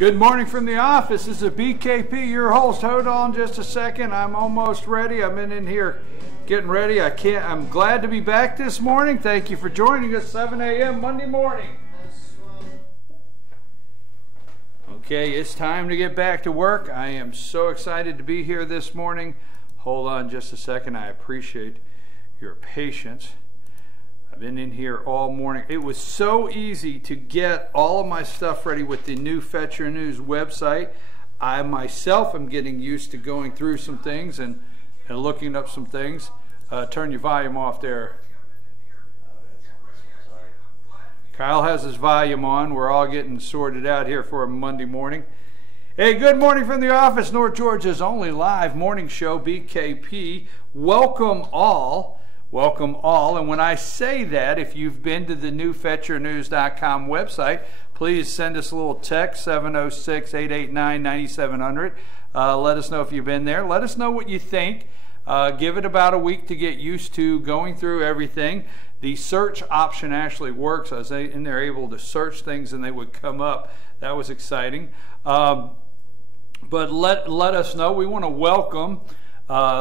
Good morning from the office. This is BKP, your host. Hold on just a second. I'm almost ready. I've been in here getting ready. I'm glad to be back this morning. Thank you for joining us 7 a.m. Monday morning. Okay, it's time to get back to work. I am so excited to be here this morning. Hold on just a second. I appreciate your patience. I've been in here all morning. It was so easy to get all of my stuff ready with the new Fetch Your News website. I myself am getting used to going through some things and looking up some things. Turn your volume off there. Kyle has his volume on. We're all getting sorted out here for a Monday morning. Hey, good morning from the office. North Georgia's only live morning show, BKP. Welcome all. Welcome all. And when I say that, if you've been to the new FetchYourNews.com website, please send us a little text, 706-889-9700. Let us know if you've been there. Let us know what you think. Give it about a week to get used to going through everything. The search option actually works. I was in there able to search things and they would come up. That was exciting. But let us know. We want to welcome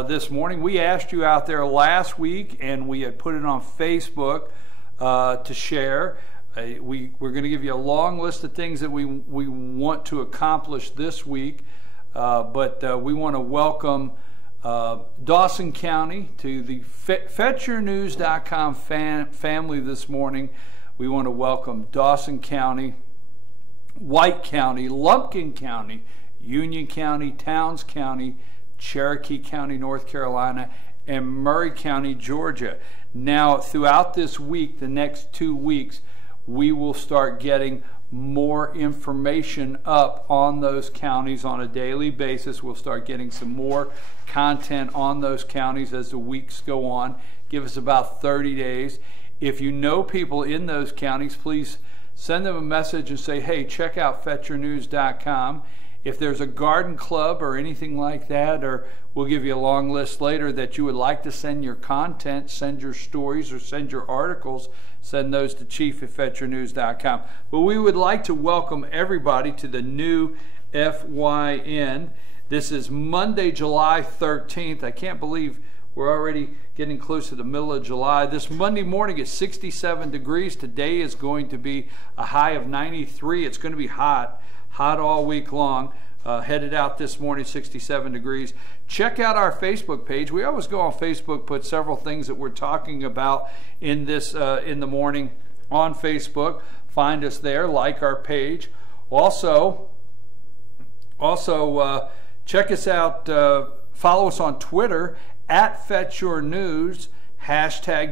this morning. We asked you out there last week, and we had put it on Facebook to share. We're going to give you a long list of things that we want to accomplish this week, but we want to welcome Dawson County to the FetchYourNews.com family this morning. We want to welcome Dawson County, White County, Lumpkin County, Union County, Towns County, Cherokee County, North Carolina, and Murray County, Georgia. Now, throughout this week, the next 2 weeks, we will start getting more information up on those counties on a daily basis. We'll start getting some more content on those counties as the weeks go on. Give us about 30 days. If you know people in those counties, please send them a message and say, hey, check out FetchYourNews.com. If there's a garden club or anything like that, or we'll give you a long list later that you would like to send your content, send your stories, or send your articles, send those to chief@FetchYourNews.com. But we would like to welcome everybody to the new FYN. This is Monday, July 13th. I can't believe we're already getting close to the middle of July. This Monday morning is 67 degrees. Today is going to be a high of 93. It's going to be hot all week long. Headed out this morning, 67 degrees. Check out our Facebook page. We always go on Facebook, put several things that we're talking about in this in the morning on Facebook. Find us there, like our page. Also, check us out. Follow us on Twitter @FetchYourNews,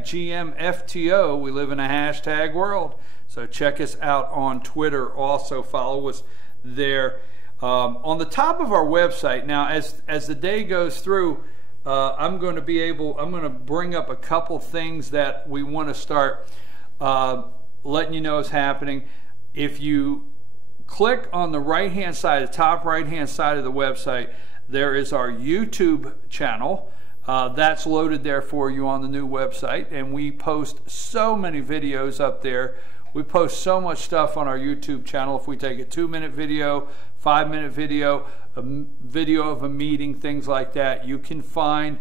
#GMFTO. We live in a hashtag world, so check us out on Twitter. Also, follow us there. On the top of our website now, as the day goes through, I'm going to bring up a couple things that we want to start letting you know is happening. If you click on the right hand side, the top right hand side of the website, there is our YouTube channel. That's loaded there for you on the new website, and we post so many videos up there. We post so much stuff on our YouTube channel. If we take a 2-minute video, 5-minute video, a video of a meeting, things like that, you can find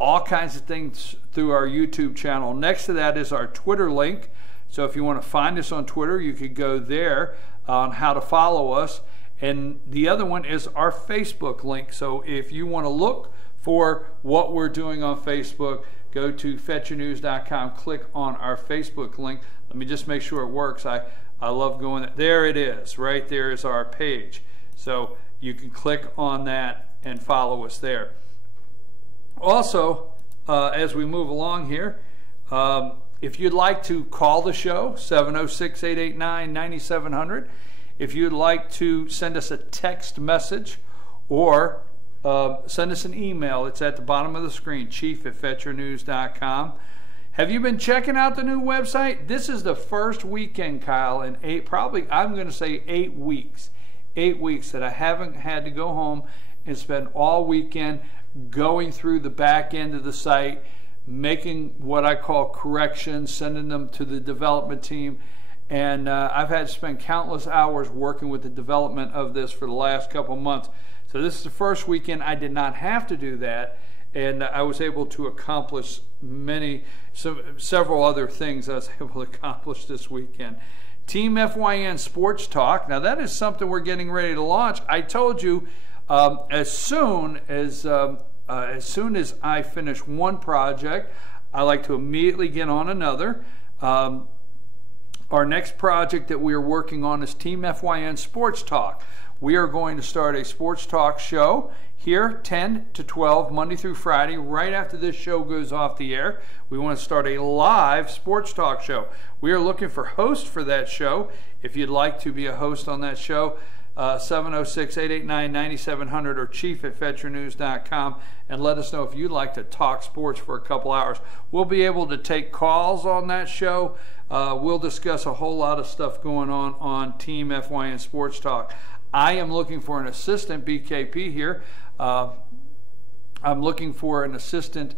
all kinds of things through our YouTube channel. Next to that is our Twitter link. So if you want to find us on Twitter, you could go there on how to follow us. And the other one is our Facebook link. So if you want to look for what we're doing on Facebook, go to FetchYourNews.com, click on our Facebook link. Let me just make sure it works. I love going there. There it is. Right there is our page. So you can click on that and follow us there. Also, as we move along here, if you'd like to call the show, 706-889-9700. If you'd like to send us a text message or send us an email, it's at the bottom of the screen, chief@FetchYourNews.com. Have you been checking out the new website? This is the first weekend, Kyle, in I'm going to say 8 weeks. 8 weeks that I haven't had to go home and spend all weekend going through the back end of the site, making what I call corrections, sending them to the development team, And I've had to spend countless hours working with the development of this for the last couple months. So this is the first weekend I did not have to do that, and I was able to accomplish several other things I was able to accomplish this weekend. Team FYN Sports Talk. Now that is something we're getting ready to launch. I told you as soon as I finish one project, I like to immediately get on another. Our next project that we are working on is Team FYN Sports Talk. We are going to start a sports talk show here 10 to 12 Monday through Friday right after this show goes off the air. We want to start a live sports talk show. We are looking for hosts for that show. If you'd like to be a host on that show, 706-889-9700 or chief@veterannews.com, and let us know if you'd like to talk sports for a couple hours. We'll be able to take calls on that show. We'll discuss a whole lot of stuff going on Team FYN Sports Talk. I am looking for an assistant BKP here. I'm looking for an assistant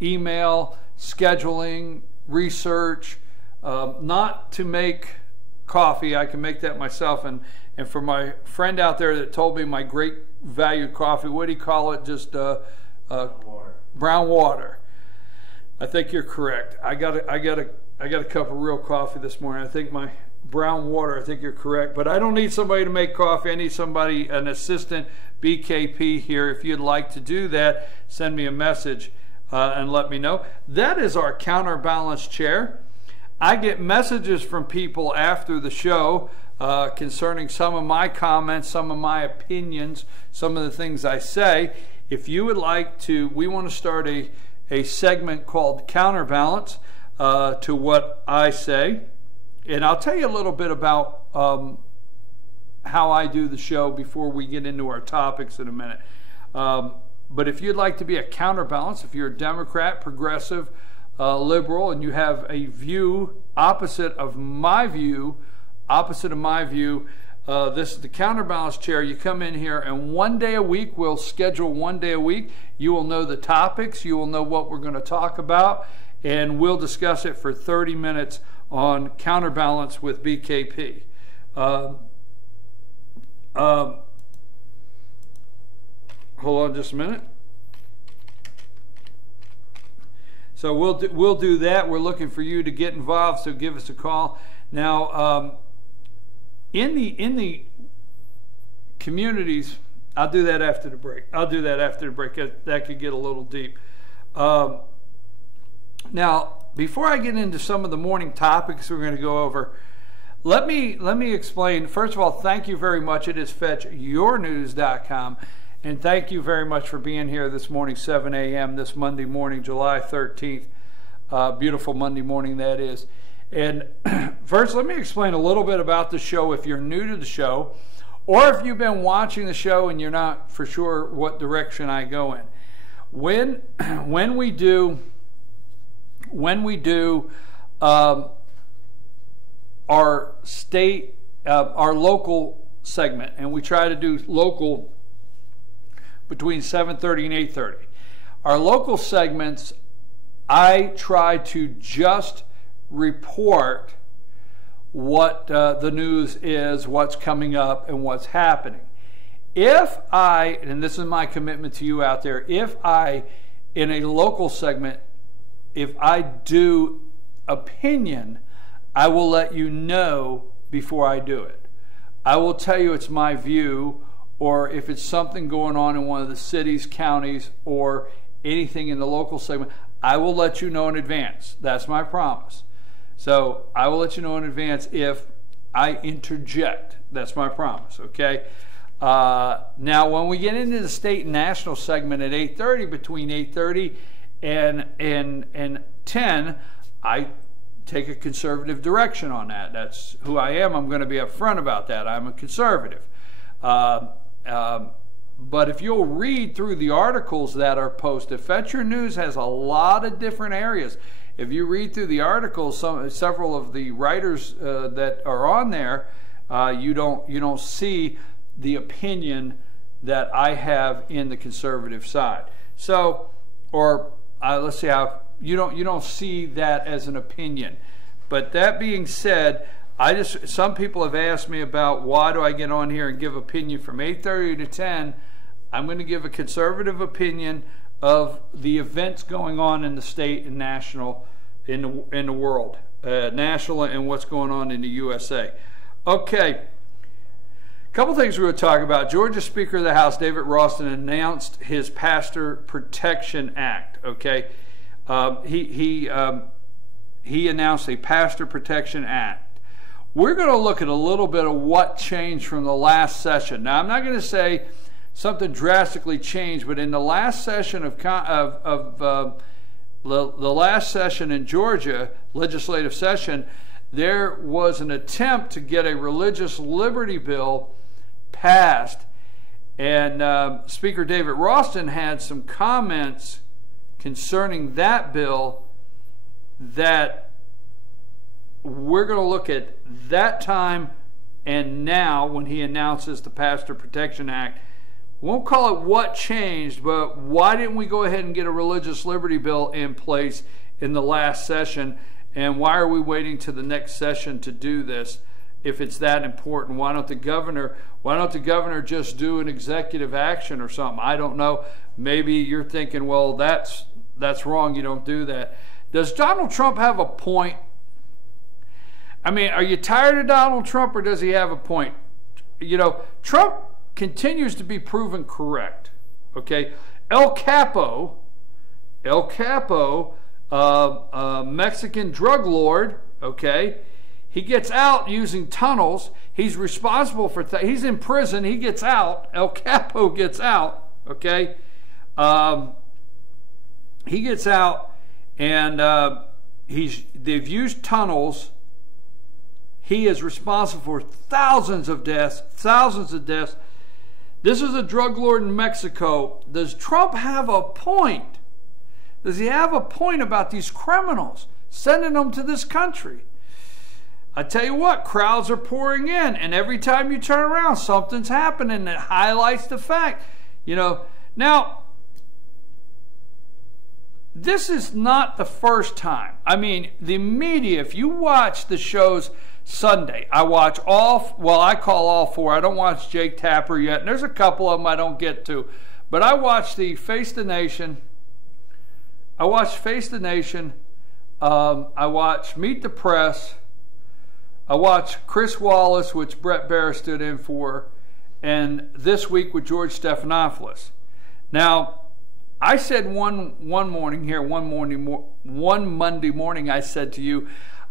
email, scheduling, research, not to make coffee. I can make that myself. And for my friend out there that told me my great valued coffee, what do you call it? Just brown water. I think you're correct. I got a cup of real coffee this morning. I think my brown water, I think you're correct. But I don't need somebody to make coffee. I need somebody, an assistant BKP here. If you'd like to do that, send me a message and let me know. That is our counterbalance chair. I get messages from people after the show concerning some of my comments, some of my opinions, some of the things I say. If you would like to, we want to start a segment called Counterbalance to what I say. And I'll tell you a little bit about how I do the show before we get into our topics in a minute. But if you'd like to be a counterbalance, if you're a Democrat, progressive, liberal, and you have a view opposite of my view, this is the counterbalance chair. You come in here, and one day a week, we'll schedule one day a week. You will know the topics, you will know what we're going to talk about, and we'll discuss it for 30 minutes on Counterbalance with BKP. Hold on just a minute. So we'll do that. We're looking for you to get involved, so give us a call. Now, in the communities, I'll do that after the break. That could get a little deep. Now, before I get into some of the morning topics we're going to go over, let me explain. First of all, thank you very much. It is fetchyournews.com. And thank you very much for being here this morning, 7 a.m., this Monday morning, July 13th. Beautiful Monday morning that is. And first, let me explain a little bit about the show if you're new to the show, or if you've been watching the show and you're not for sure what direction I go in. When we do our local segment, and we try to do local between 7:30 and 8:30. Our local segments, I try to just report what the news is, what's coming up, and what's happening. If I, and this is my commitment to you out there, if I, in a local segment, if I do opinion, I will let you know before I do it. I will tell you it's my view, or if it's something going on in one of the cities, counties, or anything in the local segment, I will let you know in advance. That's my promise. So I will let you know in advance if I interject. That's my promise, okay? Now, when we get into the state and national segment at 8:30, between 8:30 and 10, I take a conservative direction on that. That's who I am. I'm going to be upfront about that. I'm a conservative. But if you'll read through the articles that are posted, Fetch Your News has a lot of different areas. If you read through the articles, several of the writers that are on there, you don't see the opinion that I have in the conservative side. So, or let's see how you don't see that as an opinion. But that being said, some people have asked me about why do I get on here and give opinion from 8:30 to 10. I'm going to give a conservative opinion of the events going on in the state and national, in the world, national and what's going on in the USA. Okay, a couple things we're going to talk about. Georgia Speaker of the House, David Ralston, announced his Pastor Protection Act. Okay, he announced a Pastor Protection Act. We're going to look at a little bit of what changed from the last session. Now, I'm not going to say something drastically changed, but in the last session the last session in Georgia, legislative session, there was an attempt to get a religious liberty bill passed, and Speaker David Ralston had some comments concerning that bill that we're going to look at that time and now when he announces the Pastor Protection Act. We won't call it what changed, but why didn't we go ahead and get a religious liberty bill in place in the last session, and why are we waiting to the next session to do this if it's that important? Why don't the governor just do an executive action or something? I don't know. Maybe you're thinking, well, that's wrong, you don't do that. Does Donald Trump have a point? I mean, are you tired of Donald Trump, or does he have a point? You know, Trump continues to be proven correct. Okay, El Capo, Mexican drug lord. Okay, he gets out using tunnels. He's responsible for. He's in prison. He gets out. El Capo gets out. Okay, he gets out, and they've used tunnels. He is responsible for thousands of deaths. This is a drug lord in Mexico. Does Trump have a point? Does he have a point about these criminals, sending them to this country? I tell you what, crowds are pouring in, and every time you turn around, something's happening that highlights the fact. You know, now, this is not the first time. I mean, the media, if you watch the shows Sunday, I watch I call all four. I don't watch Jake Tapper yet, and there's a couple of them I don't get to. But I watch the Face the Nation. I watch Meet the Press. I watch Chris Wallace, which Brett Baer stood in for, and This Week with George Stephanopoulos. Now, I said one Monday morning, I said to you,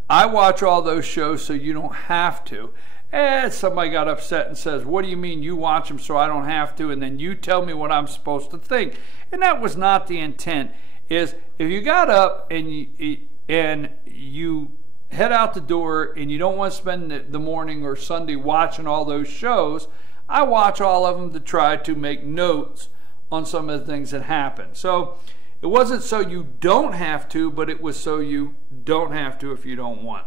I watch all those shows so you don't have to. And somebody got upset and says, what do you mean you watch them so I don't have to, and then you tell me what I'm supposed to think? And that was not the intent. Is if you got up and you head out the door and you don't want to spend the morning or Sunday watching all those shows, I watch all of them to try to make notes on some of the things that happen. So it wasn't so you don't have to, but it was so you don't have to if you don't want.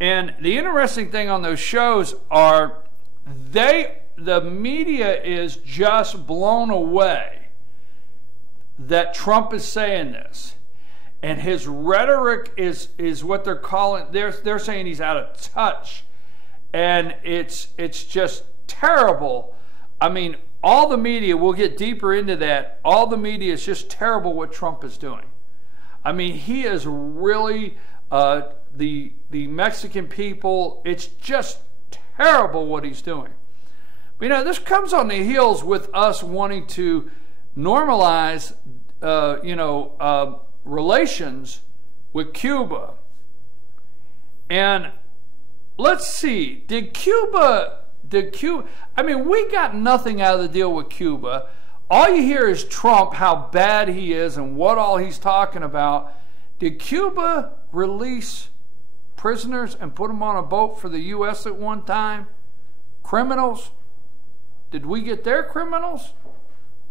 And the interesting thing on those shows are the media is just blown away that Trump is saying this. And his rhetoric is what they're calling, they're saying he's out of touch. And it's just terrible. I mean, all the media, we'll get deeper into that, all the media is just terrible what Trump is doing. I mean, he is really, the Mexican people, it's just terrible what he's doing. But, you know, this comes on the heels with us wanting to normalize, relations with Cuba. And let's see, I mean, we got nothing out of the deal with Cuba. All you hear is Trump, how bad he is and what all he's talking about. Did Cuba release prisoners and put them on a boat for the U.S. at one time? Criminals? Did we get their criminals?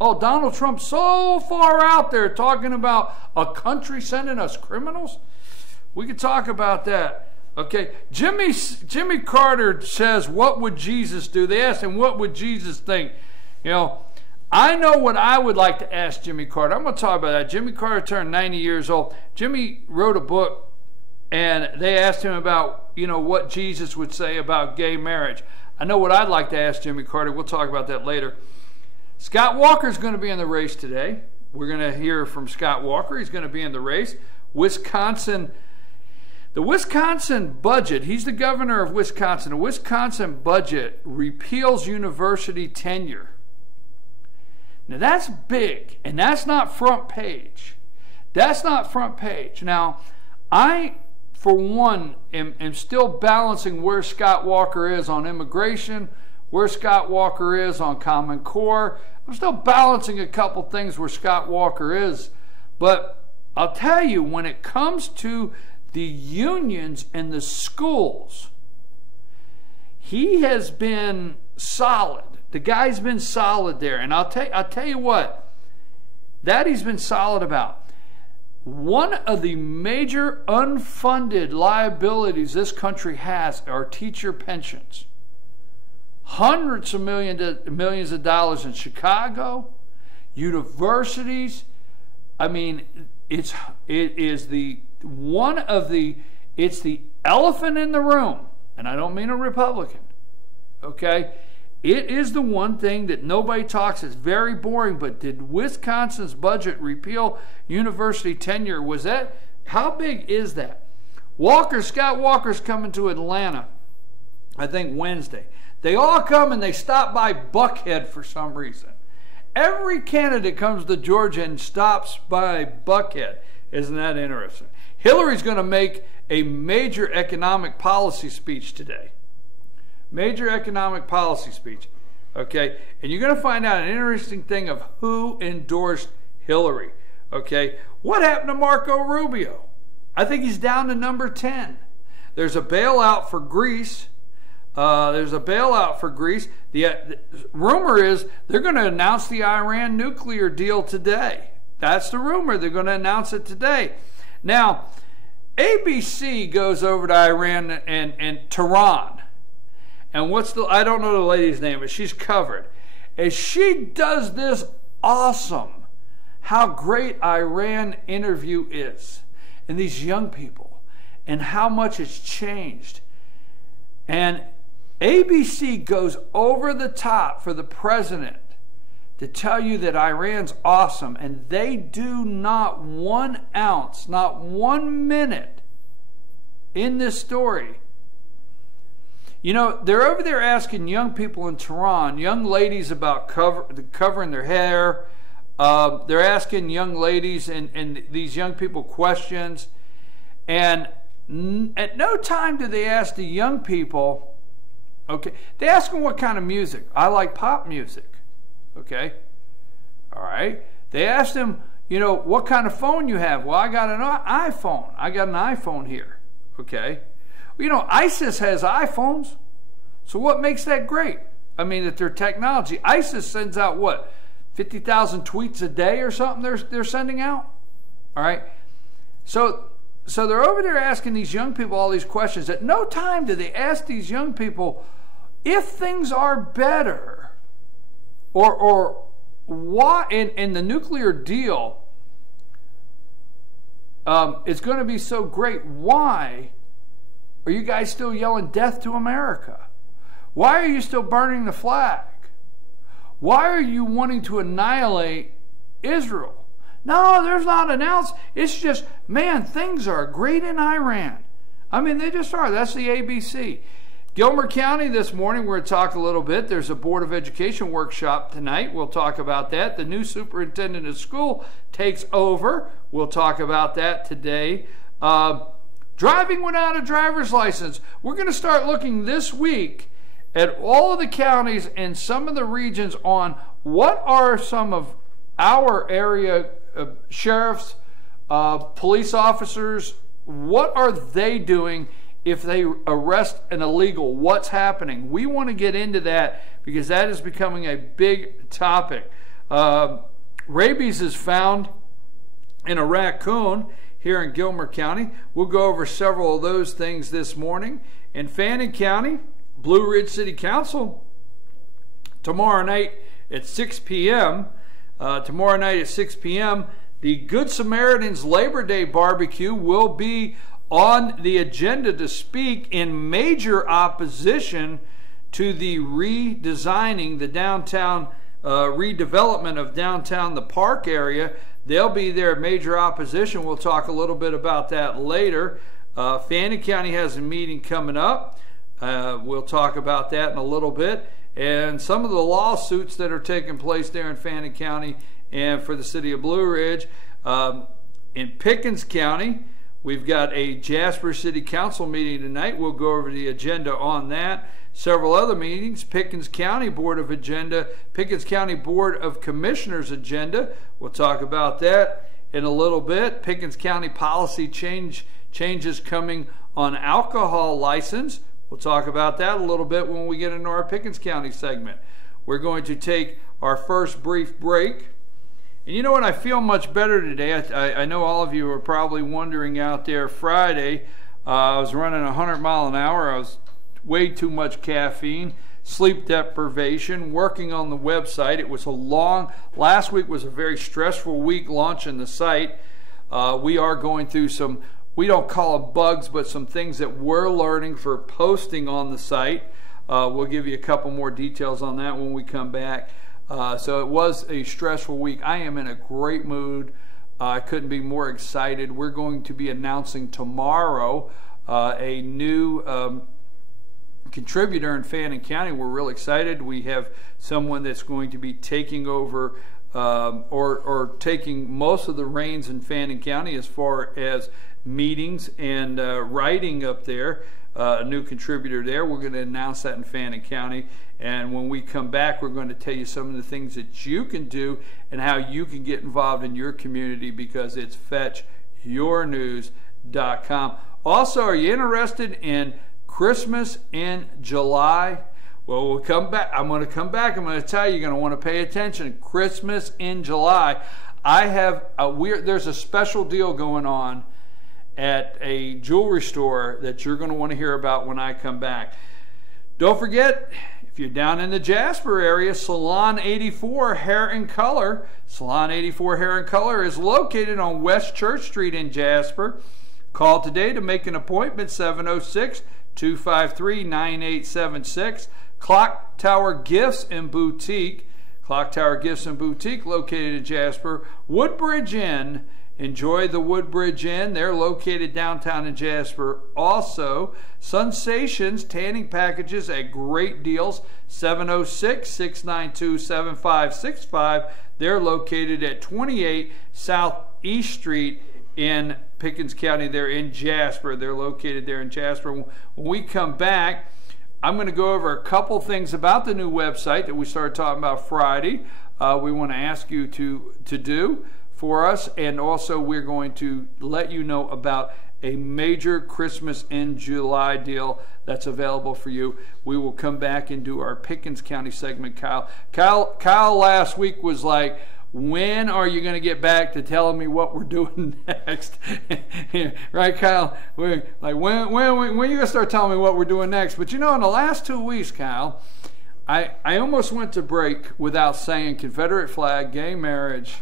Oh, Donald Trump's so far out there talking about a country sending us criminals? We could talk about that. Okay, Jimmy Carter says, what would Jesus do? They asked him, what would Jesus think? You know, I know what I would like to ask Jimmy Carter. I'm going to talk about that. Jimmy Carter turned 90 years old. Jimmy wrote a book, and they asked him about, what Jesus would say about gay marriage. I know what I'd like to ask Jimmy Carter. We'll talk about that later. Scott Walker's going to be in the race today. We're going to hear from Scott Walker. He's going to be in the race. Wisconsin, the Wisconsin budget, he's the governor of Wisconsin. The Wisconsin budget repeals university tenure. Now that's big, and that's not front page. That's not front page. Now, I, for one, am still balancing where Scott Walker is on immigration, where Scott Walker is on Common Core. I'm still balancing a couple things where Scott Walker is. But I'll tell you, when it comes to the unions and the schools, he has been solid. The guy's been solid there. And I'll tell you what, that he's been solid about. One of the major unfunded liabilities this country has are teacher pensions. Hundreds of millions of dollars in Chicago, universities. I mean, it's the elephant in the room, and I don't mean a Republican. Okay, it is the one thing that nobody talks. It's very boring. But did Wisconsin's budget repeal university tenure? Was that, how big is that? Scott Walker's coming to Atlanta, I think Wednesday. They all come and they stop by Buckhead for some reason. Every candidate comes to Georgia and stops by Buckhead. Isn't that interesting? Hillary's going to make a major economic policy speech today. Major economic policy speech. Okay? And you're going to find out an interesting thing of who endorsed Hillary. Okay? What happened to Marco Rubio? I think he's down to number 10. There's a bailout for Greece. The rumor is they're going to announce the Iran nuclear deal today. That's the rumor. They're going to announce it today. Now, ABC goes over to Iran and Tehran. And I don't know the lady's name, but she's covered. And she does this awesome, how great Iran interview is. And these young people. And how much it's changed. And ABC goes over the top for the president to tell you that Iran's awesome, and they do not 1 ounce, not 1 minute in this story. They're over there asking young people in Tehran, young ladies about covering their hair. They're asking young ladies and these young people questions. And at no time do they ask the young people, okay, they ask them what kind of music. I like pop music. Okay? All right? They asked them, what kind of phone you have. Well, I got an iPhone. I got an iPhone here. Okay? ISIS has iPhones. So what makes that great? I mean, that their technology. ISIS sends out what? 50,000 tweets a day or something they're sending out? All right? So they're over there asking these young people all these questions. At no time do they ask these young people if things are better or why in the nuclear deal is going to be so great. Why are you guys still yelling death to America? Why are you still burning the flag? Why are you wanting to annihilate Israel? No, there's not an ounce. It's just, man, things are great in Iran. I mean, they just are. That's the ABC. Gilmer County this morning, we're going to talk a little bit. There's a Board of Education workshop tonight. We'll talk about that. The new superintendent of school takes over. We'll talk about that today. Driving without a driver's license. We're going to start looking this week at all of the counties and some of the regions on what are some of our area sheriffs, police officers, what are they doing if they arrest an illegal? What's happening? We want to get into that because that is becoming a big topic. Rabies is found in a raccoon here in Gilmer County. We'll go over several of those things this morning. In Fannin County, Blue Ridge City Council, tomorrow night at 6 p.m., the Good Samaritans Labor Day barbecue will be on the agenda to speak in major opposition to the redesigning the downtown, redevelopment of downtown, the park area. They'll be there, major opposition. We'll talk a little bit about that later. Fannin County has a meeting coming up. We'll talk about that in a little bit. And some of the lawsuits that are taking place there in Fannin County and for the city of Blue Ridge. In Pickens County, we've got a Jasper City Council meeting tonight. We'll go over the agenda on that. Several other meetings. Pickens County Board of Commissioners agenda. We'll talk about that in a little bit. Pickens County policy changes coming on alcohol license. We'll talk about that a little bit when we get into our Pickens County segment. We're going to take our first brief break. And you know what? I feel much better today. I know all of you are probably wondering out there. Friday, I was running 100 miles an hour. I was way too much caffeine, sleep deprivation, working on the website. It was last week was a very stressful week launching the site. We are going through some, we don't call them bugs, but some things that we're learning for posting on the site. We'll give you a couple more details on that when we come back. So it was a stressful week. I am in a great mood. I couldn't be more excited. We're going to be announcing tomorrow a new contributor in Fannin County. We're real excited. We have someone that's going to be taking over or taking most of the reins in Fannin County as far as meetings and writing up there. A new contributor there. We're going to announce that in Fannin County. And when we come back, we're going to tell you some of the things that you can do and how you can get involved in your community, because it's fetchyournews.com. Also, are you interested in Christmas in July? Well, we'll come back. I'm going to come back. I'm going to tell you, you're going to want to pay attention. Christmas in July. There's a special deal going on at a jewelry store that you're going to want to hear about when I come back. Don't forget, if you're down in the Jasper area, Salon 84 Hair and Color. Salon 84 Hair and Color is located on West Church Street in Jasper. Call today to make an appointment, 706-253-9876. Clock Tower Gifts and Boutique. Clock Tower Gifts and Boutique located in Jasper. Woodbridge Inn. Enjoy the Woodbridge Inn. They're located downtown in Jasper. Also, Sensations Tanning Packages at great deals, 706-692-7565. They're located at 28 South East Street in Pickens County. They're in Jasper. They're located there in Jasper. When we come back, I'm going to go over a couple things about the new website that we started talking about Friday. We want to ask you to do for us, and also we're going to let you know about a major Christmas in July deal that's available for you. We will come back and do our Pickens County segment. Kyle last week was like, when are you going to get back to telling me what we're doing next? Right, Kyle? We're like, when are you going to start telling me what we're doing next? But you know, in the last 2 weeks, Kyle, I almost went to break without saying Confederate flag, gay marriage.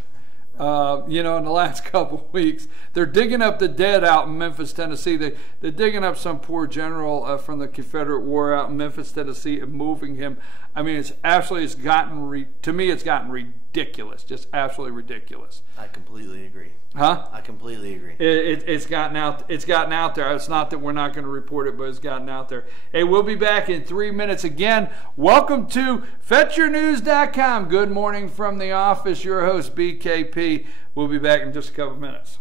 In the last couple of weeks, they're digging up the dead out in Memphis, Tennessee. They're digging up some poor general from the Confederate War out in Memphis, Tennessee, and moving him. I mean, it's gotten ridiculous, just absolutely ridiculous. I completely agree. Huh? I completely agree. It's gotten out. It's gotten out there. It's not that we're not going to report it, but it's gotten out there. Hey, we'll be back in 3 minutes again. Welcome to FetchYourNews.com. Good morning from the office. Your host, BKP. We'll be back in just a couple minutes.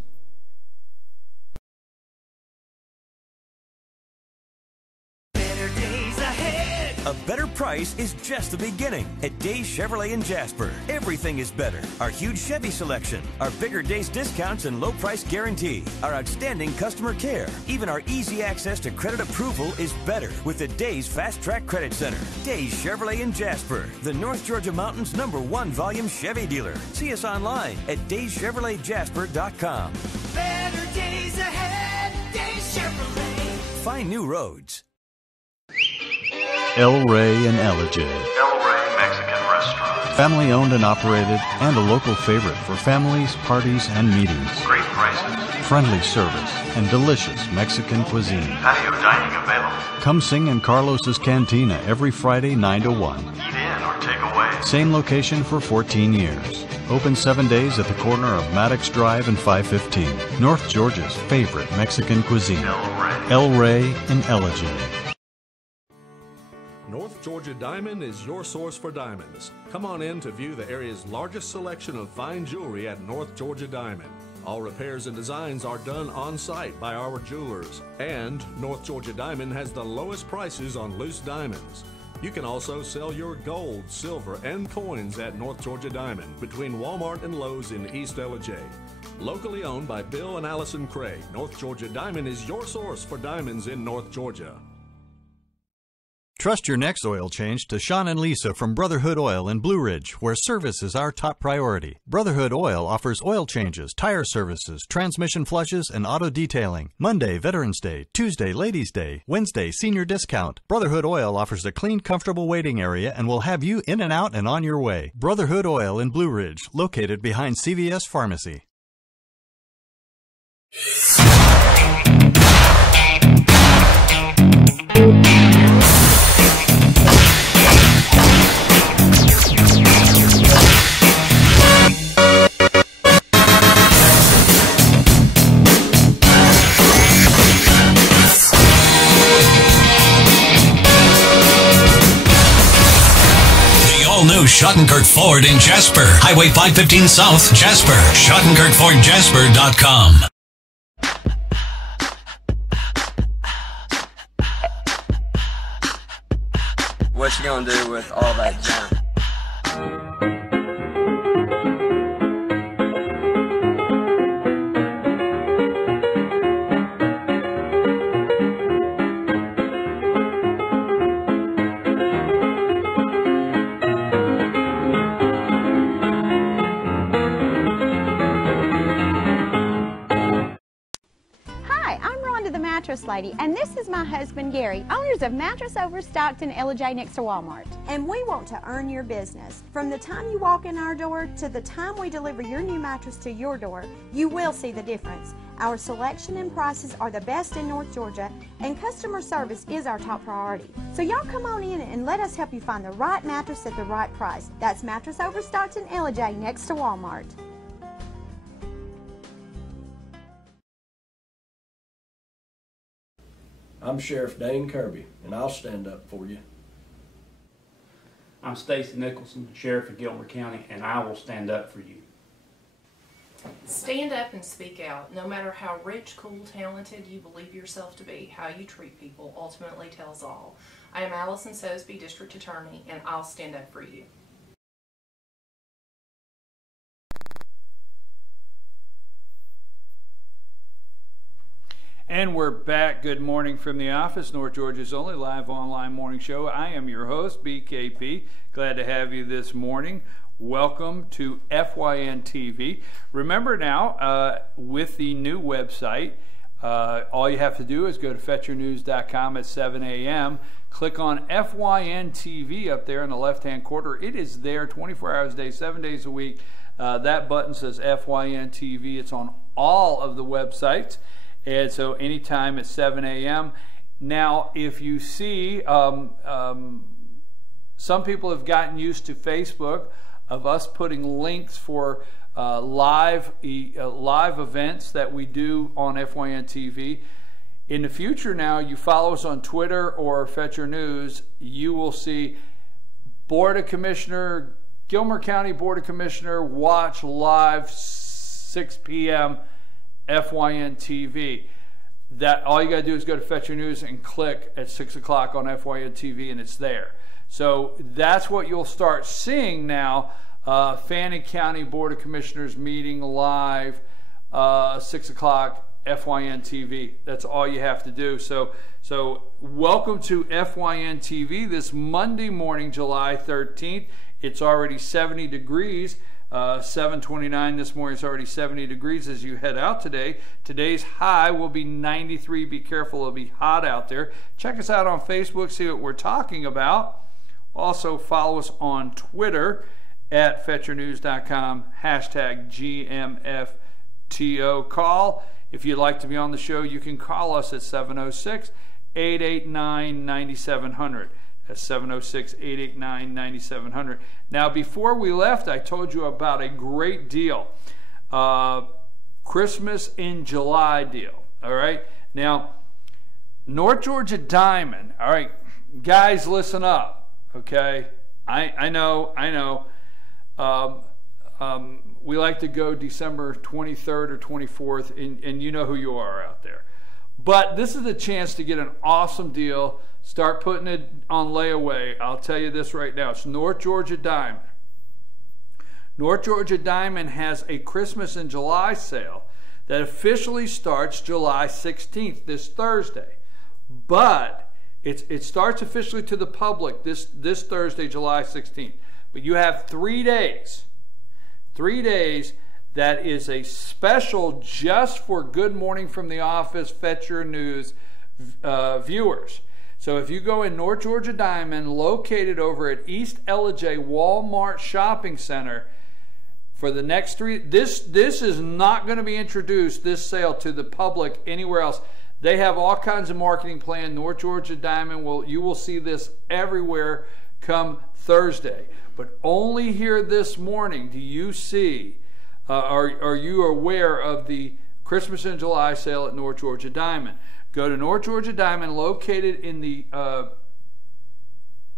A better price is just the beginning at Days Chevrolet in Jasper. Everything is better. Our huge Chevy selection, our bigger Days discounts and low price guarantee, our outstanding customer care. Even our easy access to credit approval is better with the Days Fast Track Credit Center. Days Chevrolet in Jasper, the North Georgia Mountains #1 volume Chevy dealer. See us online at DaysChevroletJasper.com. Better days ahead, Days Chevrolet. Find new roads. El Rey and Elijah. El Rey Mexican Restaurant. Family owned and operated, and a local favorite for families, parties, and meetings. Great prices, friendly service, and delicious Mexican cuisine. Patio dining available. Come sing in Carlos's Cantina every Friday 9 to 1. Eat in or take away. Same location for 14 years. Open 7 days at the corner of Maddox Drive and 515. North Georgia's favorite Mexican cuisine. El Rey in Ellijay. North Georgia Diamond is your source for diamonds. Come on in to view the area's largest selection of fine jewelry at North Georgia Diamond. All repairs and designs are done on site by our jewelers. And North Georgia Diamond has the lowest prices on loose diamonds. You can also sell your gold, silver, and coins at North Georgia Diamond between Walmart and Lowe's in East Ellijay. Locally owned by Bill and Allison Craig, North Georgia Diamond is your source for diamonds in North Georgia. Trust your next oil change to Sean and Lisa from Brotherhood Oil in Blue Ridge, where service is our top priority. Brotherhood Oil offers oil changes, tire services, transmission flushes, and auto detailing. Monday, Veterans Day. Tuesday, Ladies' Day. Wednesday, senior discount. Brotherhood Oil offers a clean, comfortable waiting area and will have you in and out and on your way. Brotherhood Oil in Blue Ridge, located behind CVS Pharmacy. New Schottenkirk Ford in Jasper. Highway 515 South, Jasper. SchottenkirkFordJasper.com. What you gonna do with all that junk? Lady, and this is my husband Gary, owners of Mattress Overstocked in Ellijay next to Walmart. And we want to earn your business. From the time you walk in our door to the time we deliver your new mattress to your door, you will see the difference. Our selection and prices are the best in North Georgia, and customer service is our top priority. So y'all come on in and let us help you find the right mattress at the right price. That's Mattress Overstocked in Ellijay next to Walmart. I'm Sheriff Dane Kirby, and I'll stand up for you. I'm Stacy Nicholson, Sheriff of Gilmer County, and I will stand up for you. Stand up and speak out. No matter how rich, cool, talented you believe yourself to be, how you treat people ultimately tells all. I am Allison Sosby, District Attorney, and I'll stand up for you. And we're back. Good morning from the office, North Georgia's only live online morning show. I am your host, BKP. Glad to have you this morning. Welcome to FYN TV. Remember now, with the new website, all you have to do is go to fetchernews.com at 7 a.m. Click on FYN TV up there in the left-hand corner. It is there 24 hours a day, 7 days a week. That button says FYN TV. It's on all of the websites. And so anytime at 7 a.m. Now, if you see, some people have gotten used to Facebook of us putting links for live events that we do on FYN TV. In the future now, you follow us on Twitter or Fetcher News, you will see Board of Commissioner, Gilmer County Board of Commissioner, watch live 6 p.m. FYN TV. That all you got to do is go to Fetcher News and click at 6 o'clock on FYN TV, and it's there. So that's what you'll start seeing now. Fannin County Board of Commissioners meeting live, 6 o'clock FYN TV. That's all you have to do. So welcome to FYN TV this Monday morning, July 13th. It's already 70 degrees. 7:29 this morning. It's already 70 degrees as you head out today. Today's high will be 93. Be careful, it'll be hot out there. Check us out on Facebook, see what we're talking about. Also follow us on Twitter at FetcherNews.com, hashtag GMFTO. Call If you'd like to be on the show, you can call us at 706-889-9700. That's 706-889-9700. Now, before we left, I told you about a great deal. Christmas in July deal. All right. Now, North Georgia Diamond. All right, guys, listen up. Okay. I know. We like to go December 23rd or 24th, and you know who you are out there. But this is a chance to get an awesome deal. Start putting it on layaway. I'll tell you this right now. It's North Georgia Diamond. North Georgia Diamond has a Christmas in July sale that officially starts July 16th, this Thursday. But it starts officially to the public this Thursday, July 16th. But you have 3 days. 3 days that is a special just for Good Morning from the Office, Fetch Your News viewers. So if you go in North Georgia Diamond, located over at East Ellijay Walmart Shopping Center, for the next 3, this is not going to be introduced, this sale, to the public anywhere else. They have all kinds of marketing planned. North Georgia Diamond, you will see this everywhere come Thursday. But only here this morning do you see, are you aware of the Christmas in July sale at North Georgia Diamond? Go to North Georgia Diamond, located in the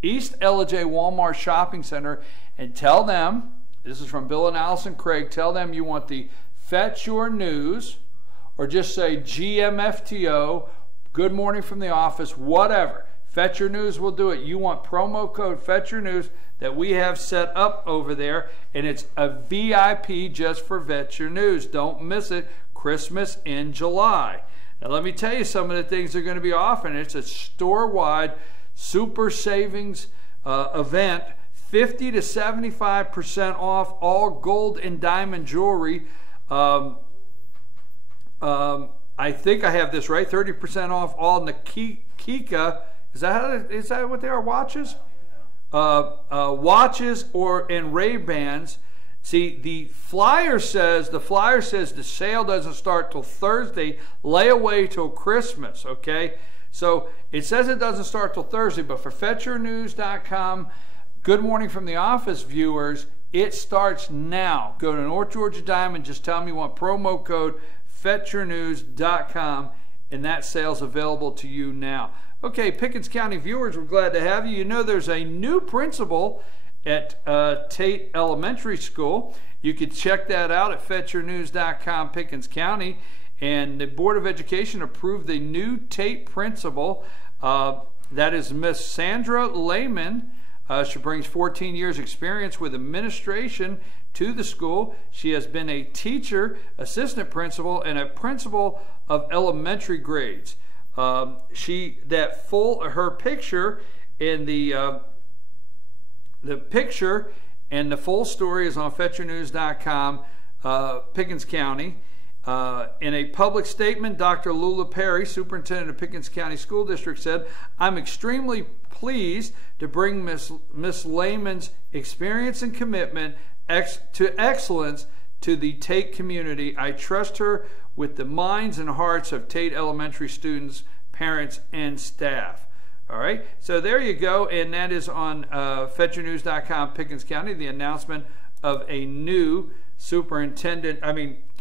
East Ellijay Walmart Shopping Center, and tell them, this is from Bill and Allison Craig, tell them you want the Fetch Your News, or just say GMFTO, Good Morning from the Office, whatever. Fetch Your News will do it. You want promo code Fetch Your News that we have set up over there, and it's a VIP just for Fetch Your News. Don't miss it. Christmas in July. Now let me tell you some of the things they're going to be offering. It's a store-wide super savings event. 50 to 75% off all gold and diamond jewelry. I think I have this right. 30% off all Nikika. Is that what they are? Watches? Watches and Ray-Bans. See, the flyer says the sale doesn't start till Thursday, layaway till Christmas, okay? So it says it doesn't start till Thursday, but for FetchYourNews.com, Good Morning from the Office viewers, it starts now. Go to North Georgia Diamond, just tell me you want promo code FetchYourNews.com, and that sale's available to you now. Okay, Pickens County viewers, we're glad to have you. You know there's a new principal at Tate Elementary School. You can check that out at FetchYourNews.com, Pickens County. And the Board of Education approved the new Tate principal. That is Miss Sandra Lehman. She brings 14 years experience with administration to the school. She has been a teacher, assistant principal, and a principal of elementary grades. Her picture in the picture and the full story is on FetchYourNews.com, Pickens County. In a public statement, Dr. Lula Perry, superintendent of Pickens County School District, said, "I'm extremely pleased to bring Miss Lehman's experience and commitment to excellence to the Tate community. I trust her with the minds and hearts of Tate Elementary students, parents, and staff." All right, so there you go, and that is on FetchYourNews.com, Pickens County, the announcement of a new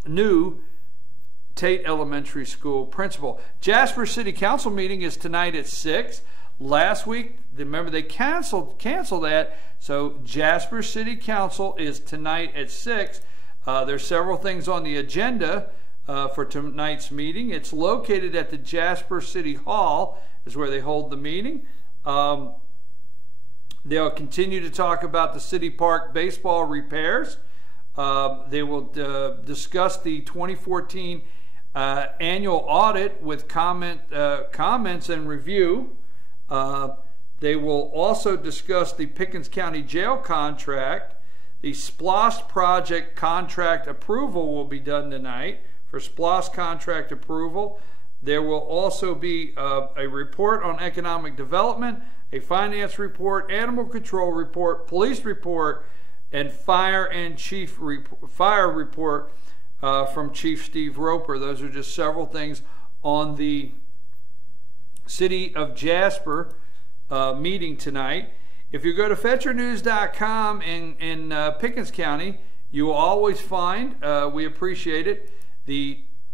new Tate Elementary School principal. Jasper City Council meeting is tonight at 6. Last week, remember, they canceled that, so Jasper City Council is tonight at 6. There's several things on the agenda for tonight's meeting. It's located at the Jasper City Hall, is where they hold the meeting. They'll continue to talk about the City Park baseball repairs. They will discuss the 2014 annual audit with comments and review. They will also discuss the Pickens County Jail contract. The SPLOST project contract approval will be done tonight for SPLOST contract approval. There will also be a report on economic development, a finance report, animal control report, police report, and fire report from Chief Steve Roper. Those are just several things on the City of Jasper meeting tonight. If you go to FetcherNews.com in Pickens County, you will always find, we appreciate it,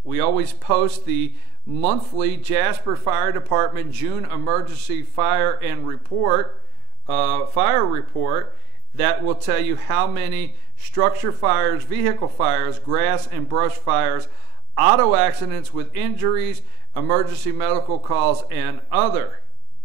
we always post the monthly Jasper Fire Department June Emergency Fire Report that will tell you how many structure fires, vehicle fires, grass and brush fires, auto accidents with injuries, emergency medical calls, and other.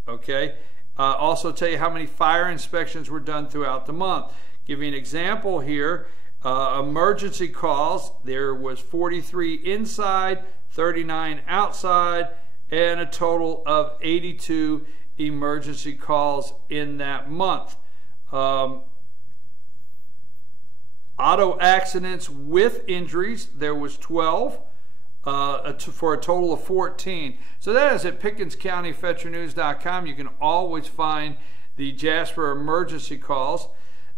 Okay. Also tell you how many fire inspections were done throughout the month. Give you an example here. Emergency calls, there was 43 inside, 39 outside, and a total of 82 emergency calls in that month. Auto accidents with injuries, there was 12 for a total of 14. So that is at Pickens County FetcherNews.com. You can always find the Jasper emergency calls.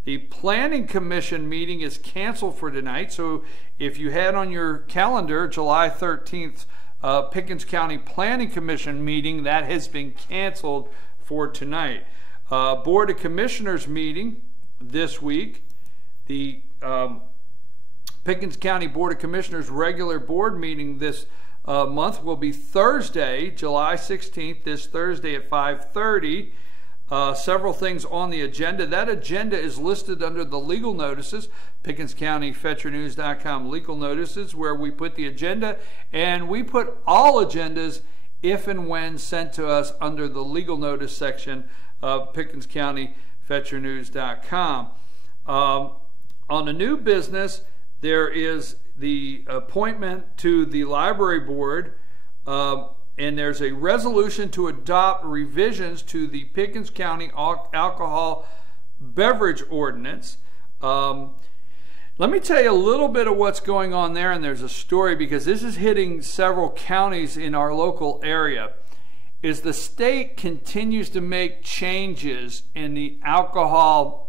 The Planning Commission meeting is canceled for tonight, so if you had on your calendar July 13th Pickens County Planning Commission meeting, that has been canceled for tonight. Board of Commissioners meeting this week. The Pickens County Board of Commissioners regular board meeting this month will be Thursday, July 16th, this Thursday at 5:30. Several things on the agenda. That agenda is listed under the legal notices, Pickens County FetcherNews.com legal notices, where we put the agenda, and we put all agendas if and when sent to us under the legal notice section of Pickens County FetcherNews.com. On the new business, there is the appointment to the library board, and there's a resolution to adopt revisions to the Pickens County alcohol beverage ordinance. Let me tell you a little bit of what's going on there, and there's a story because this is hitting several counties in our local area. Is the state continues to make changes in the alcohol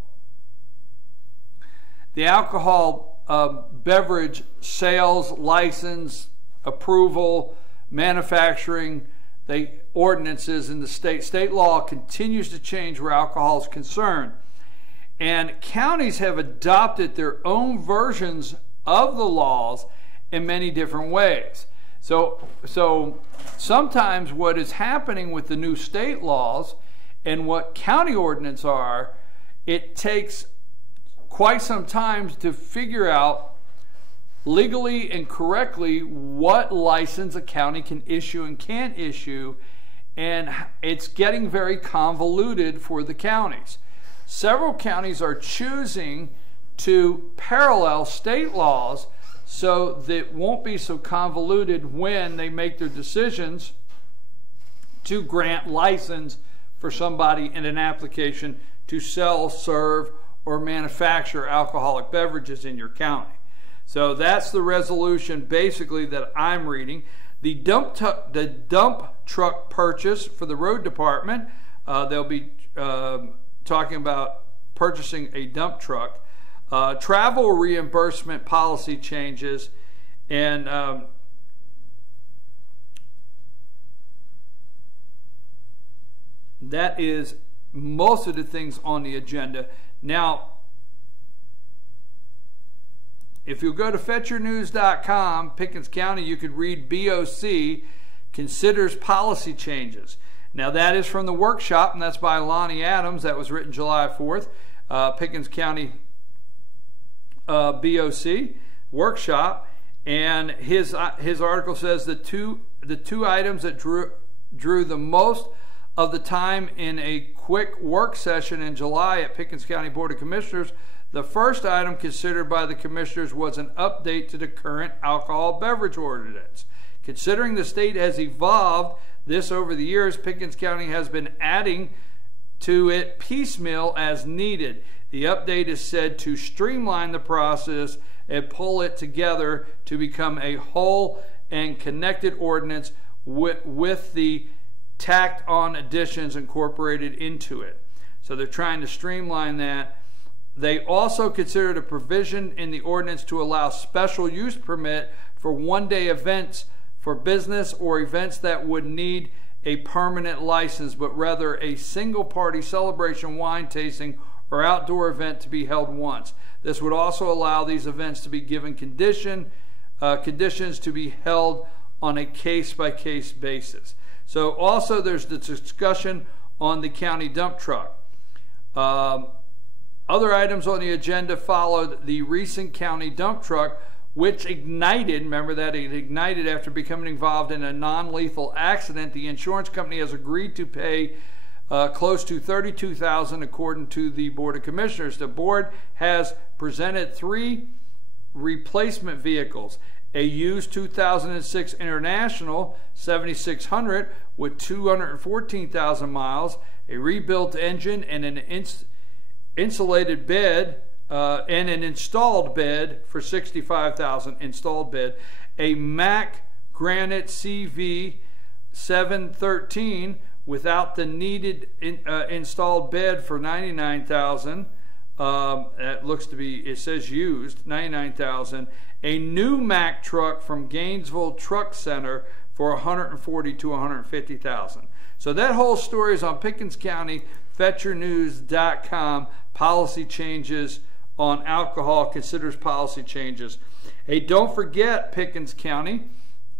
beverage sales, license, approval, manufacturing, the ordinances in the state. State law continues to change where alcohol is concerned. And counties have adopted their own versions of the laws in many different ways. So sometimes what is happening with the new state laws and what county ordinance are, it takes quite some time to figure out legally and correctly what license a county can issue and can't issue, and it's getting very convoluted for the counties. Several counties are choosing to parallel state laws so that it won't be so convoluted when they make their decisions to grant license for somebody in an application to sell, serve, or manufacture alcoholic beverages in your county. So that's the resolution basically that I'm reading. The dump truck purchase for the road department, they'll be talking about purchasing a dump truck. Travel reimbursement policy changes, and that is most of the things on the agenda. Now, if you go to FetcherNews.com, Pickens County, you could read BOC considers policy changes. Now, that is from the workshop, and that's by Lonnie Adams. That was written July 4th. Pickens County BOC workshop, and his article says the two items that drew the most of the time in a quick work session in July at Pickens County Board of Commissioners. The first item considered by the commissioners was an update to the current alcohol beverage ordinance. Considering the state has evolved this over the years, Pickens County has been adding to it piecemeal as needed. The update is said to streamline the process and pull it together to become a whole and connected ordinance with the tacked on additions incorporated into it. So they're trying to streamline that. They also considered a provision in the ordinance to allow special use permit for one-day events for business or events that would need a permanent license, but rather a single-party celebration, wine tasting, or outdoor event to be held once. This would also allow these events to be given conditions to be held on a case-by-case basis. So also there's the discussion on the county dump truck. Other items on the agenda followed the recent county dump truck, which ignited. Remember that it ignited after becoming involved in a non-lethal accident. The insurance company has agreed to pay close to $32,000 according to the Board of Commissioners. The board has presented 3 replacement vehicles: a used 2006 International 7600 with 214,000 miles, a rebuilt engine, and an insulated bed and an installed bed for $65,000 installed bed, a Mack Granite CV 713 without the needed installed bed for $99,000. That looks to be, it says used, $99,000. A new Mack truck from Gainesville Truck Center for $140,000 to $150,000. So that whole story is on Pickens County, FetcherNews.com. Policy changes on alcohol, considers policy changes. Hey, don't forget, Pickens County,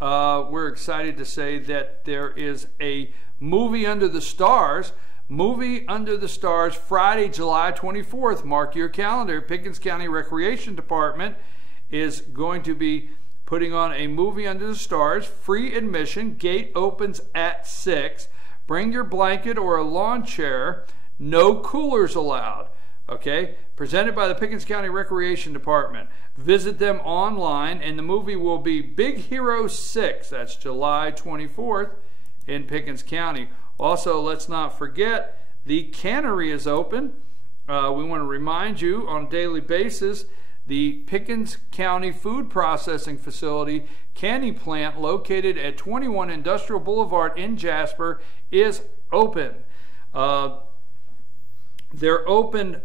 we're excited to say that there is a Movie Under the Stars. Movie Under the Stars, Friday, July 24th. Mark your calendar. Pickens County Recreation Department is going to be putting on a Movie Under the Stars. Free admission. Gate opens at 6. Bring your blanket or a lawn chair. No coolers allowed. Okay? Presented by the Pickens County Recreation Department. Visit them online, and the movie will be Big Hero 6. That's July 24th in Pickens County. Also, let's not forget, the cannery is open. We want to remind you on a daily basis, the Pickens County Food Processing Facility canning plant located at 21 Industrial Boulevard in Jasper is open. They're open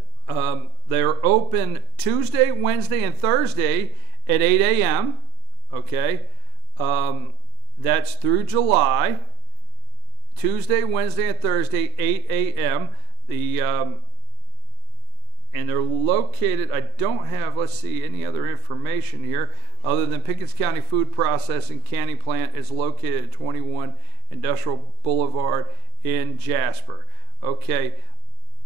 Tuesday, Wednesday, and Thursday at 8 a.m. Okay, that's through July. Tuesday, Wednesday, and Thursday, 8 a.m. And they're located, I don't have, let's see, any other information here other than Pickens County Food Processing Canning Plant is located at 21 Industrial Boulevard in Jasper. Okay,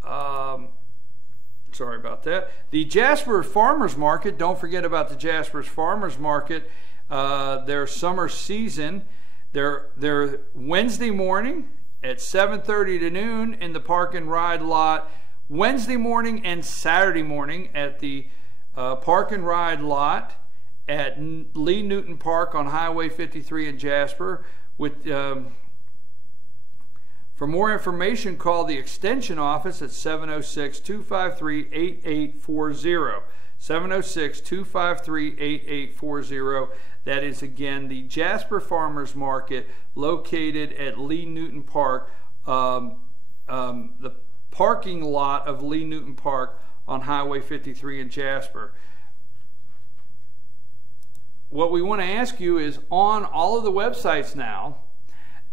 sorry about that. The Jasper Farmers Market, don't forget about the Jasper Farmers Market, their summer season. They're Wednesday morning at 7:30 to noon in the Park and Ride lot. Wednesday morning and Saturday morning at the Park and Ride lot at Lee Newton Park on Highway 53 in Jasper. For more information, call the Extension office at 706-253-8840. 706-253-8840. That is, again, the Jasper Farmers Market located at Lee Newton Park, the parking lot of Lee Newton Park on Highway 53 in Jasper. What we want to ask you is, on all of the websites now,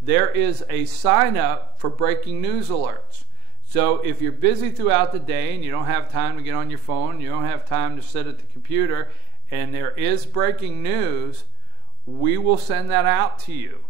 there is a sign up for breaking news alerts. So if you're busy throughout the day and you don't have time to get on your phone, you don't have time to sit at the computer, and there is breaking news, we will send that out to you.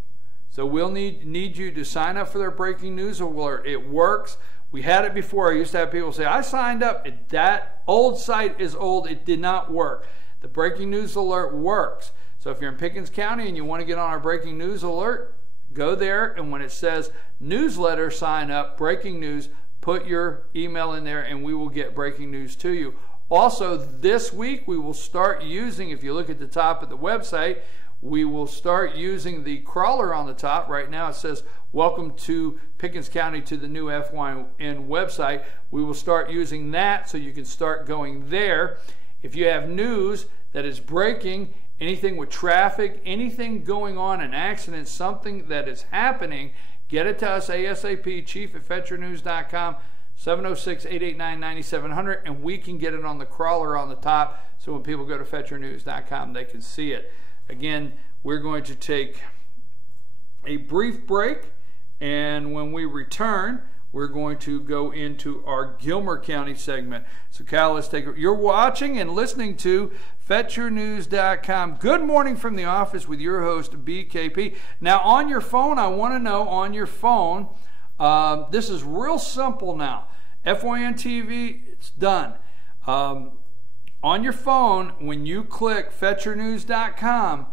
So we'll need you to sign up for their breaking news alert. It works. We had it before. I used to have people say, I signed up. That old site is old. It did not work. The breaking news alert works. So if you're in Pickens County and you want to get on our breaking news alert, go there, and when it says newsletter sign up, breaking news, put your email in there and we will get breaking news to you. Also, this week we will start using, if you look at the top of the website, we will start using the crawler on the top. Right now it says, welcome to Pickens County to the new FYN website. We will start using that so you can start going there. If you have news that is breaking, anything with traffic, anything going on, an accident, something that is happening, get it to us ASAP, chief@FetcherNews.com. 706-889-9700, and we can get it on the crawler on the top, so when people go to FetcherNews.com, they can see it. Again, we're going to take a brief break, and when we return, we're going to go into our Gilmer County segment. So Cal, let's take it. You're watching and listening to FetcherNews.com. Good morning from the office with your host, BKP. Now, on your phone, I want to know on your phone, this is real simple now. FYN TV, it's done. On your phone, when you click FetcherNews.com,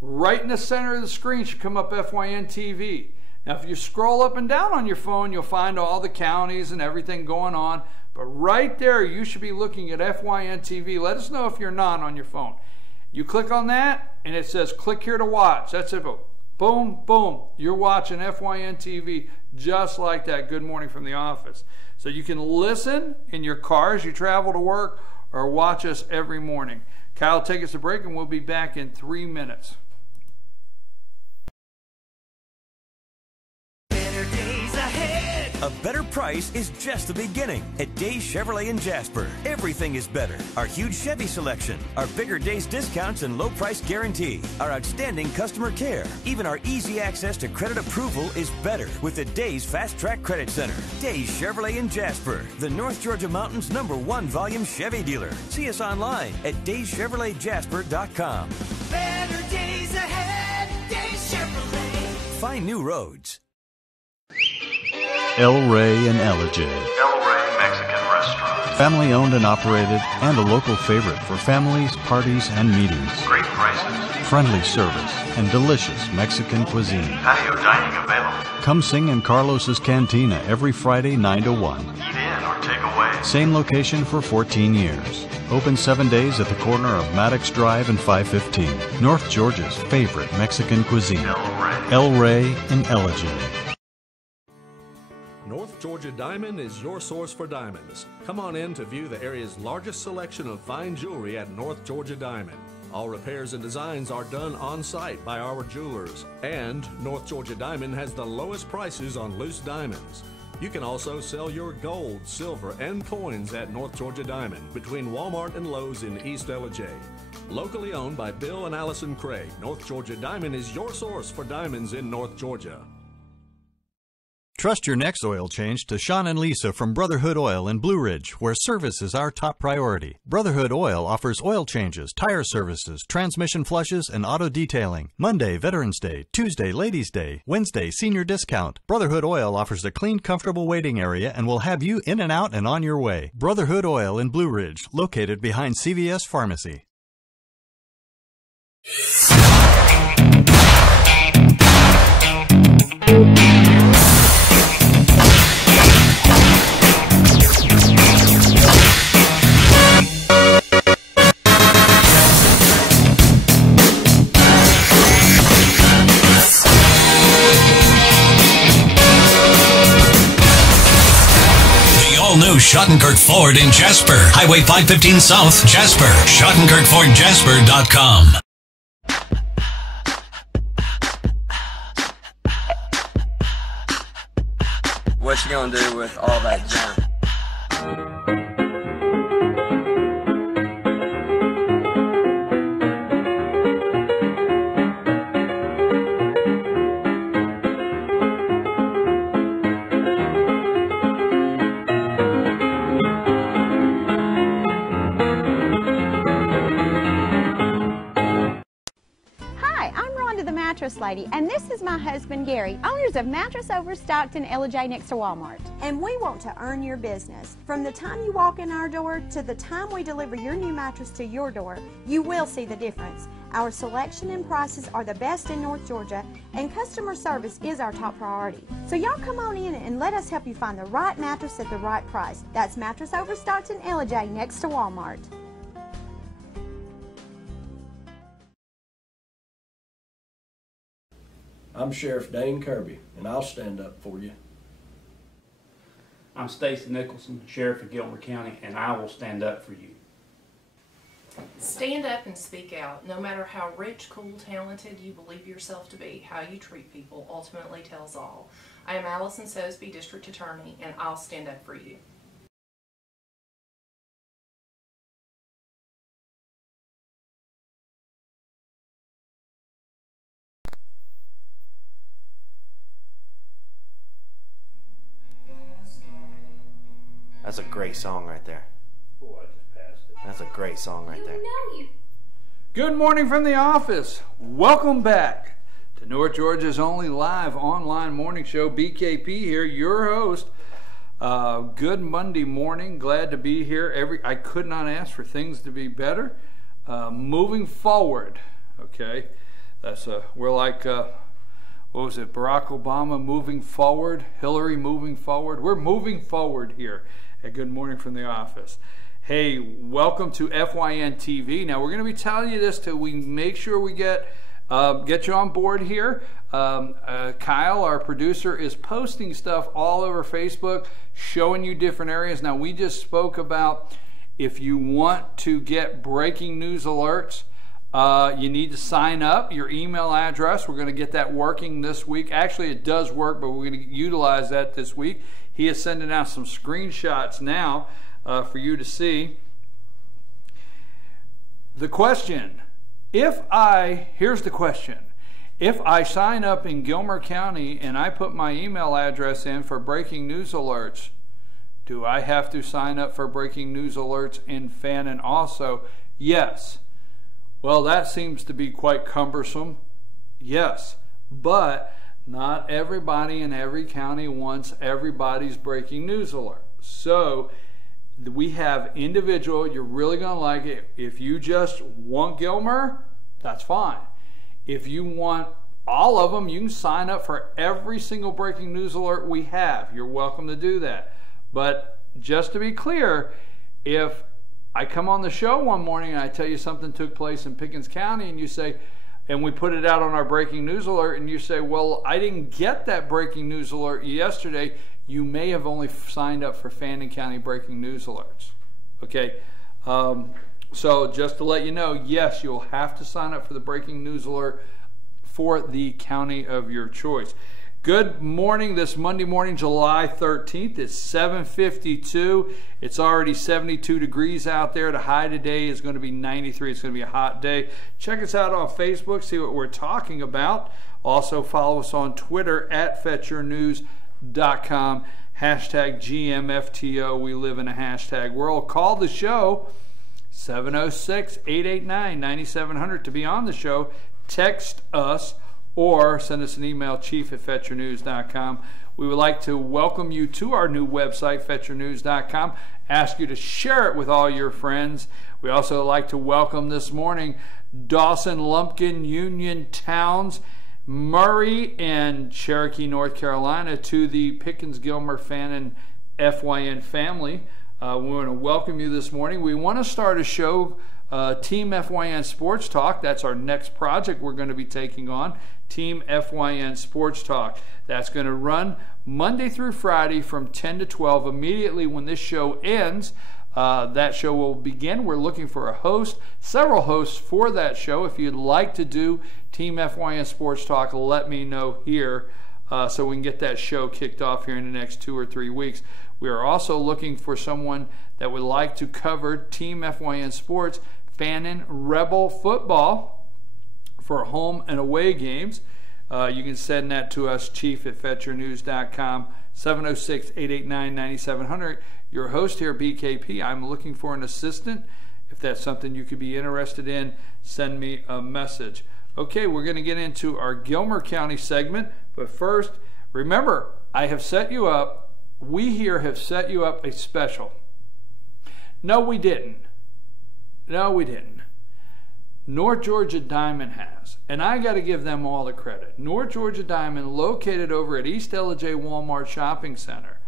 right in the center of the screen should come up FYN TV. Now, if you scroll up and down on your phone, you'll find all the counties and everything going on. But right there, you should be looking at FYN TV. Let us know if you're not on your phone. You click on that, and it says, click here to watch. That's it. Boom, boom. You're watching FYN TV just like that. Good morning from the office. So you can listen in your car as you travel to work or watch us every morning. Kyle, take us a break, and we'll be back in 3 minutes. A better price is just the beginning at Days Chevrolet in Jasper. Everything is better. Our huge Chevy selection, our bigger Days discounts and low price guarantee, our outstanding customer care. Even our easy access to credit approval is better with the Days Fast Track Credit Center. Days Chevrolet in Jasper, the North Georgia Mountains #1 volume Chevy dealer. See us online at DaysChevroletJasper.com. Better days ahead, Days Chevrolet. Find new roads. El Rey and Ellijay. El Rey Mexican Restaurant. Family owned and operated, and a local favorite for families, parties, and meetings. Great prices. Friendly service and delicious Mexican cuisine. Patio dining available. Come sing in Carlos's Cantina every Friday 9 to 1. Eat in or take away. Same location for 14 years. Open 7 days at the corner of Maddox Drive and 515. North Georgia's favorite Mexican cuisine. El Rey and Ellijay. North Georgia Diamond is your source for diamonds. Come on in to view the area's largest selection of fine jewelry at North Georgia Diamond. All repairs and designs are done on site by our jewelers. And North Georgia Diamond has the lowest prices on loose diamonds. You can also sell your gold, silver, and coins at North Georgia Diamond between Walmart and Lowe's in East Ellijay. Locally owned by Bill and Allison Craig, North Georgia Diamond is your source for diamonds in North Georgia. Trust your next oil change to Sean and Lisa from Brotherhood Oil in Blue Ridge, where service is our top priority. Brotherhood Oil offers oil changes, tire services, transmission flushes, and auto detailing. Monday, Veterans Day. Tuesday, Ladies' Day. Wednesday, Senior Discount. Brotherhood Oil offers a clean, comfortable waiting area and will have you in and out and on your way. Brotherhood Oil in Blue Ridge, located behind CVS Pharmacy. New Schottenkirk Ford in Jasper. Highway 515 South, Jasper. SchottenkirkFordJasper.com. What you gonna do with all that junk? Mattress Lady, and this is my husband Gary, owners of Mattress Overstocked in Ellijay next to Walmart. And we want to earn your business. From the time you walk in our door to the time we deliver your new mattress to your door, you will see the difference. Our selection and prices are the best in North Georgia, and customer service is our top priority. So y'all come on in and let us help you find the right mattress at the right price. That's Mattress Overstocked in Ellijay next to Walmart. I'm Sheriff Dane Kirby, and I'll stand up for you. I'm Stacy Nicholson, Sheriff of Gilmer County, and I will stand up for you. Stand up and speak out. No matter how rich, cool, talented you believe yourself to be, how you treat people ultimately tells all. I am Allison Sosby, District Attorney, and I'll stand up for you. That's a great song right there. Oh, I just passed it. That's a great song right there. Good morning from the office. Welcome back to North Georgia's only live online morning show. BKP here, your host. Good Monday morning. Glad to be here. I could not ask for things to be better. Moving forward, okay. We're like, what was it? Barack Obama moving forward, Hillary moving forward. We're moving forward here at Good Morning from the Office. Hey, welcome to FYN TV. Now, we're going to be telling you this till we make sure we get you on board here. Kyle, our producer, is posting stuff all over Facebook, showing you different areas. Now, we just spoke about if you want to get breaking news alerts, you need to sign up, your email address. We're going to get that working this week. Actually, it does work, but we're going to utilize that this week. He is sending out some screenshots now for you to see. The question, here's the question. If I sign up in Gilmer County and I put my email address in for breaking news alerts, do I have to sign up for breaking news alerts in Fannin also? Yes. Well, that seems to be quite cumbersome. Yes, but not everybody in every county wants everybody's breaking news alert. So we have individual, you're really going to like it. If you just want Gilmer, that's fine. If you want all of them, you can sign up for every single breaking news alert we have. You're welcome to do that. But just to be clear, if I come on the show one morning and I tell you something took place in Pickens County and you say, and we put it out on our breaking news alert and you say, well, I didn't get that breaking news alert yesterday, you may have only signed up for Fannin County breaking news alerts. Okay? So just to let you know, yes, you'll have to sign up for the breaking news alert for the county of your choice. Good morning this Monday morning, July 13th. It's 7:52. It's already 72 degrees out there. The high today is going to be 93. It's going to be a hot day. Check us out on Facebook, see what we're talking about. Also follow us on Twitter at FetchYourNews.com. Hashtag GMFTO. We live in a hashtag world. Call the show 706-889-9700 to be on the show. Text us or send us an email, chief@FetchYourNews.com. We would like to welcome you to our new website, FetchYourNews.com. Ask you to share it with all your friends. We also like to welcome this morning Dawson, Lumpkin, Union, Towns, Murray, and Cherokee, North Carolina to the Pickens, Gilmer, Fannin, FYN family. We want to welcome you this morning. We want to start a show, Team FYN Sports Talk. That's our next project we're going to be taking on, Team FYN Sports Talk. That's going to run Monday through Friday from 10 to 12. Immediately when this show ends, that show will begin. We're looking for a host, several hosts for that show. If you'd like to do Team FYN Sports Talk, let me know here so we can get that show kicked off here in the next 2 or 3 weeks. We are also looking for someone that would like to cover Team FYN Sports, Fannin Rebel football for home and away games. You can send that to us, chief@FetchYourNews.com, 706-889-9700. Your host here, BKP. I'm looking for an assistant. If that's something you could be interested in, send me a message. Okay, we're going to get into our Gilmer County segment, but first, remember, I have set you up, we here have set you up a special. No, we didn't. No, we didn't. North Georgia Diamond has, and I got to give them all the credit. North Georgia Diamond, located over at East LJ Walmart Shopping Center,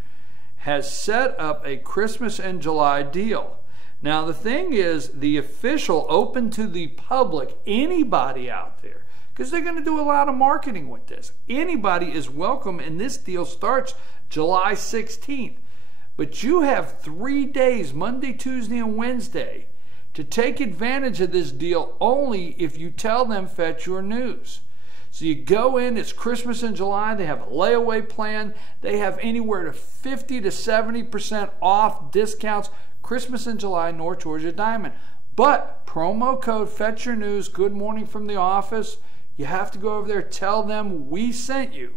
has set up a Christmas and July deal. Now, the thing is, the official, open to the public, anybody out there, because they're going to do a lot of marketing with this. Anybody is welcome, and this deal starts July 16th. But you have 3 days, Monday, Tuesday, and Wednesday, to take advantage of this deal only if you tell them Fetch Your News. So you go in, it's Christmas in July, they have a layaway plan, they have anywhere to 50 to 70% off discounts, Christmas in July, North Georgia Diamond. But promo code Fetch Your News, good morning from the office, you have to go over there, tell them we sent you.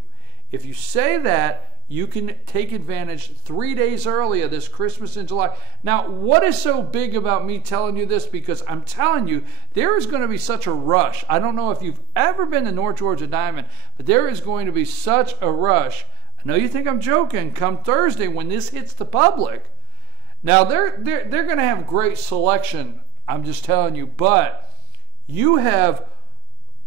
If you say that, you can take advantage 3 days early of this Christmas in July. Now, what is so big about me telling you this? Because I'm telling you, there is going to be such a rush. I don't know if you've ever been to North Georgia Diamond, but there is going to be such a rush. I know you think I'm joking. Come Thursday when this hits the public. Now, they're going to have great selection, I'm just telling you, but you have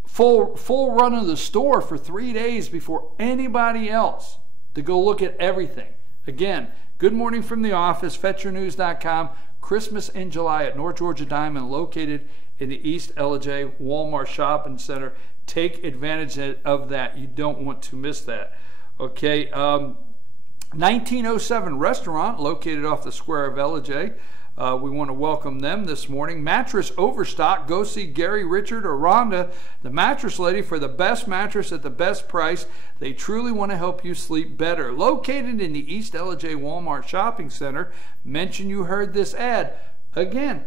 full run of the store for 3 days before anybody else to go look at everything. Again, good morning from the office, fetchyournews.com, Christmas in July at North Georgia Diamond, located in the East LJ Walmart Shopping Center. Take advantage of that. You don't want to miss that. Okay, 1907 Restaurant, located off the square of LJ. We want to welcome them this morning. Mattress Overstock. Go see Gary, Richard, or Rhonda, the mattress lady, for the best mattress at the best price. They truly want to help you sleep better. Located in the East LJ Walmart Shopping Center. Mention you heard this ad. Again,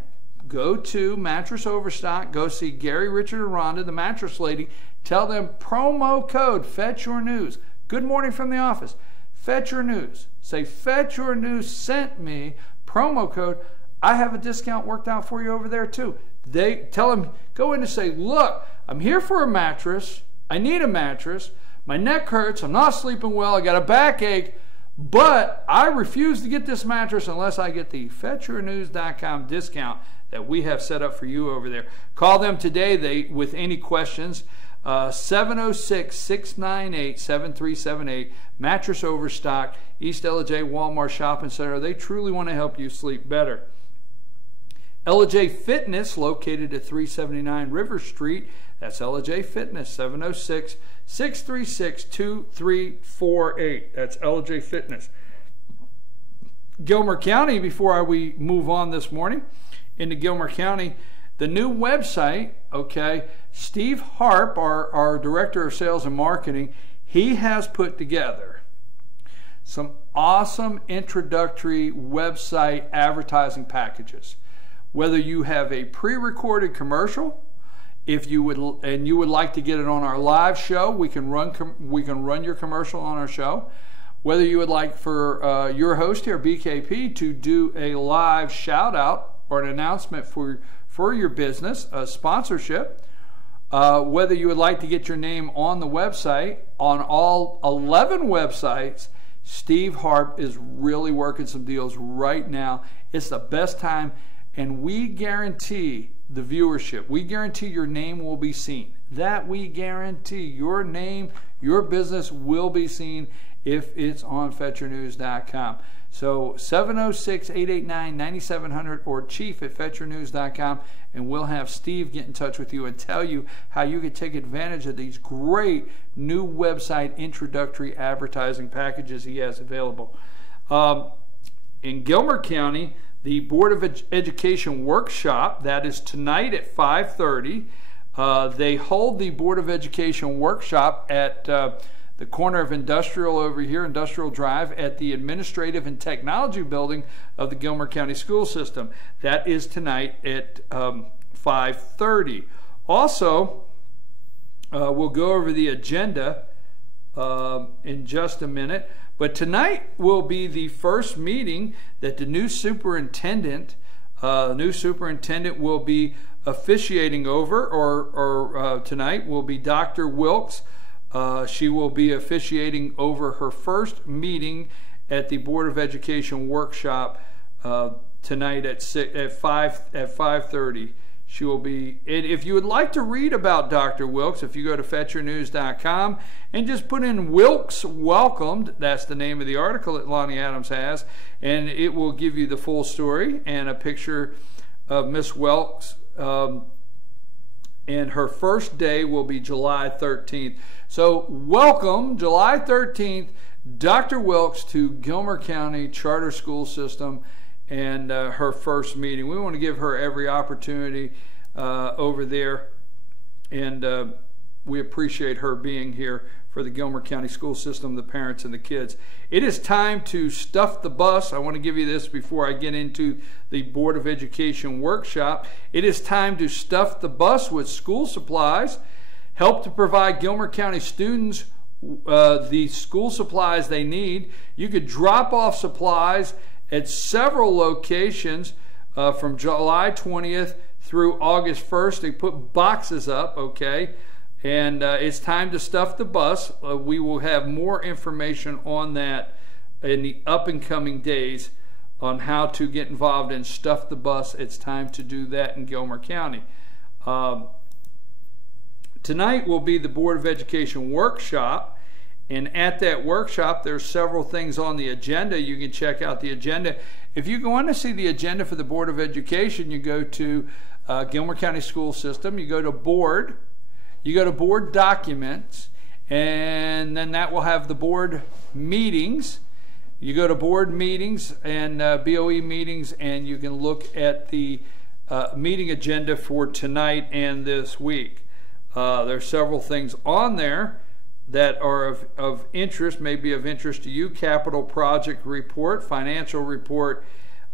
go to Mattress Overstock. Go see Gary, Richard, or Rhonda, the mattress lady. Tell them promo code Fetch Your News. Good morning from the office. Fetch Your News. Say Fetch Your News sent me. Promo code. I have a discount worked out for you over there too. They tell them, go in and say, look, I'm here for a mattress. I need a mattress. My neck hurts. I'm not sleeping well. I got a backache. But I refuse to get this mattress unless I get the FetchYourNews.com discount that we have set up for you over there. Call them today with any questions. 706-698-7378. Mattress Overstock, East LJ Walmart Shopping Center. They truly want to help you sleep better. LJ Fitness, located at 379 River Street. That's LJ Fitness, 706-636-2348. That's LJ Fitness. Gilmer County, before we move on this morning into Gilmer County, the new website, okay, Steve Harp, our Director of Sales and Marketing, he has put together some awesome introductory website advertising packages. Whether you have a pre-recorded commercial, if you would like to get it on our live show, we can run your commercial on our show. Whether you would like for your host here, BKP, to do a live shout out or an announcement for your business, a sponsorship, whether you would like to get your name on the website, on all 11 websites, Steve Harp is really working some deals right now. It's the best time, and we guarantee the viewership. We guarantee your name will be seen. That we guarantee. Your name, your business will be seen if it's on FetchYourNews.com. So 706-889-9700 or chief@FetchYourNews.com, and we'll have Steve get in touch with you and tell you how you can take advantage of these great new website introductory advertising packages he has available. In Gilmer County, the Board of Education workshop, that is tonight at 5:30. They hold the Board of Education workshop at the corner of Industrial over here, Industrial Drive, at the Administrative and Technology Building of the Gilmer County School System. That is tonight at 5:30. Also, we'll go over the agenda in just a minute, but tonight will be the first meeting that the new superintendent will be officiating over, or tonight will be Dr. Wilkes. She will be officiating over her first meeting at the Board of Education workshop tonight at 5:30. She will be. And if you would like to read about Dr. Wilkes, if you go to FetchYourNews.com and just put in Wilkes Welcomed, that's the name of the article that Lonnie Adams has, and it will give you the full story and a picture of Miss Wilkes. And her first day will be July 13th. So welcome, July 13th, Dr. Wilkes to Gilmer County Charter School System. and her first meeting. We want to give her every opportunity over there, and we appreciate her being here for the Gilmer County School System, the parents, and the kids. It is time to stuff the bus. I want to give you this before I get into the Board of Education workshop. It is time to stuff the bus with school supplies, help to provide Gilmer County students the school supplies they need. You could drop off supplies at several locations from July 20th through August 1st. They put boxes up, okay? And it's time to stuff the bus. We will have more information on that in the up and coming days on how to get involved and stuff the bus. It's time to do that in Gilmer County. Tonight will be the Board of Education workshop, and at that workshop there's several things on the agenda. You can check out the agenda. If you want to see the agenda for the Board of Education, you go to Gilmer County School System, you go to Board, you go to Board Documents, and then that will have the board meetings. You go to board meetings and BOE meetings, and you can look at the meeting agenda for tonight and this week. There's several things on there that are of interest, may be of interest to you. Capital project report, financial report,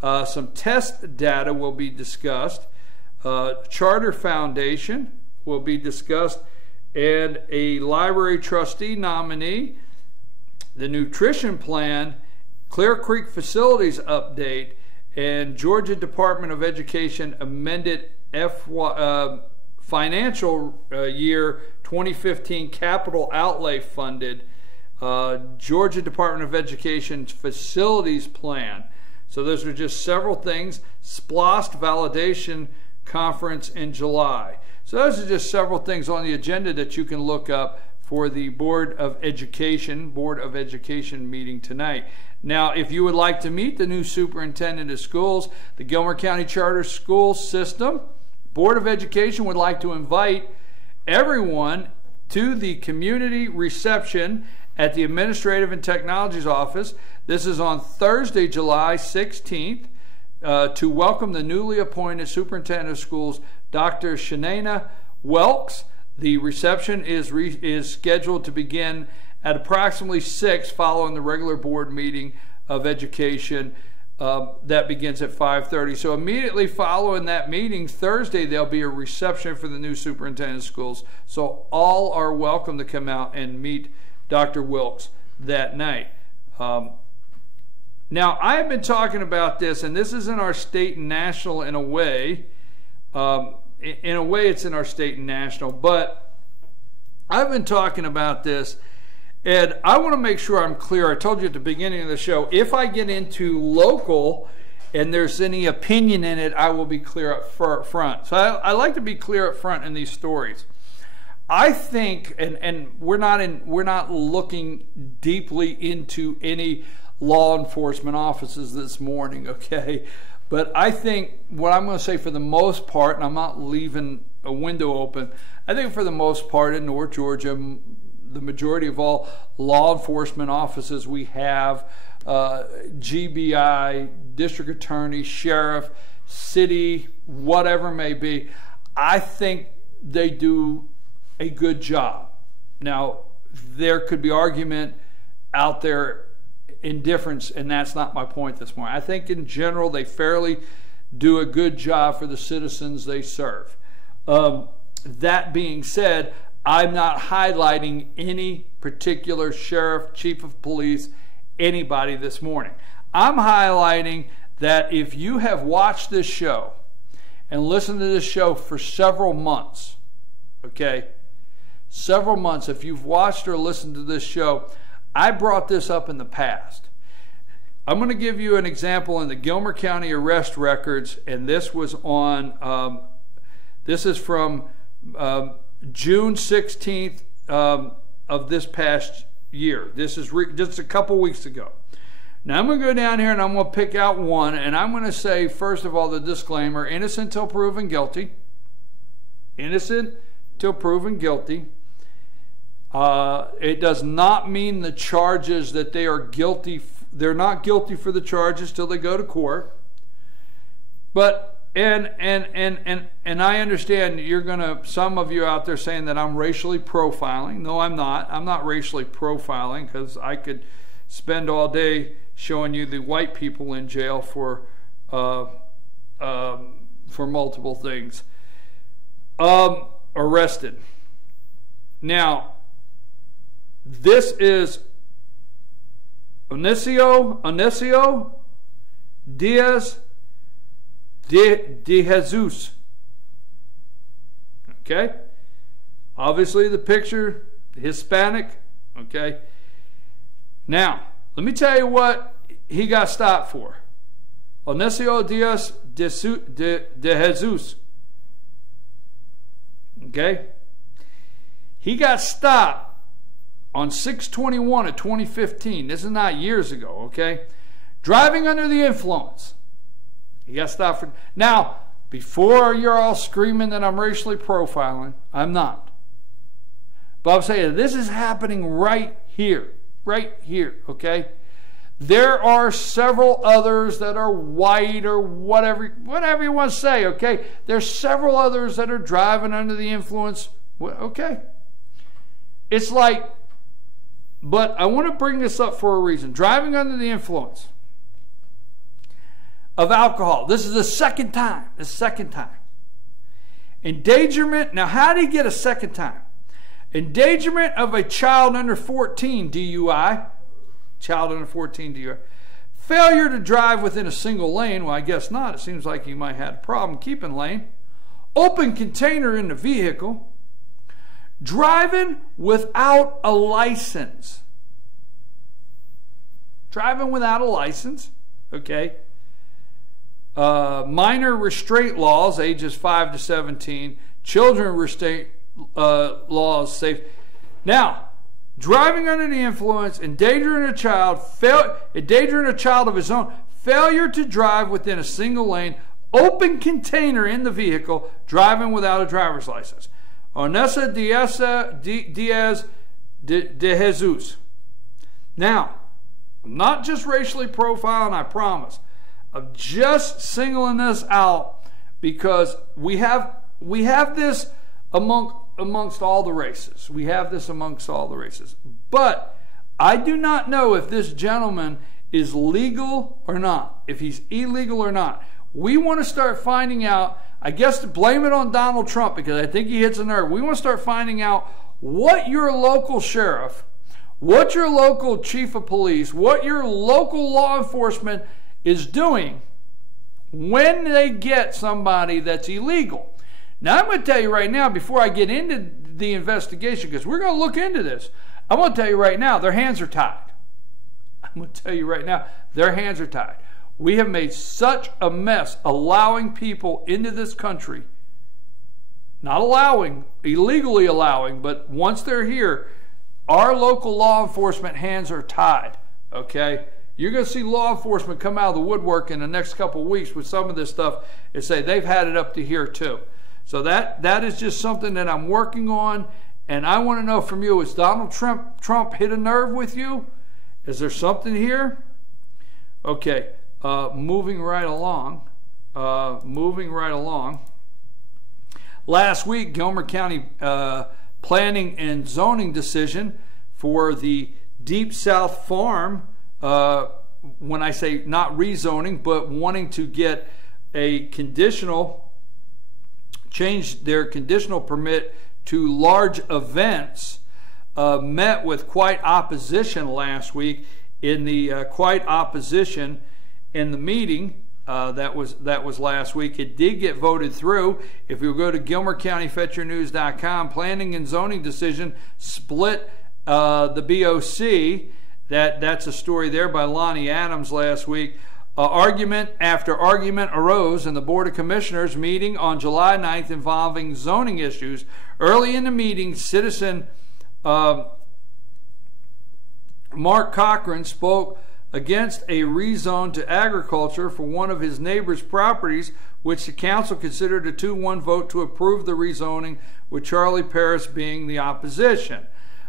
some test data will be discussed. Charter Foundation will be discussed, and a library trustee nominee, the nutrition plan, Clear Creek facilities update, and Georgia Department of Education amended financial year 2015 capital outlay funded, Georgia Department of Education facilities plan. So those are just several things. SPLOST validation conference in July. So those are just several things on the agenda that you can look up for the Board of Education meeting tonight. Now, if you would like to meet the new superintendent of schools, the Gilmer County Charter School System, Board of Education would like to invite everyone to the community reception at the Administrative and Technologies Office. This is on Thursday, July 16th, to welcome the newly appointed Superintendent of Schools, Dr. Shanana Welks. The reception is scheduled to begin at approximately 6 following the regular board meeting of education that begins at 5:30. So immediately following that meeting, Thursday, there'll be a reception for the new superintendent of schools. So all are welcome to come out and meet Dr. Wilkes that night. Now, I have been talking about this, and this is in our state and national in a way. In a way, it's in our state and national, but I've been talking about this, and I want to make sure I'm clear. I told you at the beginning of the show, if I get into local and there's any opinion in it, I will be clear up front. So I like to be clear up front in these stories. I think, and we're not looking deeply into any law enforcement offices this morning, okay? But I think what I'm going to say for the most part, and I'm not leaving a window open, I think for the most part in North Georgia, the majority of all law enforcement offices we have, GBI, district attorney, sheriff, city, whatever it may be, I think they do a good job. Now, there could be argument out there indifference, and that's not my point this morning. I think in general they fairly do a good job for the citizens they serve. That being said, I'm not highlighting any particular sheriff, chief of police, anybody this morning. I'm highlighting that if you have watched this show and listened to this show for several months, okay, several months, if you've watched or listened to this show, I brought this up in the past. I'm going to give you an example in the Gilmer County arrest records, and this was on, this is from June 16th of this past year. This is just a couple weeks ago. Now I'm going to go down here and I'm going to pick out one, and I'm going to say, first of all, the disclaimer: innocent till proven guilty. Innocent till proven guilty. It does not mean the charges that they are guilty. They're not guilty for the charges till they go to court. But and I understand you're gonna, some of you out there saying that I'm racially profiling. No, I'm not. I'm not racially profiling, because I could spend all day showing you the white people in jail for multiple things. Arrested. Now, this is Onicio Diaz de Jesus. Okay? Obviously the picture, Hispanic. Okay? Now, let me tell you what he got stopped for. Onicio Diaz de Jesus. Okay? He got stopped on 6/21 of 2015. This is not years ago, okay? Driving under the influence. He got stopped for... Now, before you're all screaming that I'm racially profiling, I'm not. But I'm saying this is happening right here, okay? There are several others that are white or whatever you want to say, okay? There's several others that are driving under the influence, okay? It's like, but I want to bring this up for a reason. Driving under the influence of alcohol. This is the second time. Endangerment. Now, how did he get a second time? Endangerment of a child under 14, DUI. Child under 14, DUI. Failure to drive within a single lane. Well, I guess not. It seems like he might have had a problem keeping lane. Open container in the vehicle. Driving without a license. Driving without a license. Okay. Minor restraint laws, ages 5 to 17. Children restraint laws, safe. Now, driving under the influence, endangering a child of his own, failure to drive within a single lane, open container in the vehicle, driving without a driver's license. Onesa Diaz de Jesus. Now, I'm not just racially profiling, I promise. I'm just singling this out because we have this amongst all the races. We have this amongst all the races. But I do not know if this gentleman is legal or not, if he's illegal or not. We want to start finding out, I guess to blame it on Donald Trump because I think he hits a nerve. We want to start finding out what your local sheriff, what your local chief of police, what your local law enforcement is doing when they get somebody that's illegal. Now, I'm going to tell you right now, before I get into the investigation, because we're going to look into this, I'm going to tell you right now, their hands are tied. I'm going to tell you right now, their hands are tied. We have made such a mess allowing people into this country, not allowing, illegally allowing, but once they're here, our local law enforcement hands are tied, okay? You're going to see law enforcement come out of the woodwork in the next couple of weeks with some of this stuff and say they've had it up to here too. So that is just something that I'm working on, and I want to know from you, is Donald Trump hit a nerve with you? Is there something here? Okay, moving right along. Last week, Gilmer County planning and zoning decision for the Deep South Farm, when I say not rezoning, but wanting to get a conditional, change their conditional permit to large events, met with quite opposition last week. In the quite opposition in the meeting that was last week, it did get voted through. If you go to GilmerCountyFetchYourNews.com, planning and zoning decision split the BOC. That's a story there by Lonnie Adams last week. Argument after argument arose in the Board of Commissioners meeting on July 9th involving zoning issues. Early in the meeting, citizen Mark Cochran spoke against a rezone to agriculture for one of his neighbor's properties, which the council considered a 2-1 vote to approve the rezoning, with Charlie Paris being the opposition.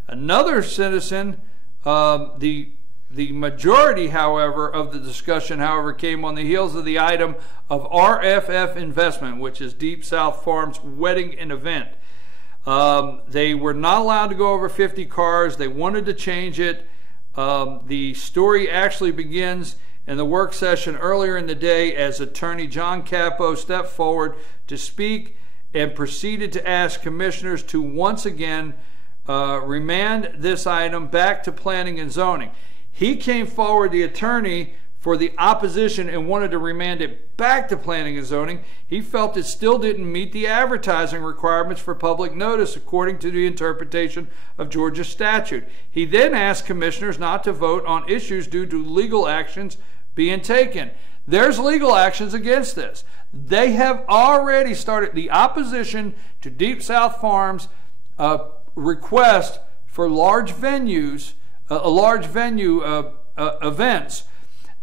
Another citizen, the The majority, however, of the discussion, however, came on the heels of the item of RFF Investment, which is Deep South Farms Wedding and Event. They were not allowed to go over 50 cars. They wanted to change it. The story actually begins in the work session earlier in the day as attorney John Capo stepped forward to speak and proceeded to ask commissioners to once again remand this item back to planning and zoning. He came forward, the attorney for the opposition, and wanted to remand it back to planning and zoning. He felt it still didn't meet the advertising requirements for public notice according to the interpretation of Georgia statute. He then asked commissioners not to vote on issues due to legal actions being taken. There's legal actions against this. They have already started the opposition to Deep South Farms request for large venues, events.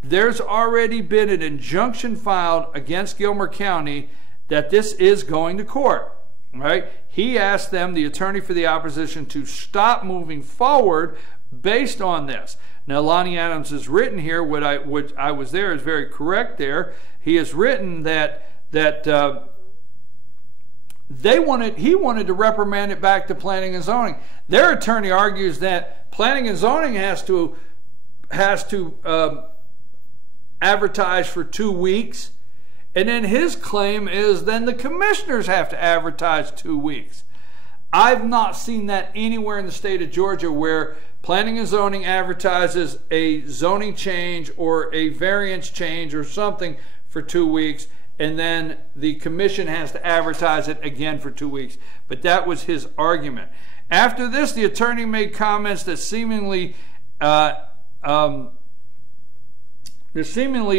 There's already been an injunction filed against Gilmer County that this is going to court. Right? He asked them, the attorney for the opposition, to stop moving forward based on this. Now, Lonnie Adams has written here, what I was there is very correct there. He has written that he wanted to reprimand it back to planning and zoning. Their attorney argues that planning and zoning has to advertise for 2 weeks, and then his claim is then the commissioners have to advertise 2 weeks. I've not seen that anywhere in the state of Georgia where planning and zoning advertises a zoning change or a variance change or something for 2 weeks, and then the commission has to advertise it again for 2 weeks. But that was his argument. After this, the attorney made comments that seemingly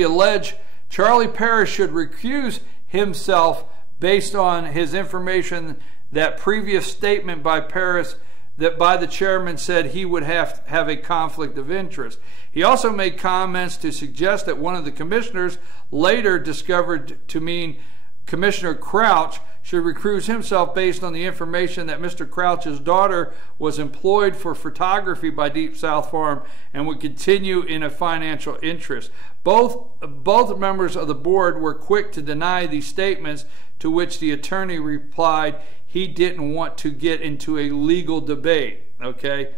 allege Charlie Parrish should recuse himself based on his information, that previous statement by Parrish that by the chairman said he would have a conflict of interest. He also made comments to suggest that one of the commissioners later discovered to mean Commissioner Crouch should recuse himself based on the information that Mr. Crouch's daughter was employed for photography by Deep South Farm and would continue in a financial interest. Both members of the board were quick to deny these statements, to which the attorney replied he didn't want to get into a legal debate. Okay,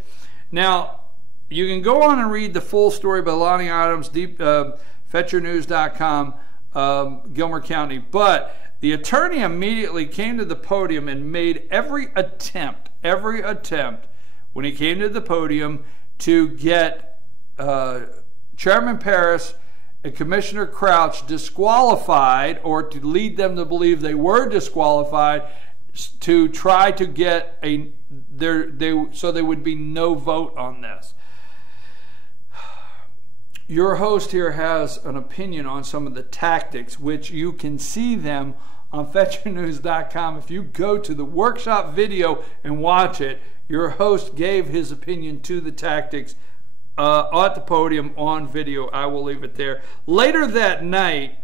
now you can go on and read the full story by Lonnie Adams, FetcherNews.com, Gilmer County, but the attorney immediately came to the podium and made every attempt when he came to the podium to get Chairman Parrish and Commissioner Crouch disqualified, or to lead them to believe they were disqualified, to try to get so there would be no vote on this. Your host here has an opinion on some of the tactics, which you can see them on FetcherNews.com. If you go to the workshop video and watch it, your host gave his opinion to the tactics at the podium on video. I will leave it there. Later that night,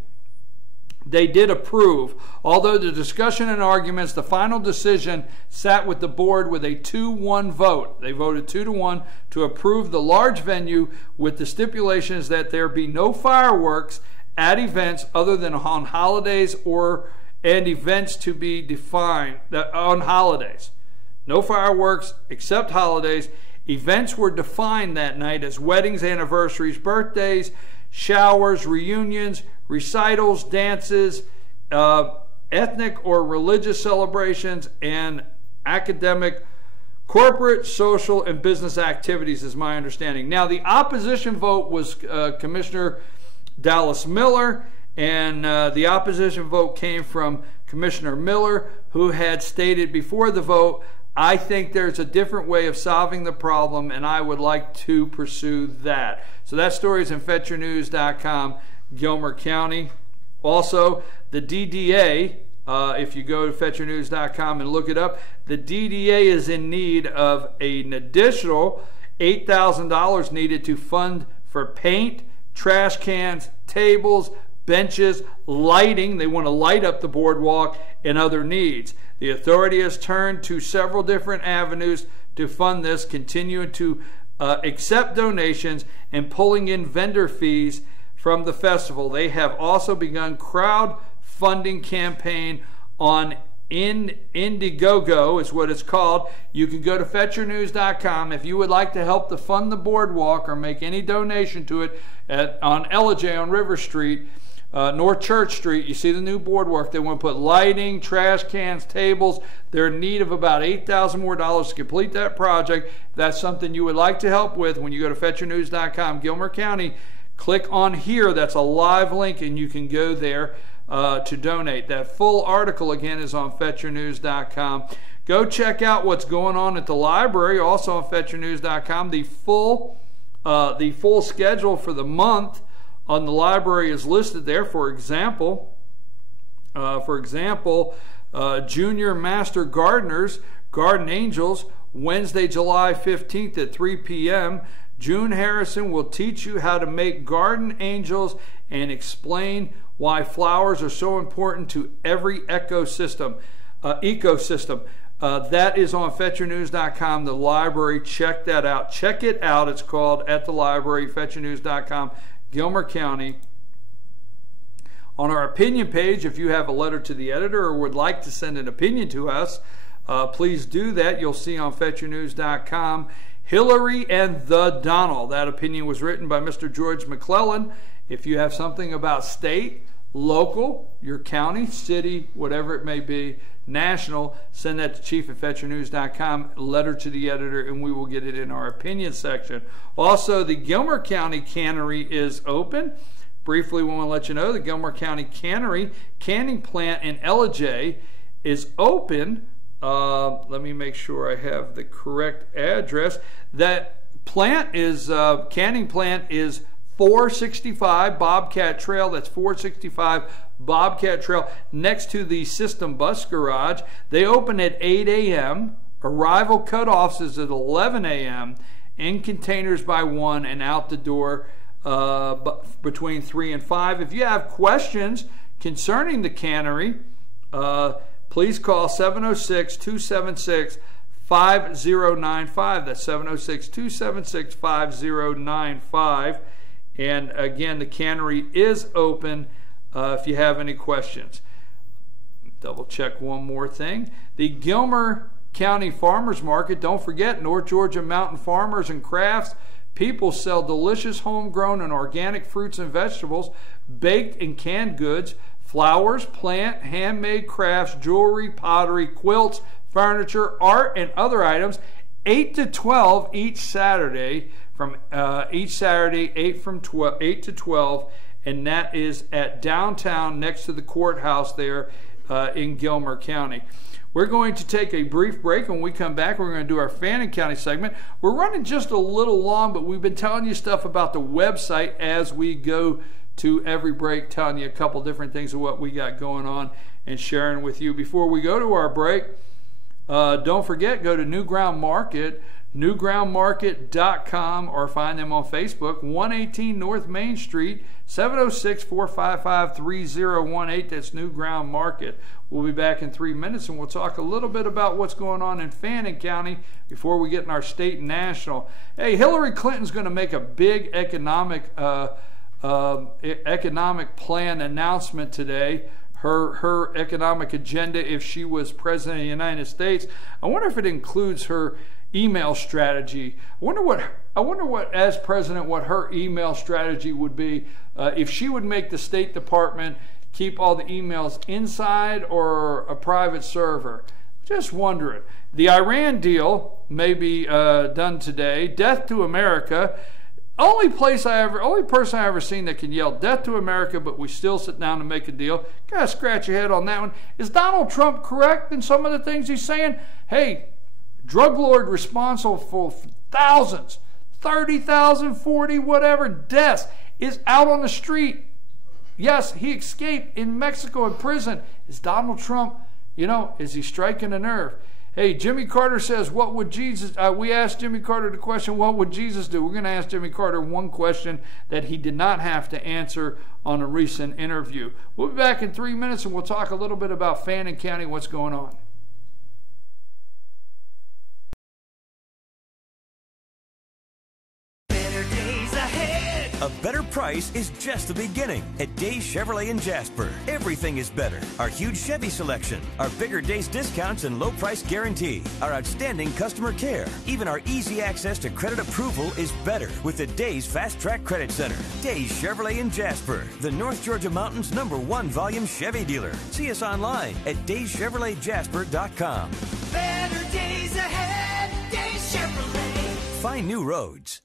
they did approve, although the discussion and arguments, the final decision sat with the board with a 2-1 vote. They voted 2-1 to approve the large venue with the stipulations that there be no fireworks at events other than on holidays and events to be defined on holidays. No fireworks except holidays. Events were defined that night as weddings, anniversaries, birthdays, showers, reunions, recitals, dances, ethnic or religious celebrations, and academic, corporate, social, and business activities is my understanding. Now, the opposition vote was Commissioner Dallas Miller, and the opposition vote came from Commissioner Miller, who had stated before the vote, I think there's a different way of solving the problem, and I would like to pursue that. So that story is in FetcherNews.com, Gilmer County. Also, the DDA, if you go to FetcherNews.com and look it up, the DDA is in need of an additional $8,000 needed to fund for paint, trash cans, tables, benches, lighting. They want to light up the boardwalk, and other needs. The authority has turned to several different avenues to fund this, continuing to accept donations, and pulling in vendor fees from the festival. They have also begun crowdfunding campaign on Indiegogo is what it's called. You can go to fetchyournews.com if you would like to help to fund the boardwalk or make any donation to it on Ellijay on River Street, North Church Street. You see the new boardwalk. They want to put lighting, trash cans, tables. They're in need of about $8,000 more to complete that project. If that's something you would like to help with, when you go to fetchyournews.com, Gilmer County, click on here. That's a live link, and you can go there to donate. That full article again is on fetchyournews.com. Go check out what's going on at the library, also on fetchyournews.com. The full schedule for the month on the library is listed there. For example, Junior Master Gardeners, Garden Angels, Wednesday, July 15th at 3 p.m. June Harrison will teach you how to make garden angels and explain why flowers are so important to every ecosystem. That is on fetchyournews.com, the library. Check that out. Check it out. It's called At the Library, fetchyournews.com, Gilmer County. On our opinion page, if you have a letter to the editor or would like to send an opinion to us, please do that. You'll see on fetchyournews.com, Hillary and the Donald. That opinion was written by Mr. George McClellan. If you have something about state, local, your county, city, whatever it may be, national, send that to chief@fetchyournews.com, letter to the editor, and we will get it in our opinion section. Also, the Gilmer County Cannery is open. Briefly, we want to let you know the Gilmer County Cannery canning plant in Ellijay is open. Let me make sure I have the correct address. That plant is, canning plant is 465 Bobcat Trail. That's 465 Bobcat Trail next to the System Bus Garage. They open at 8 a.m. Arrival cutoffs is at 11 a.m. In containers by 1 and out the door between 3 and 5. If you have questions concerning the cannery, please call 706-276-5095. That's 706-276-5095. And again, the cannery is open if you have any questions. Double check one more thing. The Gilmer County Farmers Market, don't forget, North Georgia Mountain Farmers and Crafts. People sell delicious homegrown and organic fruits and vegetables, baked and canned goods, flowers, plant, handmade crafts, jewelry, pottery, quilts, furniture, art, and other items. 8 to 12 each Saturday. From 8 to 12, and that is at downtown next to the courthouse there in Gilmer County. We're going to take a brief break. When we come back, we're going to do our Fannin County segment. We're running just a little long, but we've been telling you stuff about the website as we go to every break, telling you a couple different things of what we got going on and sharing with you. Before we go to our break, don't forget, go to New Ground Market, newgroundmarket.com, or find them on Facebook, 118 North Main Street, 706-455-3018. That's New Ground Market. We'll be back in 3 minutes, and we'll talk a little bit about what's going on in Fannin County before we get in our state and national. Hey, Hillary Clinton's going to make a big economic plan announcement today. Her economic agenda, if she was president of the United States. I wonder if it includes her email strategy. I wonder what, as president, what her email strategy would be, if she would make the State Department keep all the emails inside or a private server. Just wondering. The Iran deal may be done today. Death to America. Only person I ever seen that can yell death to America, but we still sit down to make a deal. Gotta scratch your head on that one. Is Donald Trump correct in some of the things he's saying? Hey, drug lord responsible for thousands, 30,000, 40, whatever deaths, is out on the street. Yes, he escaped in Mexico in prison. Is Donald Trump, is he striking a nerve? Hey, Jimmy Carter says, what would Jesus, we asked Jimmy Carter the question, what would Jesus do? We're going to ask Jimmy Carter one question that he did not have to answer on a recent interview. We'll be back in 3 minutes, and we'll talk a little bit about Fannin County, what's going on. is just the beginning. At Days Chevrolet in Jasper, everything is better. Our huge Chevy selection, our bigger Days discounts and low price guarantee, our outstanding customer care, even our easy access to credit approval is better with the Days Fast Track Credit Center. Days Chevrolet in Jasper, the North Georgia Mountain's #1 volume Chevy dealer. See us online at dayschevroletjasper.com. Better days ahead, Days Chevrolet. Find new roads.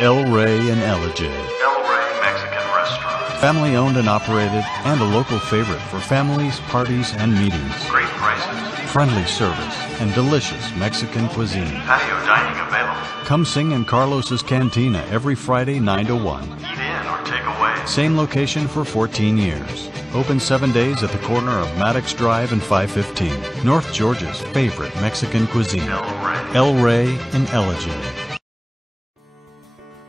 El Rey and Ellijay. El Rey Mexican Restaurant. Family owned and operated and a local favorite for families, parties, and meetings. Great prices. Friendly service and delicious Mexican cuisine. Patio dining available. Come sing in Carlos's Cantina every Friday 9 to 1. Eat in or take away. Same location for 14 years. Open 7 days at the corner of Maddox Drive and 515. North Georgia's favorite Mexican cuisine. El Rey and Ellijay.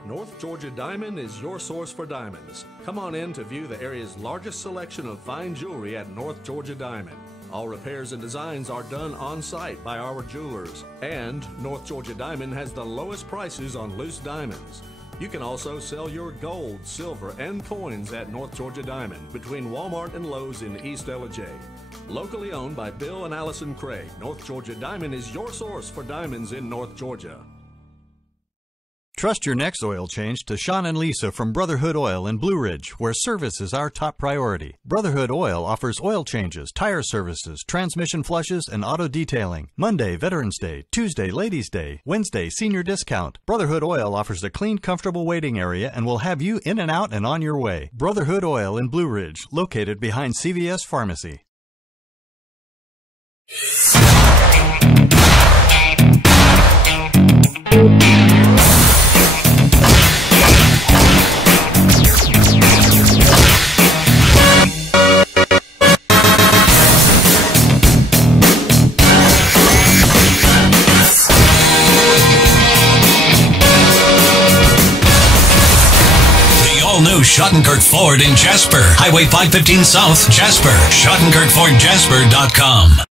North Georgia Diamond is your source for diamonds. Come on in to view the area's largest selection of fine jewelry at North Georgia Diamond. All repairs and designs are done on site by our jewelers. And North Georgia Diamond has the lowest prices on loose diamonds. You can also sell your gold, silver, and coins at North Georgia Diamond between Walmart and Lowe's in East Ellijay. Locally owned by Bill and Allison Craig, North Georgia Diamond is your source for diamonds in North Georgia. Trust your next oil change to Sean and Lisa from Brotherhood Oil in Blue Ridge, where service is our top priority. Brotherhood Oil offers oil changes, tire services, transmission flushes, and auto detailing. Monday, Veterans Day. Tuesday, Ladies' Day. Wednesday, senior discount. Brotherhood Oil offers a clean, comfortable waiting area and will have you in and out and on your way. Brotherhood Oil in Blue Ridge, located behind CVS Pharmacy. New Schottenkirk Ford in Jasper. Highway 515 South, Jasper. SchottenkirkFordJasper.com.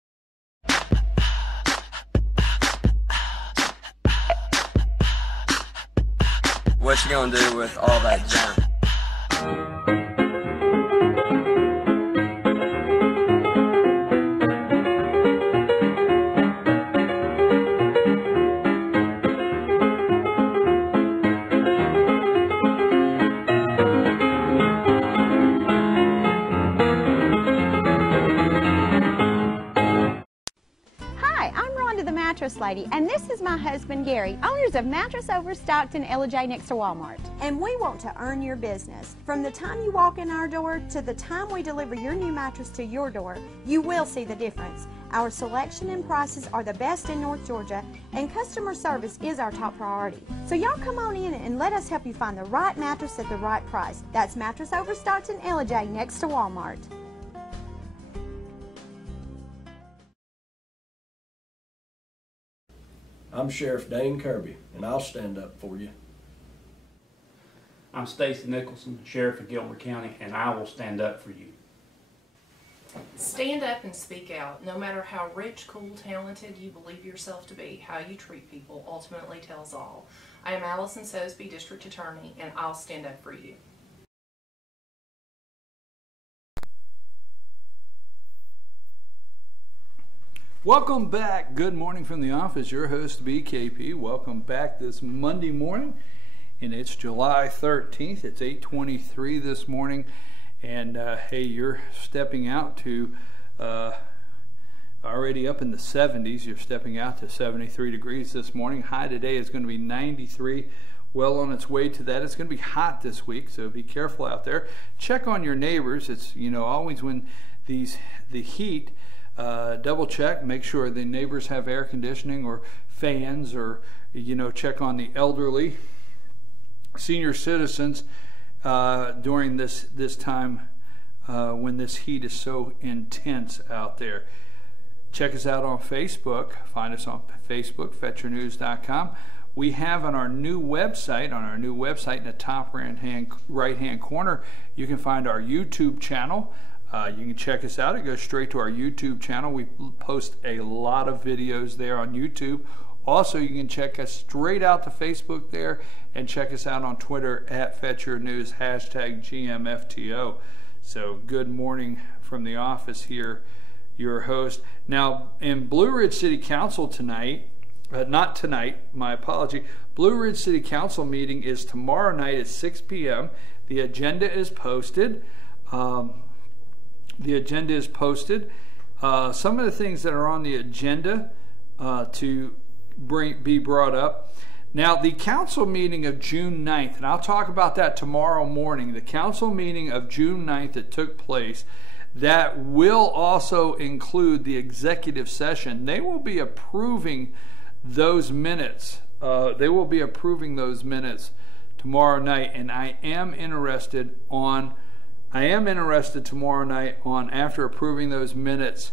What you gonna do with all that junk? Mattress Lady, and this is my husband Gary, owners of Mattress Overstocked in Ellijay next to Walmart. And we want to earn your business. From the time you walk in our door to the time we deliver your new mattress to your door, you will see the difference. Our selection and prices are the best in North Georgia, and customer service is our top priority. So y'all come on in and let us help you find the right mattress at the right price. That's Mattress Overstocked in Ellijay next to Walmart. I'm Sheriff Dane Kirby, and I'll stand up for you. I'm Stacy Nicholson, Sheriff of Gilmer County, and I will stand up for you. Stand up and speak out. No matter how rich, cool, talented you believe yourself to be, how you treat people ultimately tells all. I am Allison Sosby, District Attorney, and I'll stand up for you. Welcome back. Good morning from the office. Your host, BKP. Welcome back this Monday morning, and it's July 13th. It's 8:23 this morning, and hey, you're stepping out to already up in the 70s. You're stepping out to 73 degrees this morning. High today is going to be 93. Well on its way to that. It's going to be hot this week, so be careful out there. Check on your neighbors. It's always when the heat. Double check, make sure the neighbors have air conditioning or fans, or check on the elderly, senior citizens during this time when this heat is so intense out there. Check us out on Facebook. Find us on Facebook, FetcherNews.com. We have on our new website, in the top right-hand corner, you can find our YouTube channel. You can check us out. It goes straight to our YouTube channel. We post a lot of videos there on YouTube Also, you can check us straight out to Facebook there and check us out on Twitter at @FetchYourNews, #GMFTO. So good morning from the office here, your host. Now, in Blue Ridge City Council tonight, not tonight, my apology, Blue Ridge City Council meeting is tomorrow night at 6 p.m. The agenda is posted. Some of the things that are on the agenda to be brought up. Now, the council meeting of June 9th, and I'll talk about that tomorrow morning, the council meeting of June 9th that took place, that will also include the executive session. They will be approving those minutes. Tomorrow night, and I am interested tomorrow night on, after approving those minutes,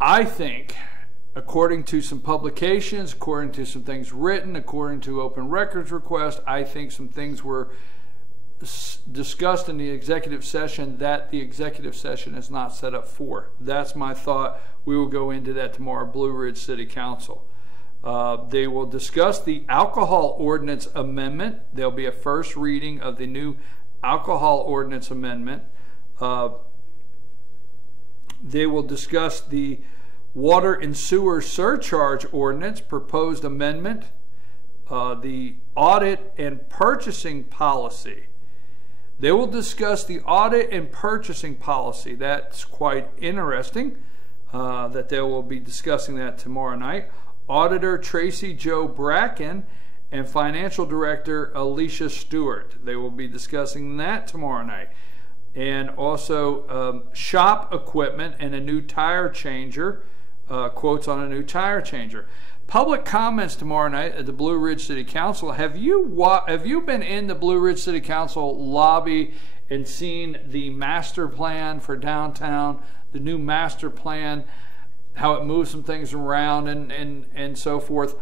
I think, according to some publications, according to some things written, according to open records requests, I think some things were discussed in the executive session that the executive session is not set up for. That's my thought. We will go into that tomorrow, Blue Ridge City Council. They will discuss the alcohol ordinance amendment. There'll be a first reading of the new alcohol ordinance amendment. They will discuss the water and sewer surcharge ordinance proposed amendment, the audit and purchasing policy. They will discuss the audit and purchasing policy. That's quite interesting that they will be discussing that tomorrow night. Auditor Tracy Joe Bracken and Financial Director Alicia Stewart. They will be discussing that tomorrow night. And also shop equipment and a new tire changer, quotes on a new tire changer. Public comments tomorrow night at the Blue Ridge City Council. Have you been in the Blue Ridge City Council lobby and seen the master plan for downtown, the new master plan, how it moves some things around and so forth?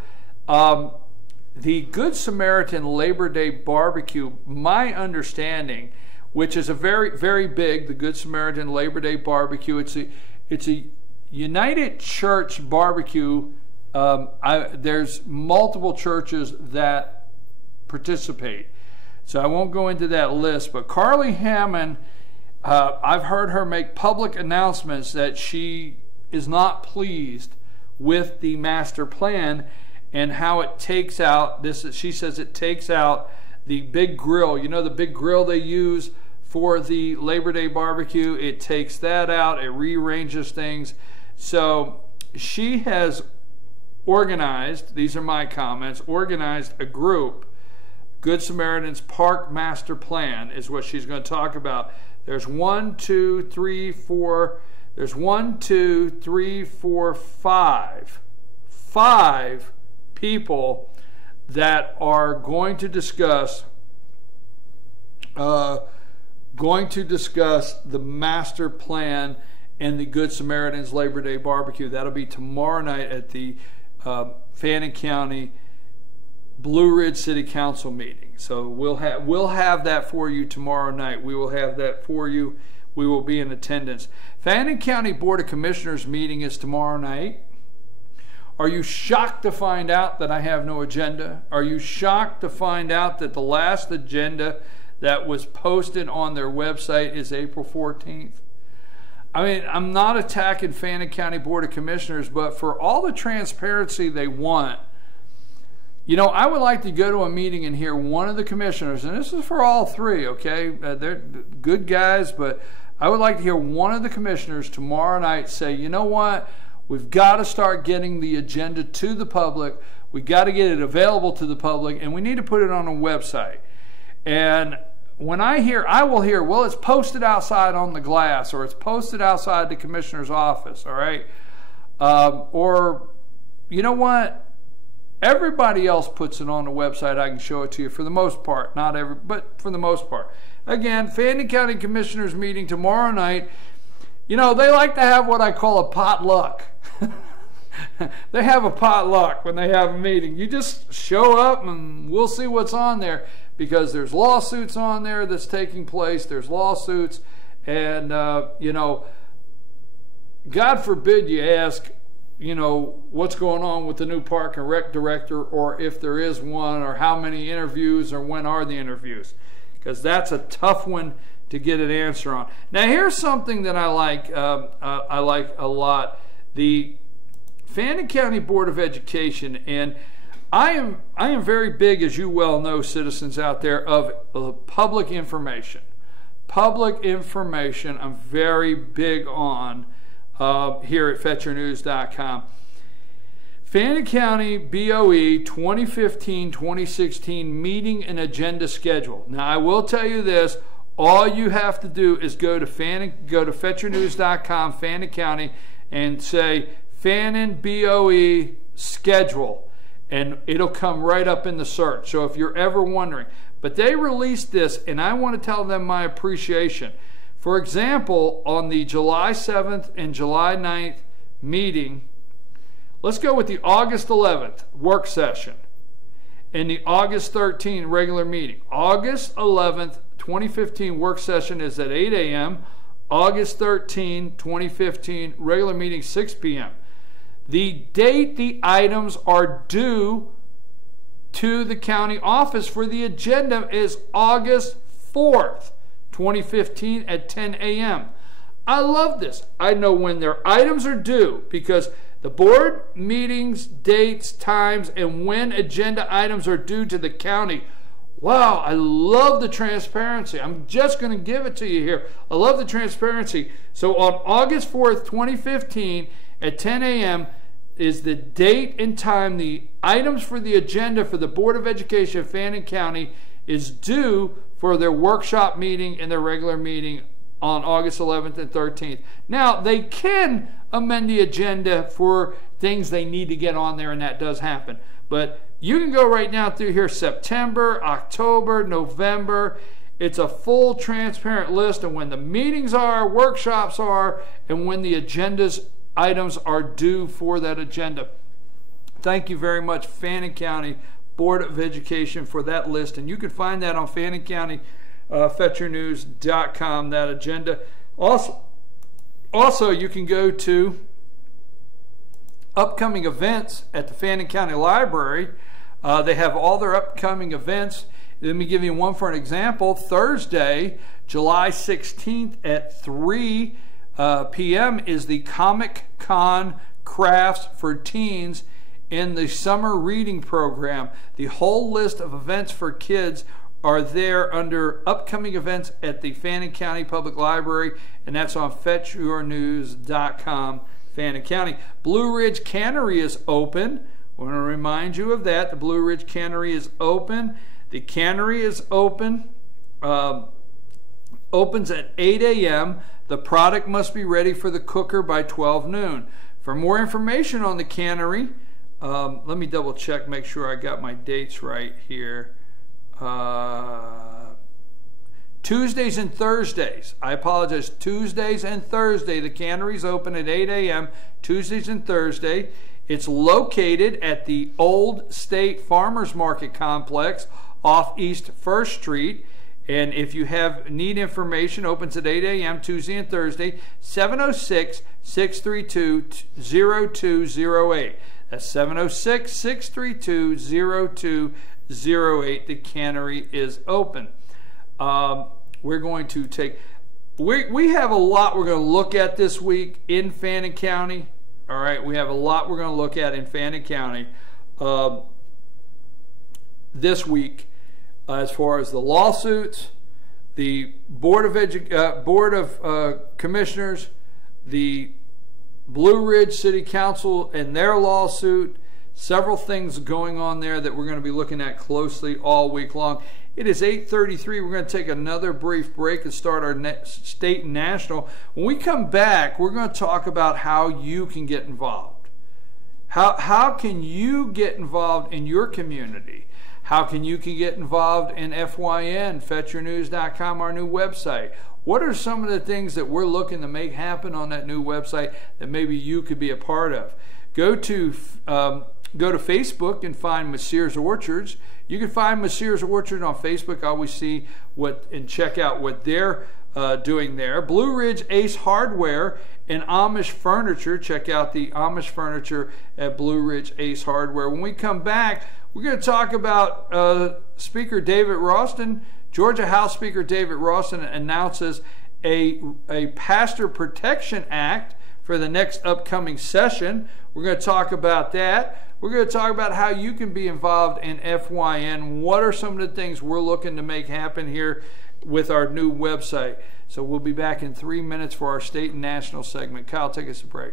The Good Samaritan Labor Day barbecue, my understanding, which is a very, very big, the Good Samaritan Labor Day barbecue. It's a United Church barbecue. There's multiple churches that participate, so I won't go into that list. But Carly Hammond, I've heard her make public announcements that she is not pleased with the master plan and how it takes out this. She says it takes out the big grill. You know, the big grill they use for the Labor Day barbecue. It takes that out. It rearranges things. So she has organized, these are my comments, organized a group. Good Samaritan's Park Master Plan is what she's going to talk about. There's 5 people that are going to discuss the master plan and the Good Samaritan's Labor Day barbecue. That'll be tomorrow night at the Fannin County Blue Ridge City Council meeting. So we'll have that for you tomorrow night. We will have that for you. We will be in attendance. Fannin County Board of Commissioners meeting is tomorrow night. Are you shocked to find out that I have no agenda? Are you shocked to find out that the last agenda that was posted on their website is April 14th? I mean, I'm not attacking Fannin County Board of Commissioners, but for all the transparency they want, you know, I would like to go to a meeting and hear one of the commissioners, and this is for all 3, okay? They're good guys, but I would like to hear one of the commissioners tomorrow night say, you know what? We've got to start getting the agenda to the public. We've got to get it available to the public, and we need to put it on a website. And when I will hear, well, it's posted outside on the glass, or it's posted outside the commissioner's office, all right? Or, you know what? Everybody else puts it on the website. I can show it to you for the most part. Not every, but for the most part. Again, Fannin County Commissioners meeting tomorrow night. You know, they like to have what I call a potluck. They have a potluck when they have a meeting. You just show up and we'll see what's on there, because there's lawsuits on there that's taking place. There's lawsuits, and you know, God forbid you ask what's going on with the new Park and Rec director, or if there is one, or how many interviews, or when are the interviews, because that's a tough one to get an answer on. Now, here's something that I like a lot. The Fannin County Board of Education, and I am very big, as you well know, citizens out there, of public information. Public information I'm very big on here at FetchYourNews.com. Fannin County BOE 2015-2016 meeting and agenda schedule. Now, I will tell you this. All you have to do is go to FetchYourNews.com, Fannin County, and say Fannin BOE schedule, and it'll come right up in the search. So if you're ever wondering, but they released this, and I want to tell them my appreciation. For example, on the July 7th and July 9th meeting, let's go with the August 11th work session and the August 13th regular meeting. August 11th, 2015 work session is at 8 a.m. August 13, 2015 regular meeting 6 p.m. The date the items are due to the county office for the agenda is August 4th, 2015 at 10 a.m. I love this. I know when their items are due because the board meetings, dates, times, and when agenda items are due to the county. Wow, I love the transparency. I'm just going to give it to you here. I love the transparency. So on August 4th, 2015 at 10 a.m. is the date and time the items for the agenda for the Board of Education of Fannin County is due for their workshop meeting and their regular meeting on August 11th and 13th. Now, they can amend the agenda for things they need to get on there, and that does happen. But you can go right now through here, September, October, November. It's a full transparent list of when the meetings are, workshops are, and when the items are due for that agenda. Thank you very much, Fannin County Board of Education, for that list. And you can find that on Fannin County, FetchYourNews.com, that agenda. Also, you can go to upcoming events at the Fannin County Library. They have all their upcoming events. Let me give you one for an example. Thursday, July 16th at 3 p.m. is the Comic Con Crafts for Teens in the summer reading program. The whole list of events for kids are there under upcoming events at the Fannin County Public Library, and that's on FetchYourNews.com, Fannin County. Blue Ridge Cannery is open. I want to remind you of that. The Blue Ridge Cannery is open. The cannery is open. Opens at 8 a.m. The product must be ready for the cooker by 12 noon. For more information on the cannery, let me double check, make sure I got my dates right here. Tuesdays and Thursdays. I apologize. Tuesdays and Thursday. The cannery's open at 8 a.m. Tuesdays and Thursday. It's located at the Old State Farmers Market Complex off East 1st Street. And if you need information, opens at 8 a.m. Tuesday and Thursday, 706-632-0208. That's 706-632-0208. The cannery is open. We're going to take, we have a lot we're going to look at this week in Fannin County. All right, we have a lot we're going to look at in Fannin County this week. As far as the lawsuits, the Board of Commissioners, the Blue Ridge City Council and their lawsuit, several things going on there that we're going to be looking at closely all week long. It is 8:33. We're going to take another brief break and start our state and national. When we come back, we're going to talk about how you can get involved. How can you get involved in your community? How can you get involved in FYN, FetchYourNews.com, our new website? What are some of the things that we're looking to make happen on that new website that maybe you could be a part of? Go to go to Facebook and find Messrs. Orchards. You can find Messrs. Orchard on Facebook. I always see and check out what they're doing there. Blue Ridge Ace Hardware and Amish Furniture. Check out the Amish Furniture at Blue Ridge Ace Hardware. When we come back, we're going to talk about Speaker David Ralston. Georgia House Speaker David Ralston announces a Pastor Protection Act for the next upcoming session. We're going to talk about that. We're going to talk about how you can be involved in FYN. What are some of the things we're looking to make happen here with our new website? So we'll be back in 3 minutes for our state and national segment. Kyle, take us a break.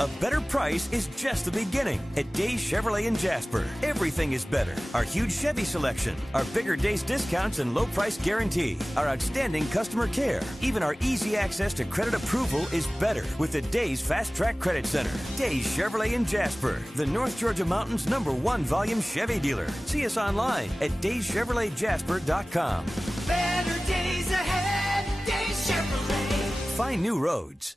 A better price is just the beginning at Days Chevrolet in Jasper. Everything is better. Our huge Chevy selection, our bigger Days discounts and low price guarantee, our outstanding customer care. Even our easy access to credit approval is better with the Days Fast Track Credit Center. Days Chevrolet in Jasper, the North Georgia Mountains #1 volume Chevy dealer. See us online at dayschevroletjasper.com. Better days ahead, Days Chevrolet. Find new roads.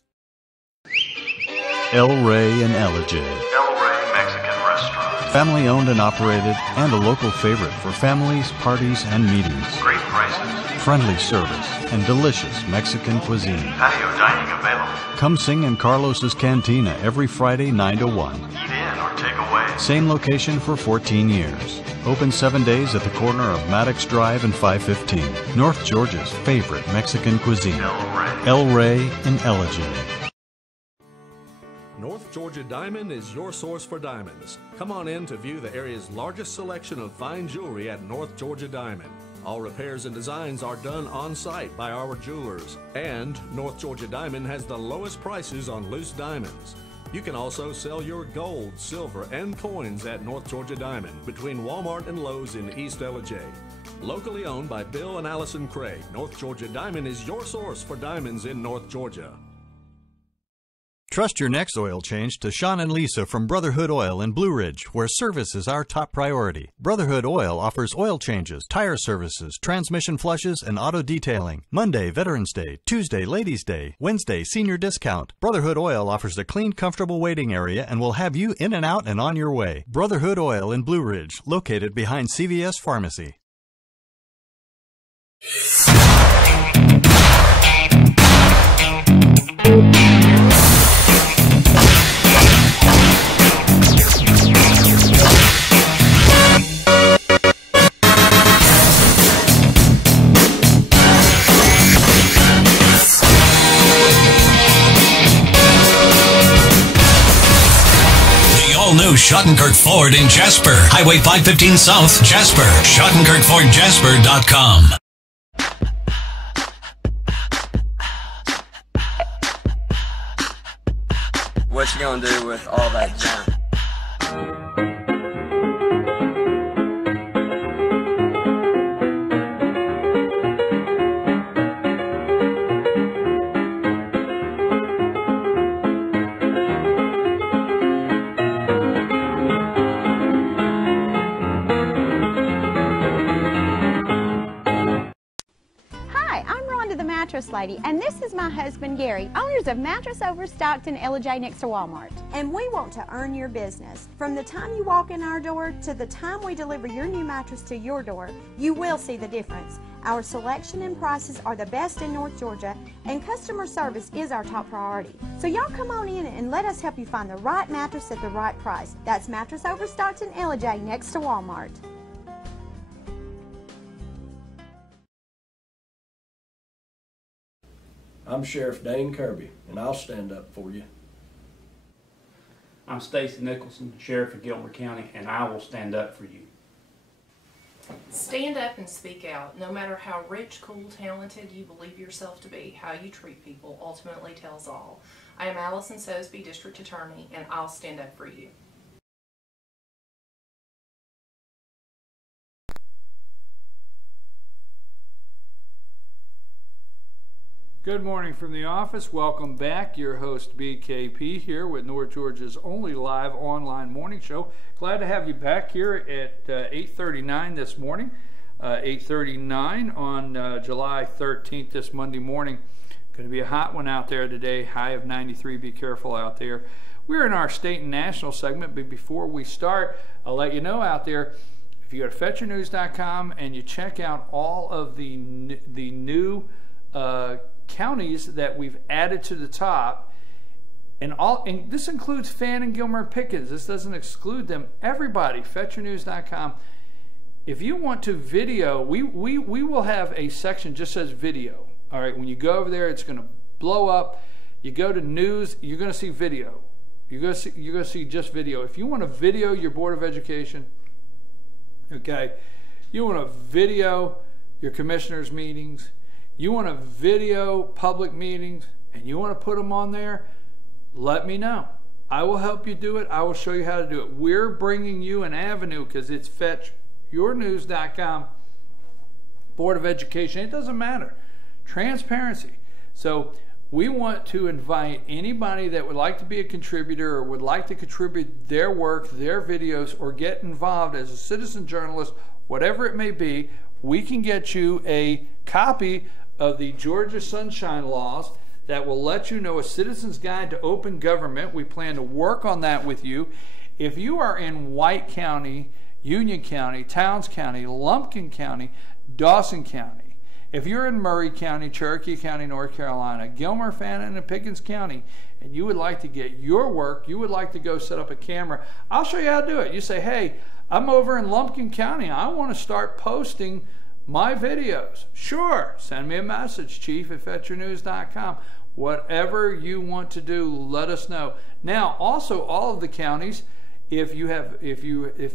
El Rey and Ellijay. El Rey Mexican Restaurant. Family owned and operated, and a local favorite for families, parties, and meetings. Great prices. Friendly service and delicious Mexican cuisine. Patio dining available. Come sing in Carlos's Cantina every Friday 9 to 1. Eat in or take away. Same location for 14 years. Open 7 days at the corner of Maddox Drive and 515. North Georgia's favorite Mexican cuisine. El Rey and Ellijay. North Georgia Diamond is your source for diamonds. Come on in to view the area's largest selection of fine jewelry at North Georgia Diamond. All repairs and designs are done on-site by our jewelers. And North Georgia Diamond has the lowest prices on loose diamonds. You can also sell your gold, silver, and coins at North Georgia Diamond between Walmart and Lowe's in East Ellijay. Locally owned by Bill and Allison Craig, North Georgia Diamond is your source for diamonds in North Georgia. Trust your next oil change to Sean and Lisa from Brotherhood Oil in Blue Ridge, where service is our top priority. Brotherhood Oil offers oil changes, tire services, transmission flushes, and auto detailing. Monday, Veterans Day. Tuesday, Ladies' Day. Wednesday, Senior Discount. Brotherhood Oil offers a clean, comfortable waiting area and will have you in and out and on your way. Brotherhood Oil in Blue Ridge, located behind CVS Pharmacy. New Schottenkirk Ford in Jasper. Highway 515 South, Jasper. SchottenkirkFordJasper.com. What you gonna do with all that junk? Mattress Lady, and this is my husband Gary, owners of Mattress Overstocked in Ellijay next to Walmart. And we want to earn your business. From the time you walk in our door to the time we deliver your new mattress to your door, you will see the difference. Our selection and prices are the best in North Georgia, and customer service is our top priority. So y'all come on in and let us help you find the right mattress at the right price. That's Mattress Overstocked in Ellijay next to Walmart. I'm Sheriff Dane Kirby, and I'll stand up for you. I'm Stacy Nicholson, Sheriff of Gilmer County, and I will stand up for you. Stand up and speak out. No matter how rich, cool, talented you believe yourself to be, how you treat people ultimately tells all. I am Allison Sosby, District Attorney, and I'll stand up for you. Good morning from the office. Welcome back. Your host BKP here with North Georgia's only live online morning show. Glad to have you back here at 8:39 this morning. 8:39 on July 13th, this Monday morning. Going to be a hot one out there today, high of 93. Be careful out there. We're in our state and national segment, but before we start, I'll let you know out there, if you go to FetcherNews.com and you check out all of the new counties that we've added to the top, and this includes Fannin, Gilmer, and Pickens. This doesn't exclude them. Everybody, FetcherNews.com. If you want to video, we will have a section just says video. All right, when you go over there, it's going to blow up. You go to news, you're going to see video. You're going to see just video. If you want to video your Board of Education, okay, you want to video your commissioners' meetings, you want to video public meetings, and you want to put them on there, let me know. I will help you do it. I will show you how to do it. We're bringing you an avenue because it's FetchYourNews.com, Board of Education. It doesn't matter. Transparency. So we want to invite anybody that would like to be a contributor or would like to contribute their work, their videos, or get involved as a citizen journalist, whatever it may be. We can get you a copy of the Georgia Sunshine Laws that will let you know a citizen's guide to open government. We plan to work on that with you. If you are in White County, Union County, Towns County, Lumpkin County, Dawson County, if you're in Murray County, Cherokee County, North Carolina, Gilmer, Fannin, and Pickens County, and you would like to get your work, you would like to go set up a camera, I'll show you how to do it. You say, hey, I'm over in Lumpkin County. I want to start posting my videos. Sure, send me a message, chief@FetcherNews.com. Whatever you want to do, let us know. Now, also, all of the counties, if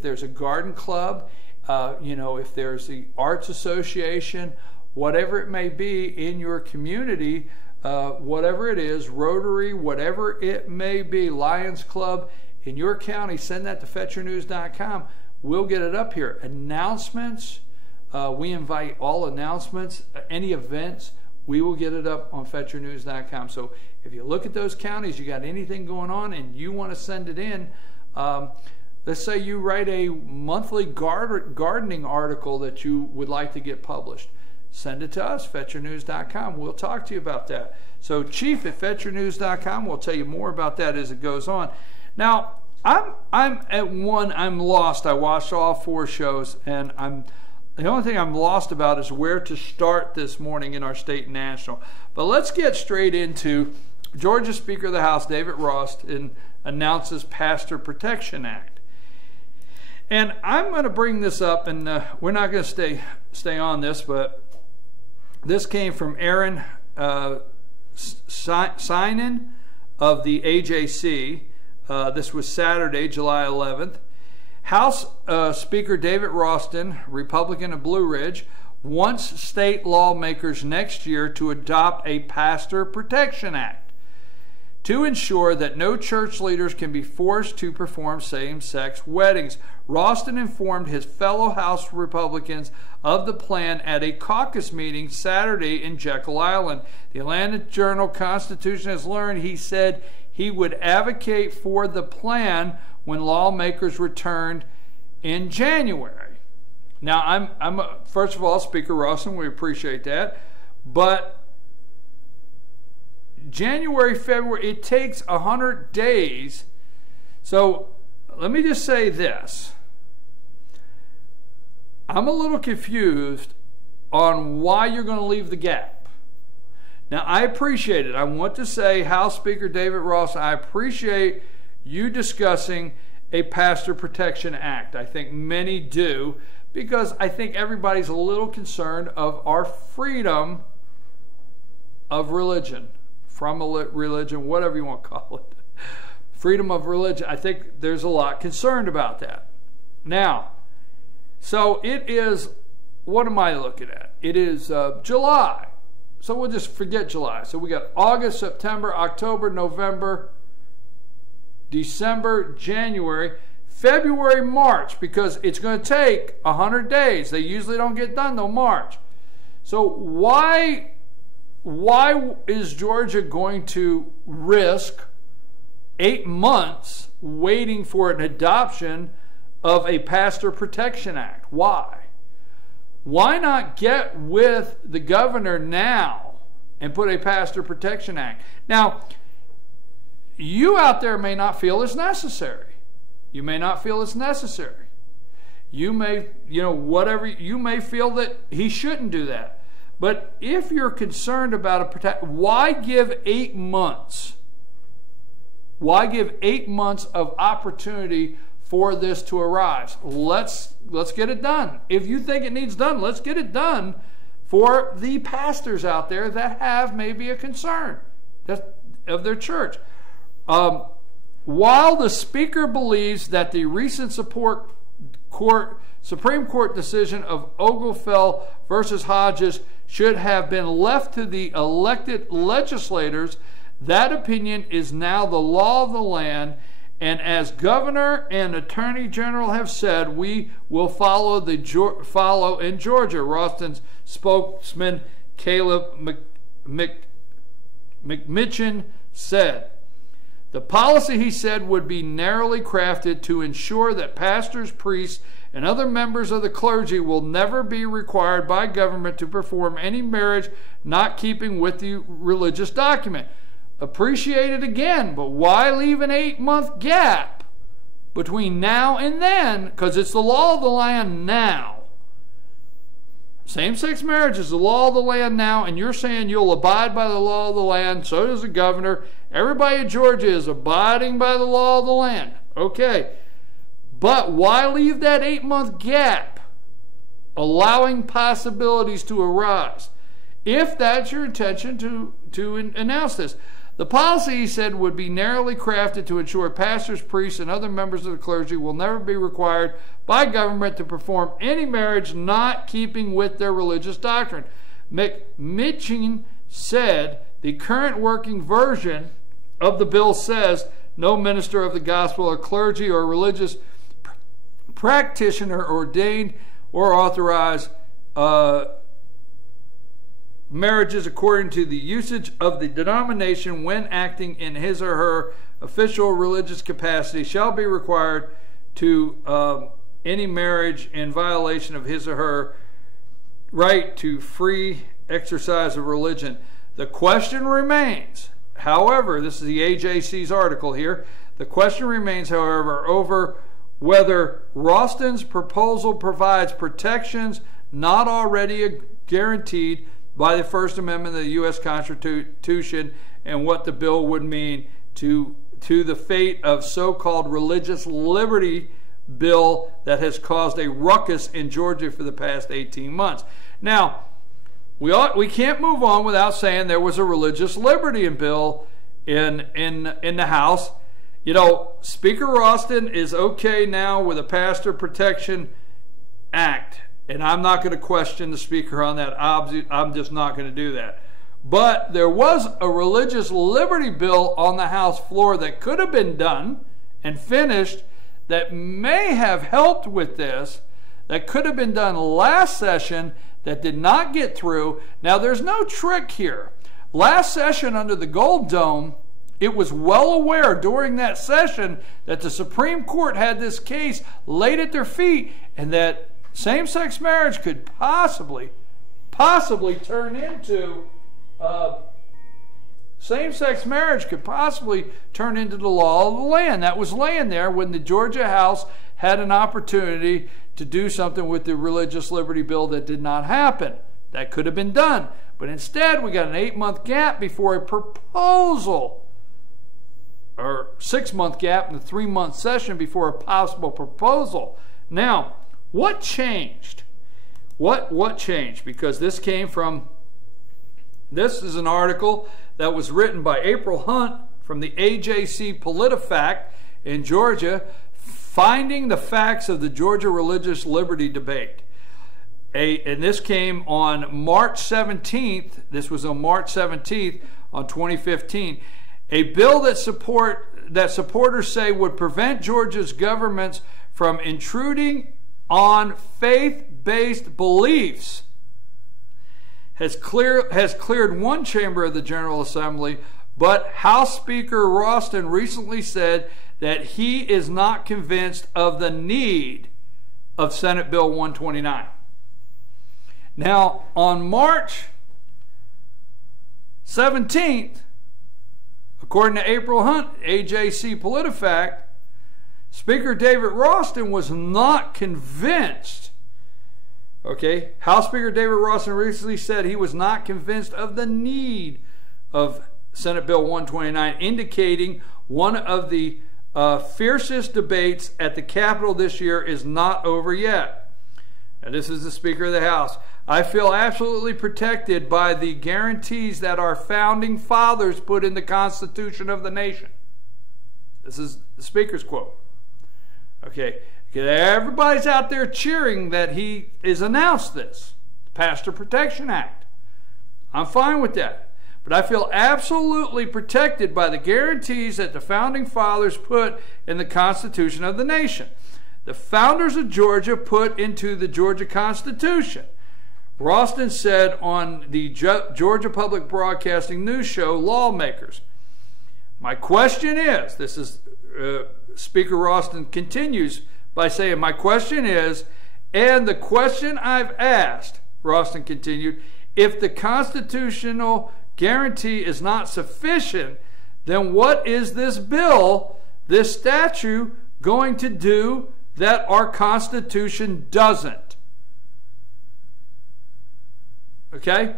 there's a garden club, if there's the Arts Association, whatever it may be in your community, whatever it is, Rotary, whatever it may be, Lions Club in your county, send that to FetcherNews.com. We'll get it up here. Announcements, we invite all announcements, any events, we will get it up on FetcherNews.com. So if you look at those counties, you got anything going on and you want to send it in, let's say you write a monthly gardening article that you would like to get published. Send it to us, FetcherNews.com. We'll talk to you about that. So chief@FetcherNews.com. We'll tell you more about that as it goes on. Now, I'm lost. I watched all 4 shows, and the only thing I'm lost about is where to start this morning in our state and national. But let's get straight into Georgia Speaker of the House, David Ralston, announces Pastor Protection Act. And I'm going to bring this up, and we're not going to stay on this, but this came from Aaron Fannin of the AJC. This was Saturday, July 11th. House Speaker David Ralston, Republican of Blue Ridge, wants state lawmakers next year to adopt a Pastor Protection Act to ensure that no church leaders can be forced to perform same-sex weddings. Ralston informed his fellow House Republicans of the plan at a caucus meeting Saturday in Jekyll Island. The Atlanta Journal-Constitution has learned he said he would advocate for the plan when lawmakers returned in January. Now, first of all, Speaker Ralston, we appreciate that, but January, February, it takes 100 days. So let me just say this. I'm a little confused on why you're going to leave the gap. Now, I appreciate it. I want to say, House Speaker David Ralston, I appreciate you discussing a Pastor Protection Act. I think many do, because I think everybody's a little concerned of our freedom of religion, from a religion, whatever you want to call it. Freedom of religion. I think there's a lot concerned about that. Now, so it is, what am I looking at? It is July. So we'll just forget July. So we got August, September, October, November, December, January, February, March, because it's going to take 100 days. They usually don't get done till March. So why is Georgia going to risk 8 months waiting for an adoption of a Pastor Protection Act? Why? Why not get with the governor now and put a Pastor Protection Act. Now, you out there may not feel it's necessary. You may not feel it's necessary. You may, whatever, you may feel that he shouldn't do that. But if you're concerned about why give 8 months? Why give 8 months of opportunity for this to arise? Let's get it done. If you think it needs done, let's get it done for the pastors out there that have maybe a concern of their church. While the Speaker believes that the recent Supreme Court decision of Oglefell versus Hodges should have been left to the elected legislators, that opinion is now the law of the land, and as Governor and Attorney General have said, we will follow in Georgia. Ralston's spokesman Caleb McMitchin said. The policy, he said, would be narrowly crafted to ensure that pastors, priests, and other members of the clergy will never be required by government to perform any marriage not keeping with the religious document. Appreciate it again, but why leave an 8-month gap between now and then? Because it's the law of the land now. Same-sex marriage is the law of the land now, and you're saying you'll abide by the law of the land. So does the governor. Everybody in Georgia is abiding by the law of the land. Okay. But why leave that 8-month gap, allowing possibilities to arise, if that's your intention to announce this? The policy, he said, would be narrowly crafted to ensure pastors, priests, and other members of the clergy will never be required by government to perform any marriage not keeping with their religious doctrine. McMitchin said the current working version of the bill says no minister of the gospel or clergy or religious practitioner ordained or authorized marriages according to the usage of the denomination when acting in his or her official religious capacity shall be required to any marriage in violation of his or her right to free exercise of religion. The question remains, however, this is the AJC's article here, the question remains, however, over whether Ralston's proposal provides protections not already guaranteed by the First Amendment of the U.S. Constitution and what the bill would mean to the fate of so-called religious liberty bill that has caused a ruckus in Georgia for the past 18 months. Now, we can't move on without saying there was a religious liberty bill in the House. You know, Speaker Ralston is okay now with a Pastor Protection Act. And I'm not going to question the Speaker on that. I'm just not going to do that. But there was a religious liberty bill on the House floor that could have been done and finished that may have helped with this, that could have been done last session that did not get through. Now, there's no trick here. Last session under the Gold Dome, it was well aware during that session that the Supreme Court had this case laid at their feet and that same-sex marriage could possibly turn into the law of the land. That was laying there when the Georgia House had an opportunity to do something with the religious liberty bill that did not happen. That could have been done. But instead, we got an 8-month gap before a proposal, or 6-month gap in the 3-month session before a possible proposal. Now, what changed? What changed? Because this is an article that was written by April Hunt from the AJC PolitiFact in Georgia, finding the facts of the Georgia religious liberty debate. And this came on March 17th. This was on March 17th on 2015. A bill that supporters say would prevent Georgia's governments from intruding on faith-based beliefs has cleared one chamber of the General Assembly, but House Speaker Ralston recently said that he is not convinced of the need of Senate Bill 129. Now, on March 17th, according to April Hunt, AJC PolitiFact, Speaker David Ralston was not convinced. Okay, House Speaker David Ralston recently said he was not convinced of the need of Senate Bill 129, indicating one of the fiercest debates at the Capitol this year is not over yet. And this is the Speaker of the House. I feel absolutely protected by the guarantees that our founding fathers put in the Constitution of the nation. This is the Speaker's quote. Okay, everybody's out there cheering that he has announced this, the Pastor Protection Act. I'm fine with that. But I feel absolutely protected by the guarantees that the founding fathers put in the Constitution of the nation. The founders of Georgia put into the Georgia Constitution. Ralston said on the Georgia Public Broadcasting News show, Lawmakers. My question is, this is Speaker Ralston continues by saying, my question is, and the question I've asked, Ralston continued, if the constitutional guarantee is not sufficient, then what is this bill, this statute, going to do that our Constitution doesn't? Okay?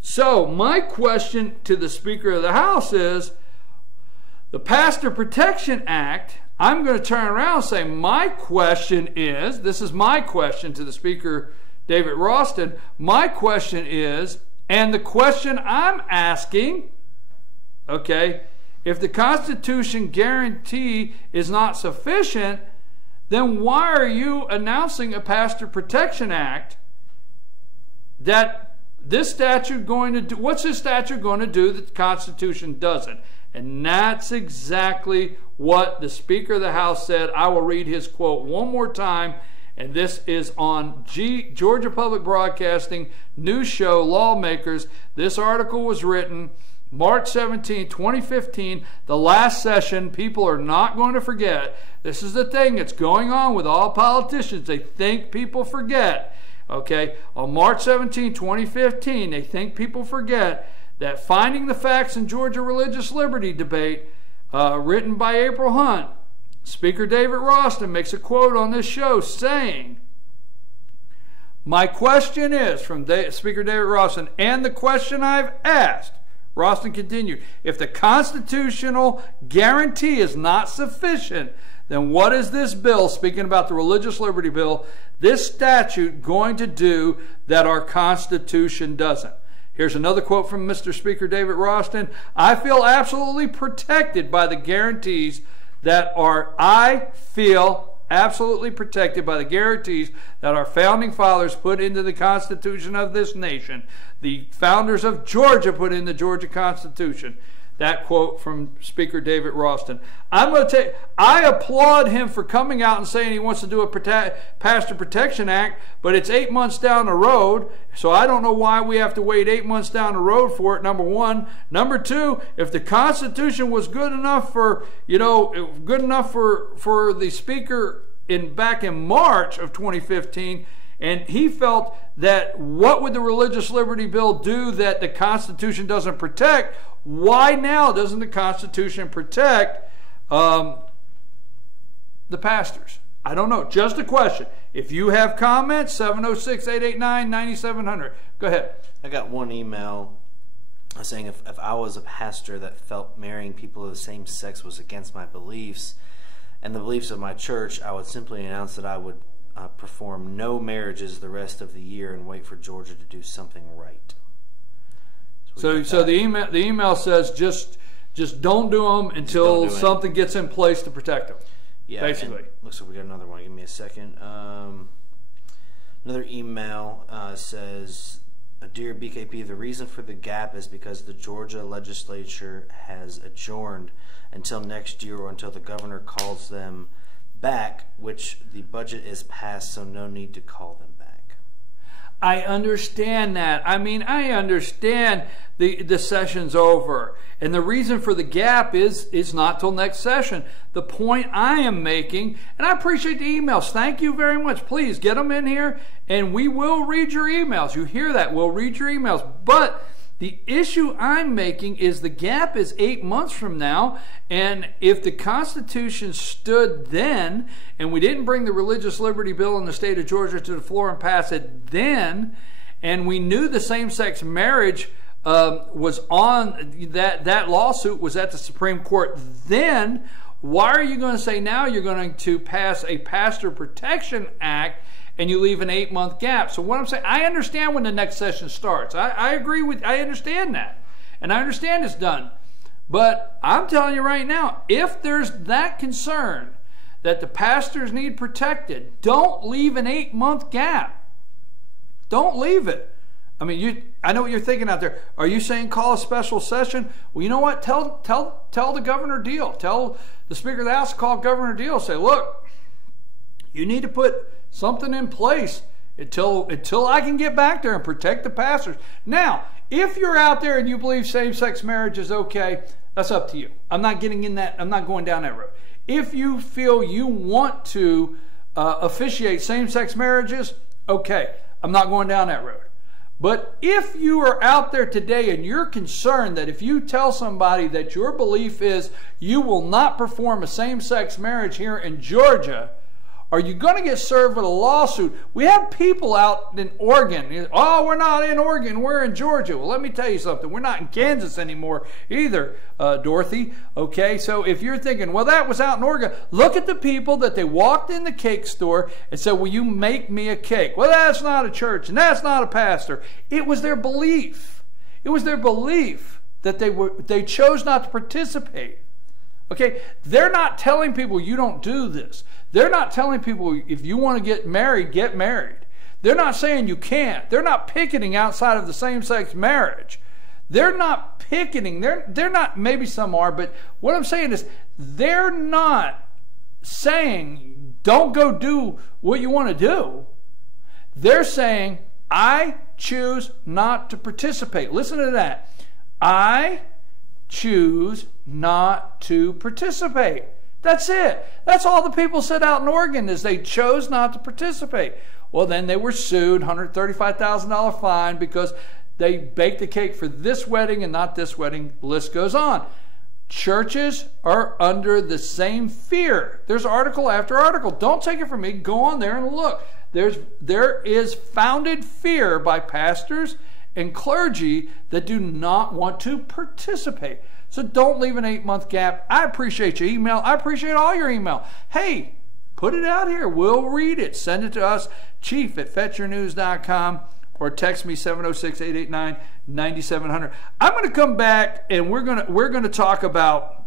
So, my question to the Speaker of the House is, the Pastor Protection Act, I'm going to turn around and say, my question is, this is my question to the Speaker, David Ralston, my question is, and the question I'm asking, okay, if the Constitution guarantee is not sufficient, then why are you announcing a Pastor Protection Act that this statute going to do? What's this statute going to do that the Constitution doesn't? And that's exactly what the Speaker of the House said. I will read his quote one more time, and this is on Georgia Public Broadcasting News show, Lawmakers. This article was written March 17, 2015, the last session. People are not going to forget. This is the thing that's going on with all politicians. They think people forget. Okay, on March 17, 2015, they think people forget that Finding the Facts in Georgia Religious Liberty Debate, written by April Hunt, Speaker David Ralston makes a quote on this show saying, my question is, from Speaker David Ralston, and the question I've asked, Ralston continued, if the constitutional guarantee is not sufficient, then what is this bill, speaking about the Religious Liberty Bill, this statute going to do that our Constitution doesn't? Here's another quote from Mr. Speaker David Ralston. I feel absolutely protected by the guarantees that our founding fathers put into the Constitution of this nation. The founders of Georgia put in the Georgia Constitution. That quote from Speaker David Ralston. I applaud him for coming out and saying he wants to do a Pastor Protection Act, but it's 8 months down the road, so I don't know why we have to wait 8 months down the road for it, number one. Number two, if the Constitution was good enough for the Speaker back in March of 2015, and he felt that what would the Religious Liberty Bill do that the Constitution doesn't protect, why now doesn't the Constitution protect the pastors? I don't know. Just a question. If you have comments, 706-889-9700. Go ahead. I got one email saying if I was a pastor that felt marrying people of the same sex was against my beliefs and the beliefs of my church, I would simply announce that I would perform no marriages the rest of the year and wait for Georgia to do something right. So the email says just don't do them until something gets in place to protect them. Yeah, basically. Looks like we got another one. Give me a second. Another email says, Dear BKP, the reason for the gap is because the Georgia legislature has adjourned until next year or until the governor calls them back, which the budget is passed, so no need to call them back. I understand that. I mean, I understand the session's over. And the reason for the gap is not till next session. The point I am making, and I appreciate the emails. Thank you very much. Please get them in here, and we will read your emails. You hear that? We'll read your emails. But The issue I'm making is the gap is 8 months from now, and if the Constitution stood then, and we didn't bring the religious liberty bill in the state of Georgia to the floor and pass it then, and we knew the same-sex marriage was on, that lawsuit was at the Supreme Court then, why are you going to say now you're going to pass a Pastor Protection Act and you leave an 8-month gap? So what I'm saying, I understand when the next session starts. I agree with, I understand that. And I understand it's done. But I'm telling you right now, if there's that concern that the pastors need protected, don't leave an 8-month gap. Don't leave it. I mean, I know what you're thinking out there. Are you saying call a special session? Well, you know what? Tell the Governor Deal. Tell the Speaker of the House to call Governor Deal. Say, look, you need to put something in place until I can get back there and protect the pastors. Now, if you're out there and you believe same-sex marriage is okay, that's up to you. I'm not getting in that. I'm not going down that road. If you feel you want to officiate same-sex marriages, okay, I'm not going down that road. But if you are out there today and you're concerned that if you tell somebody that your belief is you will not perform a same-sex marriage here in Georgia, are you going to get served with a lawsuit? We have people out in Oregon. Oh, we're not in Oregon, we're in Georgia. Well, let me tell you something. We're not in Kansas anymore either, Dorothy. Okay, so if you're thinking, well, that was out in Oregon, look at the people that they walked in the cake store and said, will you make me a cake? Well, that's not a church and that's not a pastor. It was their belief. It was their belief that they chose not to participate. Okay, they're not telling people you don't do this. They're not telling people if you want to get married, get married. They're not saying you can't. They're not picketing outside of the same-sex marriage. They're not picketing. They're not, maybe some are, but what I'm saying is they're not saying don't go do what you want to do. They're saying I choose not to participate. Listen to that. I choose not to participate. That's it. That's all the people said out in Oregon is they chose not to participate. Well, then they were sued, $135,000 fine because they baked the cake for this wedding and not this wedding. List goes on. Churches are under the same fear. There's article after article. Don't take it from me. Go on there and look. There is founded fear by pastors and clergy that do not want to participate. So don't leave an 8-month gap. I appreciate your email. I appreciate all your email. Hey, put it out here. We'll read it. Send it to us, chief@fetchernews.com, or text me 706-889-9700. I'm going to come back and we're going to talk about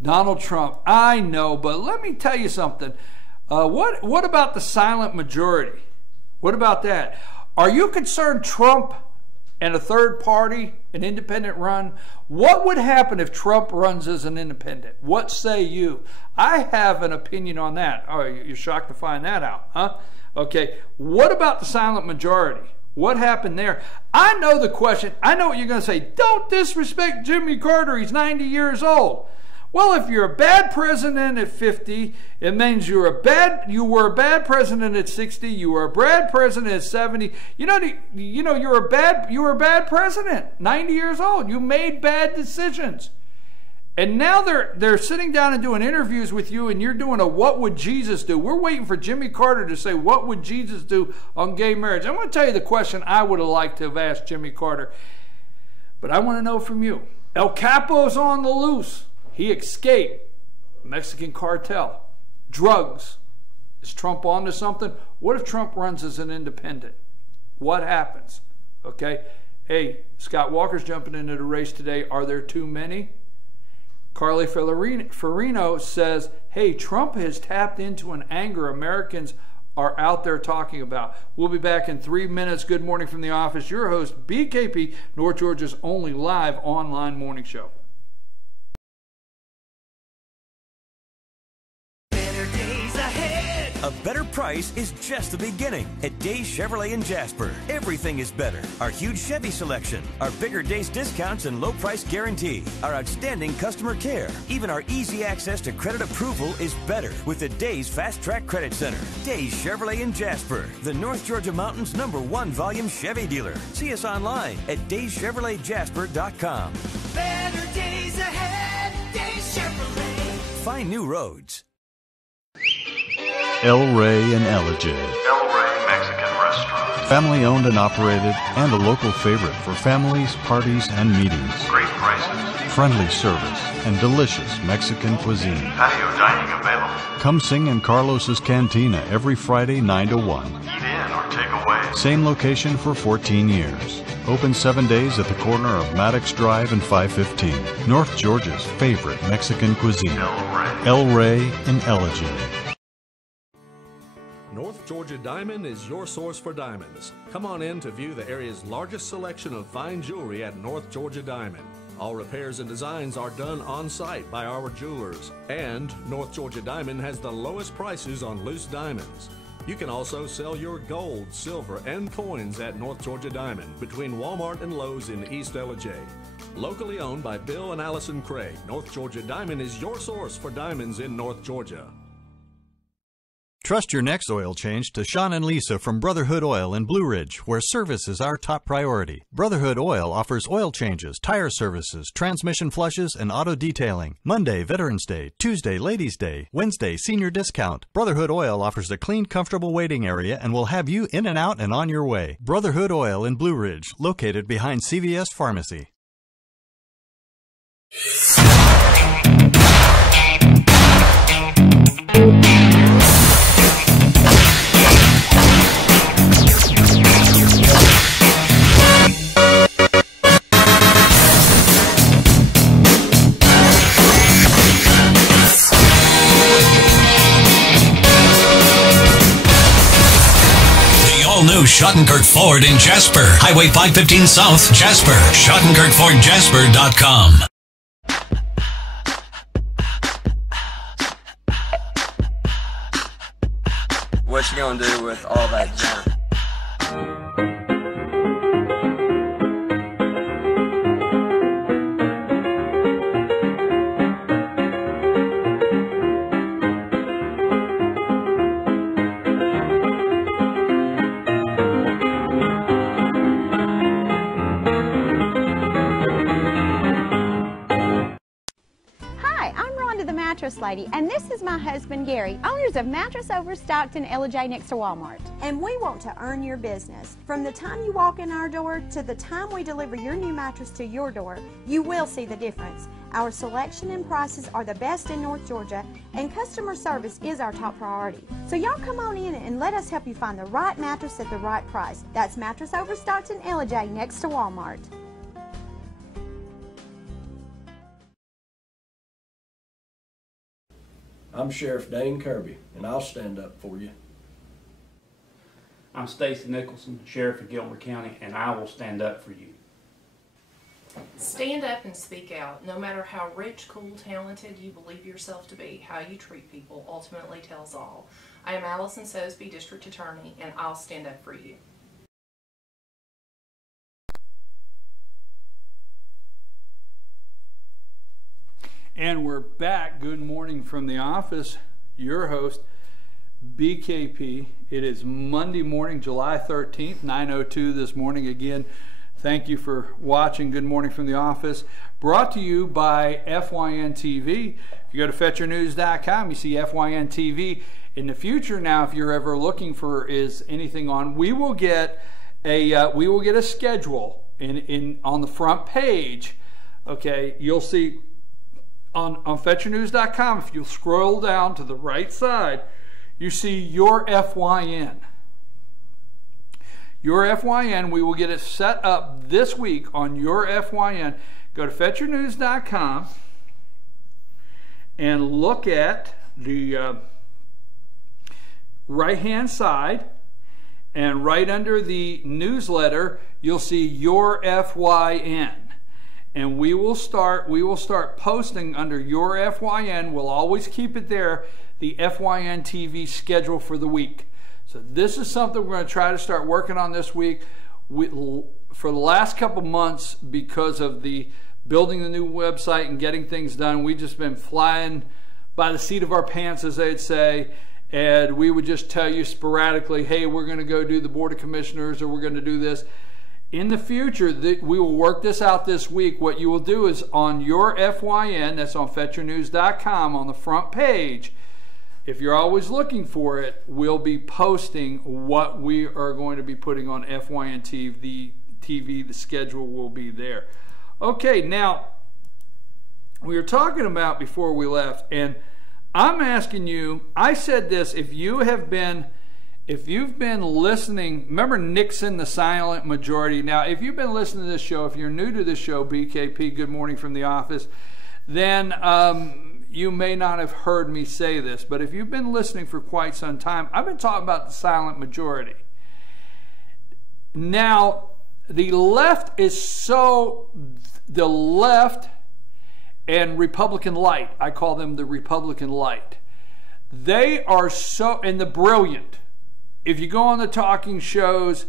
Donald Trump. I know, but let me tell you something. What about the silent majority? What about that? Are you concerned Trump and a third party, an independent run? What would happen if Trump runs as an independent? What say you? I have an opinion on that. Oh, you're shocked to find that out, huh? Okay, what about the silent majority? What happened there? I know the question. I know what you're going to say. Don't disrespect Jimmy Carter. He's 90 years old. Well, if you're a bad president at 50, it means you were a bad president at 60. You were a bad president at 70. You were a bad president. 90 years old. You made bad decisions, and now they're sitting down and doing interviews with you, and you're doing a what would Jesus do? We're waiting for Jimmy Carter to say what would Jesus do on gay marriage. I'm going to tell you the question I would have liked to have asked Jimmy Carter, but I want to know from you. El Capo's on the loose. He escaped. Mexican cartel. Drugs. Is Trump on to something? What if Trump runs as an independent? What happens? Okay. Hey, Scott Walker's jumping into the race today. Are there too many? Carly Farino says, hey, Trump has tapped into an anger Americans are out there talking about. We'll be back in 3 minutes. Good morning from the office. Your host, BKP, North Georgia's only live online morning show. A better price is just the beginning at Days Chevrolet in Jasper. Everything is better. Our huge Chevy selection, our bigger Days discounts and low price guarantee, our outstanding customer care. Even our easy access to credit approval is better with the Days Fast Track Credit Center. Days Chevrolet in Jasper, the North Georgia Mountains #1 volume Chevy dealer. See us online at dayschevroletjasper.com. Better days ahead, Days Chevrolet. Find new roads. El Rey and Ellijay. El Rey Mexican Restaurant. Family owned and operated, and a local favorite for families, parties, and meetings. Great prices. Friendly service and delicious Mexican cuisine. Patio dining available. Come sing in Carlos's Cantina every Friday 9 to 1. Eat in or take away. Same location for 14 years. Open 7 days at the corner of Maddox Drive and 515. North Georgia's favorite Mexican cuisine. El Rey and Ellijay. North Georgia Diamond is your source for diamonds. Come on in to view the area's largest selection of fine jewelry at North Georgia Diamond. All repairs and designs are done on site by our jewelers. And North Georgia Diamond has the lowest prices on loose diamonds. You can also sell your gold, silver, and coins at North Georgia Diamond between Walmart and Lowe's in East Ellijay. Locally owned by Bill and Allison Craig, North Georgia Diamond is your source for diamonds in North Georgia. Trust your next oil change to Sean and Lisa from Brotherhood Oil in Blue Ridge, where service is our top priority. Brotherhood Oil offers oil changes, tire services, transmission flushes, and auto detailing. Monday, Veterans Day. Tuesday, Ladies' Day. Wednesday, senior discount. Brotherhood Oil offers a clean, comfortable waiting area and will have you in and out and on your way. Brotherhood Oil in Blue Ridge, located behind CVS Pharmacy. New Schottenkirk Ford in Jasper. Highway 515 South, Jasper. SchottenkirkFordJasper.com. What you gonna do with all that junk? Mattress Lady, and this is my husband Gary, owners of Mattress Overstocked in Ellijay next to Walmart. And we want to earn your business. From the time you walk in our door to the time we deliver your new mattress to your door, you will see the difference. Our selection and prices are the best in North Georgia, and customer service is our top priority. So y'all come on in and let us help you find the right mattress at the right price. That's Mattress Overstocked in Ellijay next to Walmart. I'm Sheriff Dane Kirby, and I'll stand up for you. I'm Stacy Nicholson, Sheriff of Gilmer County, and I will stand up for you. Stand up and speak out. No matter how rich, cool, talented you believe yourself to be, how you treat people ultimately tells all. I am Allison Sosby, District Attorney, and I'll stand up for you. And we're back. Good morning from the office. Your host, BKP. It is Monday morning, July 13th, 9:02 this morning. Again, thank you for watching Good Morning from the Office. Brought to you by FYN TV. If you go to FetcherNews.com, you see FYN TV. In the future now, if you're ever looking for is anything on, we will get a schedule on the front page. Okay, you'll see on FetcherNews.com, if you scroll down to the right side, you see your FYN. Your FYN, we will get it set up this week on your FYN. Go to FetcherNews.com and look at the right-hand side, and right under the newsletter, you'll see your FYN. and we will start posting under your FYN. We'll always keep it there, the FYN TV schedule for the week. So this is something we're going to try to start working on this week. For the last couple months, because of the building the new website and getting things done, we've just been flying by the seat of our pants, as they'd say, and we would just tell you sporadically, hey, we're going to go do the Board of Commissioners, or we're going to do this. In the future, we will work this out this week. What you will do is on your FYN, that's on fetchernews.com, on the front page, if you're always looking for it, we'll be posting what we are going to be putting on FYN TV. The schedule will be there. Okay, now, we were talking about before we left, and I'm asking you, I said this, if you've been listening, remember Nixon, the silent majority. Now, if you've been listening to this show, if you're new to this show, BKP, Good Morning from the Office, then you may not have heard me say this, but if you've been listening for quite some time, I've been talking about the silent majority. Now, the left and Republican light, I call them the Republican light. They are so, and the brilliant. If you go on the talking shows,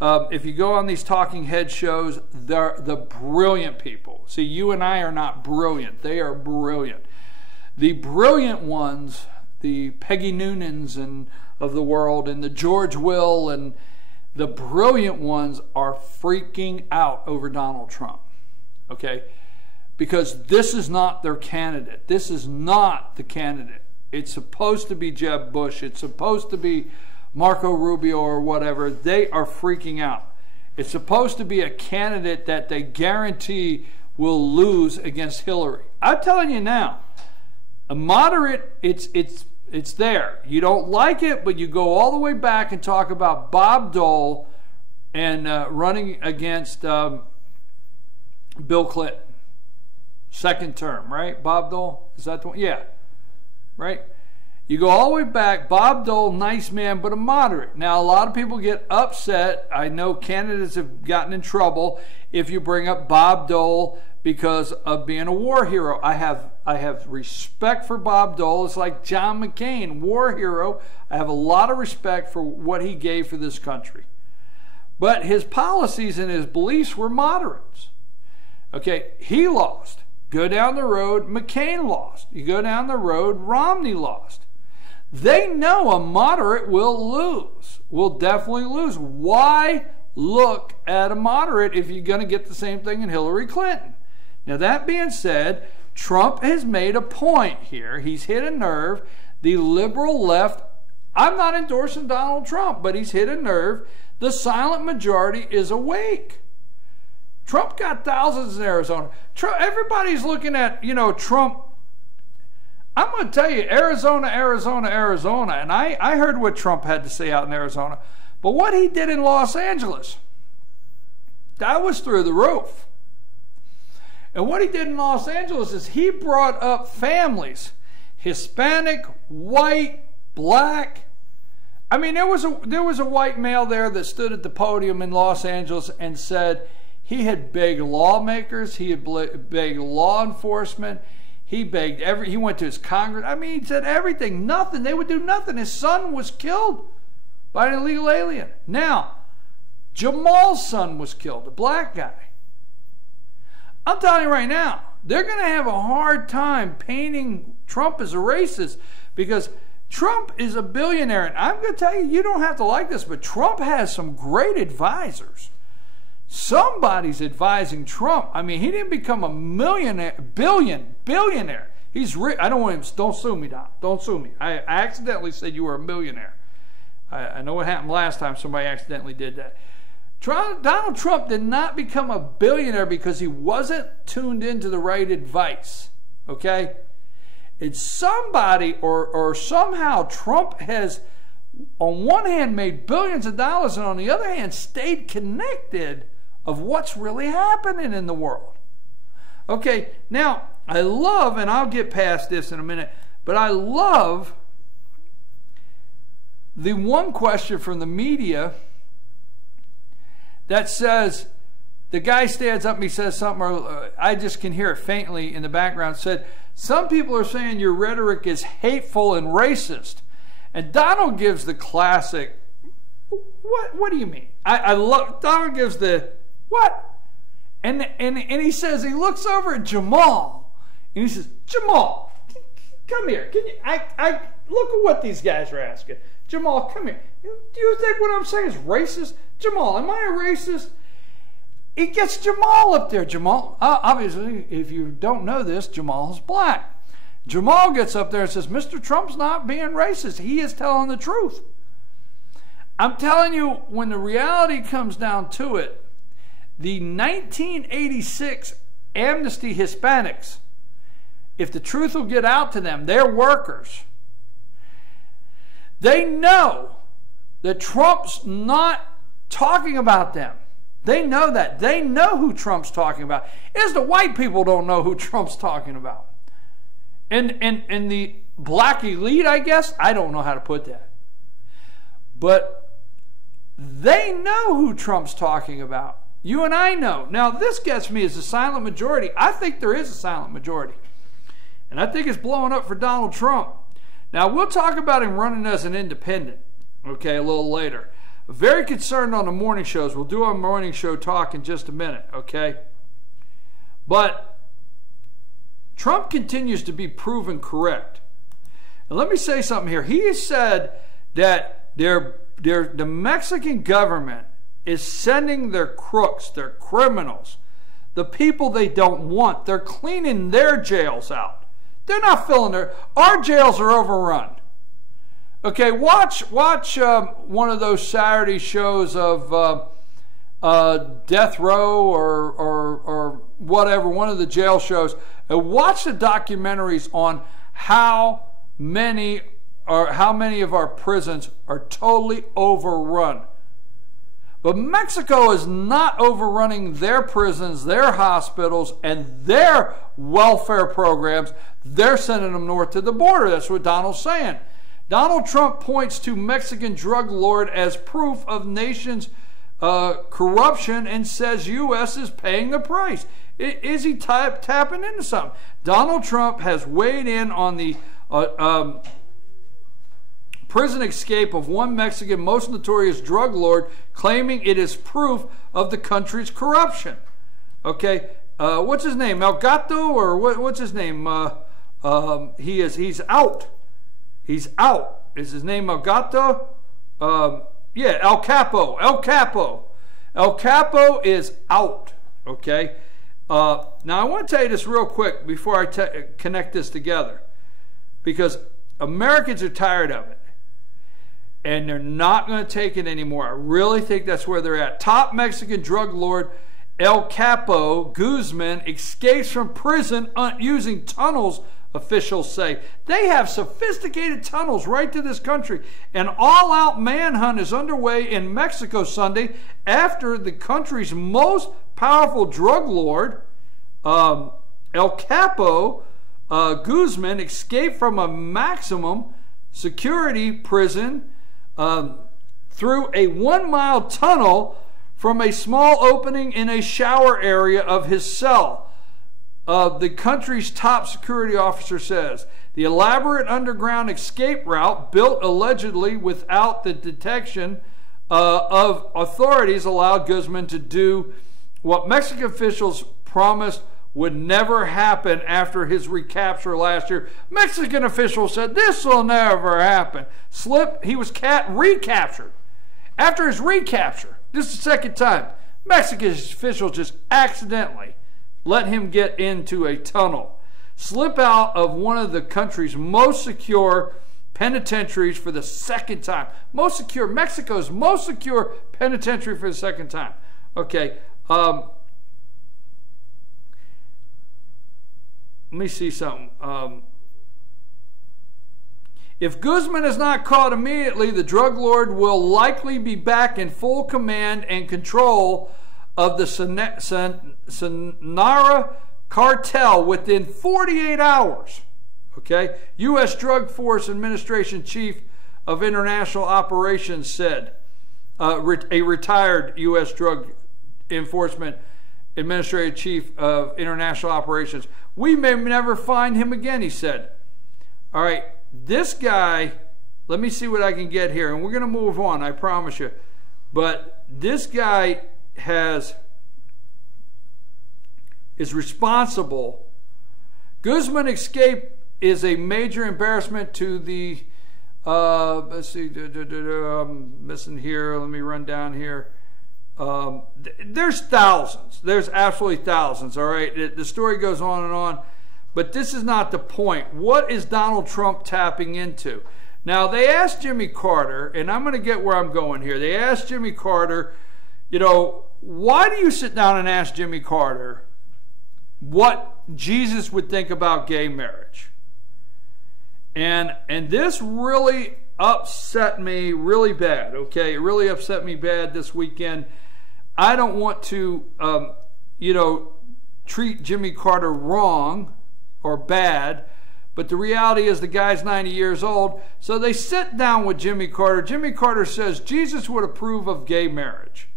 if you go on these talking head shows, they're the brilliant people. See, you and I are not brilliant. They are brilliant. The brilliant ones, the Peggy Noonans of the world, and the George Will, and the brilliant ones are freaking out over Donald Trump. Okay? Because this is not their candidate. This is not the candidate. It's supposed to be Jeb Bush. It's supposed to be Marco Rubio or whatever. They are freaking out. It's supposed to be a candidate that they guarantee will lose against Hillary. I'm telling you now, a moderate, it's there. You don't like it, but you go all the way back and talk about Bob Dole and running against Bill Clinton. Second term, right? Bob Dole? Is that the one? Yeah. Right? You go all the way back. Bob Dole, nice man, but a moderate. Now, a lot of people get upset. I know candidates have gotten in trouble if you bring up Bob Dole because of being a war hero. I have respect for Bob Dole. It's like John McCain, war hero. I have a lot of respect for what he gave for this country. But his policies and his beliefs were moderates. Okay, he lost. Go down the road, McCain lost. You go down the road, Romney lost. They know a moderate will lose, will definitely lose. Why look at a moderate if you're going to get the same thing in Hillary Clinton? Now, that being said, Trump has made a point here. He's hit a nerve. The liberal left, I'm not endorsing Donald Trump, but he's hit a nerve. The silent majority is awake. Trump got thousands in Arizona. Everybody's looking at, Trump. I'm going to tell you, Arizona, and I heard what Trump had to say out in Arizona. But what he did in Los Angeles, that was through the roof. And what he did in Los Angeles is he brought up families, Hispanic, white, black. I mean, there was a white male there that stood at the podium in Los Angeles and said he had begged lawmakers, he had begged law enforcement, he begged he went to his Congress. I mean, he said everything, nothing. They would do nothing. His son was killed by an illegal alien. Now, Jamal's son was killed, a black guy. I'm telling you right now, they're going to have a hard time painting Trump as a racist because Trump is a billionaire. And I'm going to tell you, you don't have to like this, but Trump has some great advisors. Somebody's advising Trump. I mean, he didn't become a billionaire. He's rich. I don't want him. Don't sue me, Don. Don't sue me. I accidentally said you were a millionaire. I know what happened last time. Somebody accidentally did that. Donald Trump did not become a billionaire because he wasn't tuned into the right advice. Okay? It's somebody or somehow Trump has, on one hand, made billions of dollars, and on the other hand, stayed connected of what's really happening in the world. Okay, now, I love, and I'll get past this in a minute, but I love the one question from the media that says, the guy stands up and he says something, or I just can hear it faintly in the background, said, some people are saying your rhetoric is hateful and racist. And Donald gives the classic, what do you mean? I love, Donald gives the, what? And he says, he looks over at Jamal, and he says, Jamal, come here. Can you, I look at what these guys are asking. Jamal, come here. Do you think what I'm saying is racist? Jamal, am I a racist? It gets Jamal up there. Jamal, obviously, if you don't know this, Jamal's black. Jamal gets up there and says, Mr. Trump's not being racist. He is telling the truth. I'm telling you, when the reality comes down to it, the 1986 Amnesty Hispanics, if the truth will get out to them, they're workers. They know that Trump's not talking about them. They know that. They know who Trump's talking about. It's the white people don't know who Trump's talking about. And the black elite, I guess, I don't know how to put that. But they know who Trump's talking about. You and I know. Now, this gets me as a silent majority. I think there is a silent majority. And I think it's blowing up for Donald Trump. Now, we'll talk about him running as an independent, okay, a little later. Very concerned on the morning shows. We'll do our morning show talk in just a minute, okay? But Trump continues to be proven correct. And let me say something here. He has said that the Mexican government is sending their crooks, their criminals, the people they don't want. They're cleaning their jails out. They're not filling their... Our jails are overrun. Okay, watch one of those Saturday shows of Death Row or whatever, one of the jail shows, and watch the documentaries on how many of our prisons are totally overrun. But Mexico is not overrunning their prisons, their hospitals, and their welfare programs. They're sending them north to the border. That's what Donald's saying. Donald Trump points to Mexican drug lord as proof of nation's corruption and says U.S. is paying the price. Is he tapping into something? Donald Trump has weighed in on the prison escape of one Mexican most notorious drug lord, claiming it is proof of the country's corruption. Okay, what's his name? El Gato, or what's his name? He's out. He's out. Is his name El Gato? Yeah, El Capo. El Capo. El Capo is out. Okay. Now I want to tell you this real quick before I connect this together, because Americans are tired of it, and they're not going to take it anymore. I really think that's where they're at. Top Mexican drug lord El Capo Guzman escapes from prison using tunnels, officials say. They have sophisticated tunnels right to this country. An all-out manhunt is underway in Mexico Sunday after the country's most powerful drug lord, El Capo Guzman, escaped from a maximum security prison through a 1-mile tunnel from a small opening in a shower area of his cell. The country's top security officer says the elaborate underground escape route, built allegedly without the detection of authorities, allowed Guzman to do what Mexican officials promised would never happen after his recapture last year. Mexican officials said this will never happen. He was recaptured. After his recapture, this is the second time, Mexican officials just accidentally let him get into a tunnel, slip out of one of the country's most secure penitentiaries for the second time. Mexico's most secure penitentiary for the second time. Okay. Let me see something. If Guzman is not caught immediately, the drug lord will likely be back in full command and control of the Sonora cartel within 48 hours. Okay? U.S. Drug Force Administration Chief of International Operations said, a retired U.S. Drug Enforcement Administrative Chief of International Operations. We may never find him again, he said. All right, this guy, let me see what I can get here, and we're going to move on, I promise you. But this guy is responsible. Guzman's escape is a major embarrassment to the, let's see, I'm missing here, let me run down here. There's thousands. There's absolutely thousands, all right? The story goes on and on, but this is not the point. What is Donald Trump tapping into? Now, they asked Jimmy Carter, and I'm going to get where I'm going here. They asked Jimmy Carter, you know, why do you sit down and ask Jimmy Carter what Jesus would think about gay marriage? And this really upset me really bad, okay? It really upset me bad this weekend. I don't want to, you know, treat Jimmy Carter wrong or bad, but the reality is the guy's 90 years old. So they sit down with Jimmy Carter. Jimmy Carter says Jesus would approve of gay marriage.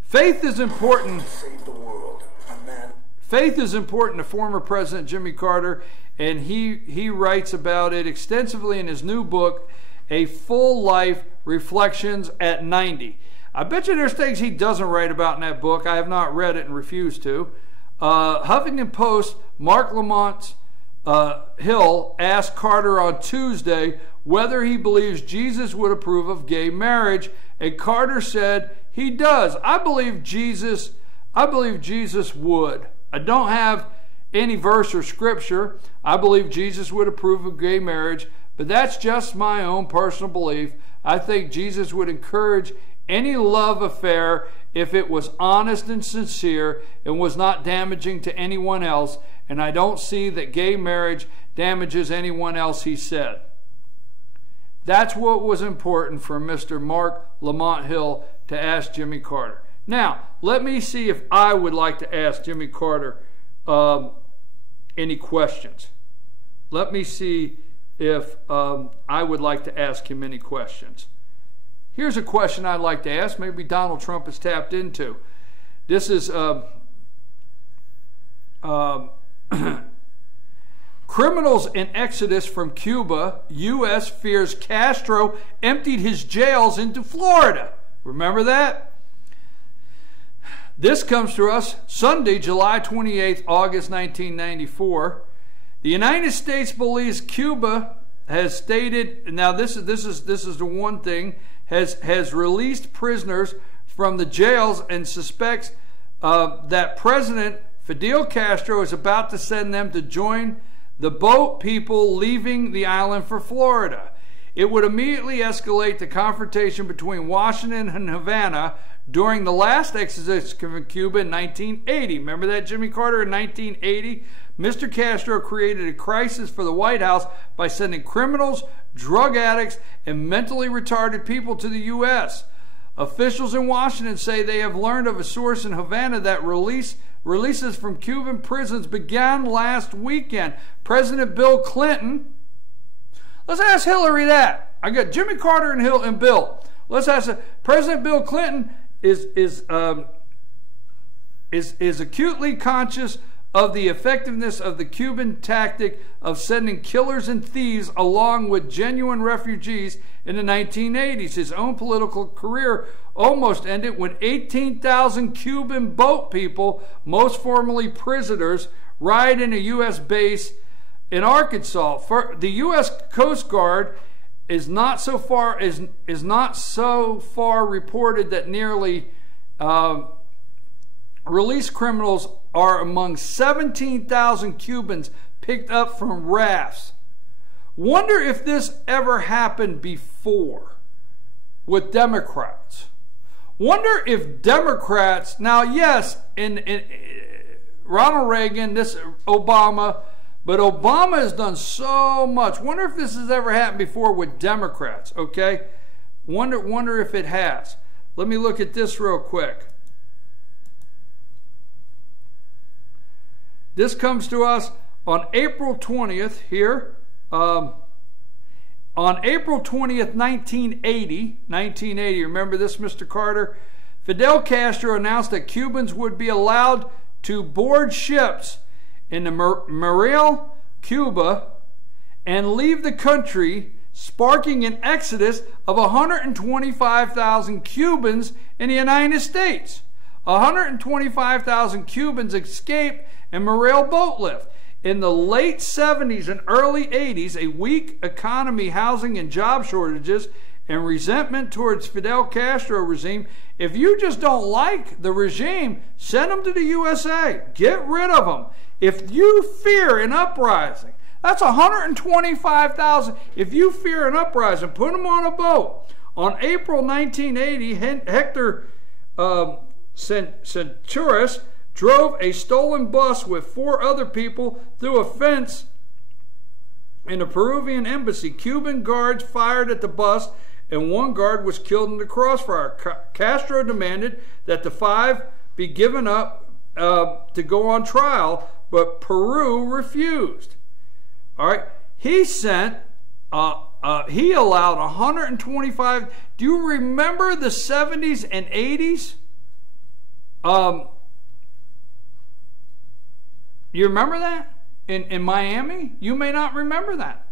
Faith is important. Save the world. Amen. Faith is important to former President Jimmy Carter, and he writes about it extensively in his new book, A Full Life Reflections at 90. I bet you there's things he doesn't write about in that book. I have not read it and refuse to. Huffington Post, Mark Lamont Hill asked Carter on Tuesday whether he believes Jesus would approve of gay marriage, and Carter said he does. I believe Jesus would. I don't have any verse or scripture. I believe Jesus would approve of gay marriage, but that's just my own personal belief. I think Jesus would encourage any love affair if it was honest and sincere and was not damaging to anyone else, and I don't see that gay marriage damages anyone else, he said. That's what was important for Mr. Mark Lamont Hill to ask Jimmy Carter. Now, let me see if I would like to ask Jimmy Carter any questions. Let me see if I would like to ask him any questions. Here's a question I'd like to ask. Maybe Donald Trump has tapped into. This is criminals in exodus from Cuba. U.S. fears Castro emptied his jails into Florida. Remember that? This comes to us Sunday, July 28th, August 1994. The United States believes Cuba has stated, now this is the one thing, has released prisoners from the jails and suspects that President Fidel Castro is about to send them to join the boat people leaving the island for Florida. It would immediately escalate the confrontation between Washington and Havana during the last exodus from Cuba in 1980. Remember that, Jimmy Carter, in 1980? Mr. Castro created a crisis for the White House by sending criminals, drug addicts, and mentally retarded people to the U.S. Officials in Washington say they have learned of a source in Havana that releases from Cuban prisons began last weekend. President Bill Clinton, let's ask Hillary that. I got Jimmy Carter and Bill. Let's ask President Bill Clinton is acutely conscious of the effectiveness of the Cuban tactic of sending killers and thieves along with genuine refugees in the 1980s. His own political career almost ended when 18,000 Cuban boat people, most formerly prisoners, arrived in a U.S. base in Arkansas. The U.S. Coast Guard is not so far reported that nearly released criminals are among 17,000 Cubans picked up from rafts. Wonder if this ever happened before with Democrats. Wonder if Democrats, now yes, in Ronald Reagan, this Obama, but Obama has done so much. Wonder if this has ever happened before with Democrats, okay? Wonder if it has. Let me look at this real quick. This comes to us on April 20th here. On April 20th, 1980, remember this, Mr. Carter? Fidel Castro announced that Cubans would be allowed to board ships in the Mariel, Cuba, and leave the country, sparking an exodus of 125,000 Cubans in the United States. 125,000 Cubans escaped in Mariel boat lift. In the late 70s and early 80s, a weak economy, housing and job shortages, and resentment towards Fidel Castro regime. If you just don't like the regime, send them to the USA. Get rid of them. If you fear an uprising, that's 125,000. If you fear an uprising, put them on a boat. On April 1980, Hector Centuras drove a stolen bus with 4 other people through a fence in the Peruvian embassy. Cuban guards fired at the bus, and 1 guard was killed in the crossfire. Castro demanded that the 5 be given up to go on trial, but Peru refused. All right, he sent, he allowed 125. Do you remember the 70s and 80s? You remember that in Miami? You may not remember that.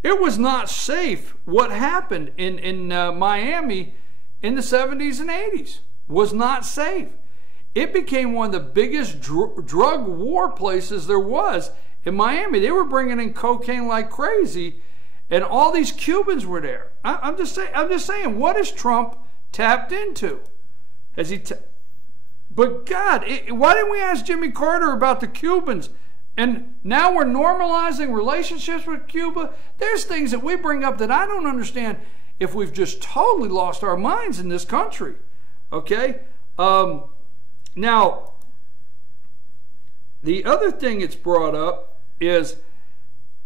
It was not safe what happened in Miami in the 70s and 80s. Was not safe. It became one of the biggest drug war places there was in Miami. They were bringing in cocaine like crazy, and all these Cubans were there. I'm just saying, what has Trump tapped into? Has he? But God, why didn't we ask Jimmy Carter about the Cubans? And now we're normalizing relationships with Cuba. There's things that we bring up that I don't understand if we've just totally lost our minds in this country. Okay? Now, the other thing it's brought up is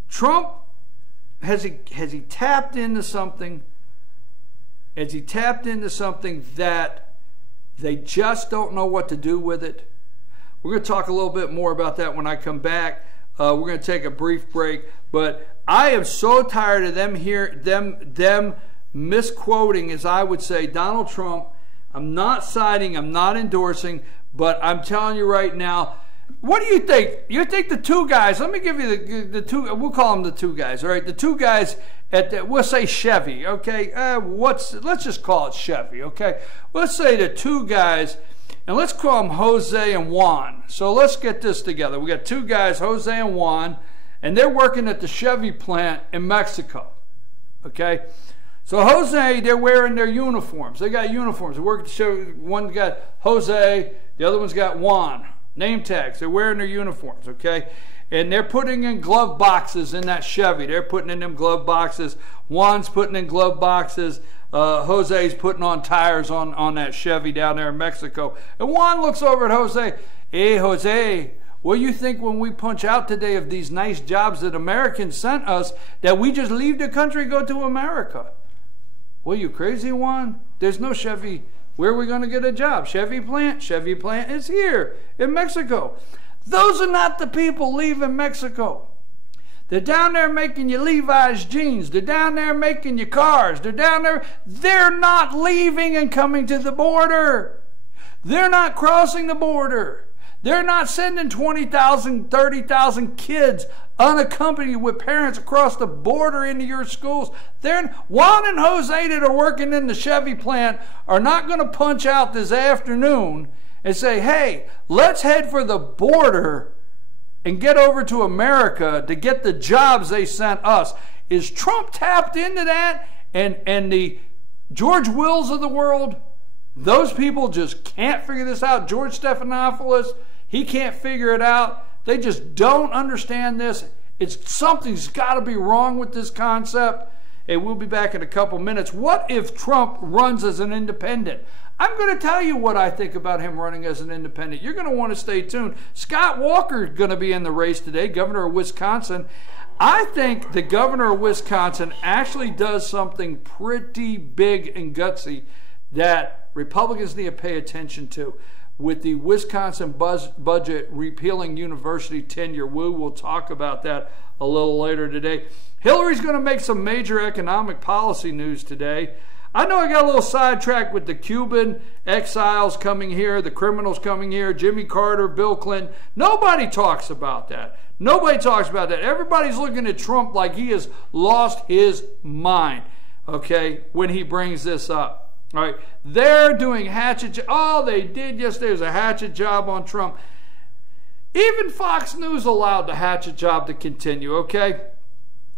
Trump, has he tapped into something? Has he tapped into something that they just don't know what to do with it? We're going to talk a little bit more about that when I come back. We're going to take a brief break, but I am so tired of them misquoting, as I would say, Donald Trump. I'm not siding, I'm not endorsing, but I'm telling you right now, what do you think? You think the 2 guys, let me give you the 2, we'll call them the 2 guys, all right? The 2 guys we'll say Chevy, okay? Let's just call it Chevy, okay? Let's say the 2 guys, and let's call them Jose and Juan. So let's get this together. We got 2 guys, Jose and Juan, and they're working at the Chevy plant in Mexico. Okay? So Jose, they're wearing their uniforms. They got uniforms. They work at the Chevy. One's got Jose, the other one's got Juan. Name tags. They're wearing their uniforms, okay? And they're putting in glove boxes in that Chevy. They're putting in them glove boxes. Juan's putting in glove boxes. Jose's putting on tires on that Chevy down there in Mexico. And Juan looks over at Jose. Hey, Jose, what do you think when we punch out today of these nice jobs that Americans sent us, that we just leave the country and go to America? Well, you crazy, Juan? There's no Chevy. Where are we going to get a job? Chevy plant? Chevy plant is here in Mexico. Those are not the people leaving Mexico. They're down there making you Levi's jeans. They're down there making you cars. They're down there. They're not leaving and coming to the border. They're not crossing the border. They're not sending 20,000, 30,000 kids unaccompanied with parents across the border into your schools. Juan and Jose that are working in the Chevy plant are not going to punch out this afternoon and say, hey, let's head for the border and get over to America to get the jobs they sent us. Is Trump tapped into that? And the George Wills of the world, those people just can't figure this out. George Stephanopoulos, he can't figure it out. They just don't understand this. Something's got to be wrong with this concept. Hey, we'll be back in a couple minutes. What if Trump runs as an independent? I'm going to tell you what I think about him running as an independent. You're going to want to stay tuned. Scott Walker is going to be in the race today, governor of Wisconsin. I think the governor of Wisconsin actually does something pretty big and gutsy that Republicans need to pay attention to. With the Wisconsin budget repealing university tenure, we will talk about that a little later today. Hillary's going to make some major economic policy news today. I know I got a little sidetracked with the Cuban exiles coming here, the criminals coming here, Jimmy Carter, Bill Clinton. Nobody talks about that. Nobody talks about that. Everybody's looking at Trump like he has lost his mind, okay, when he brings this up. All right, they're doing hatchet. All they did yesterday was a hatchet job on Trump. Even Fox News allowed the hatchet job to continue, okay?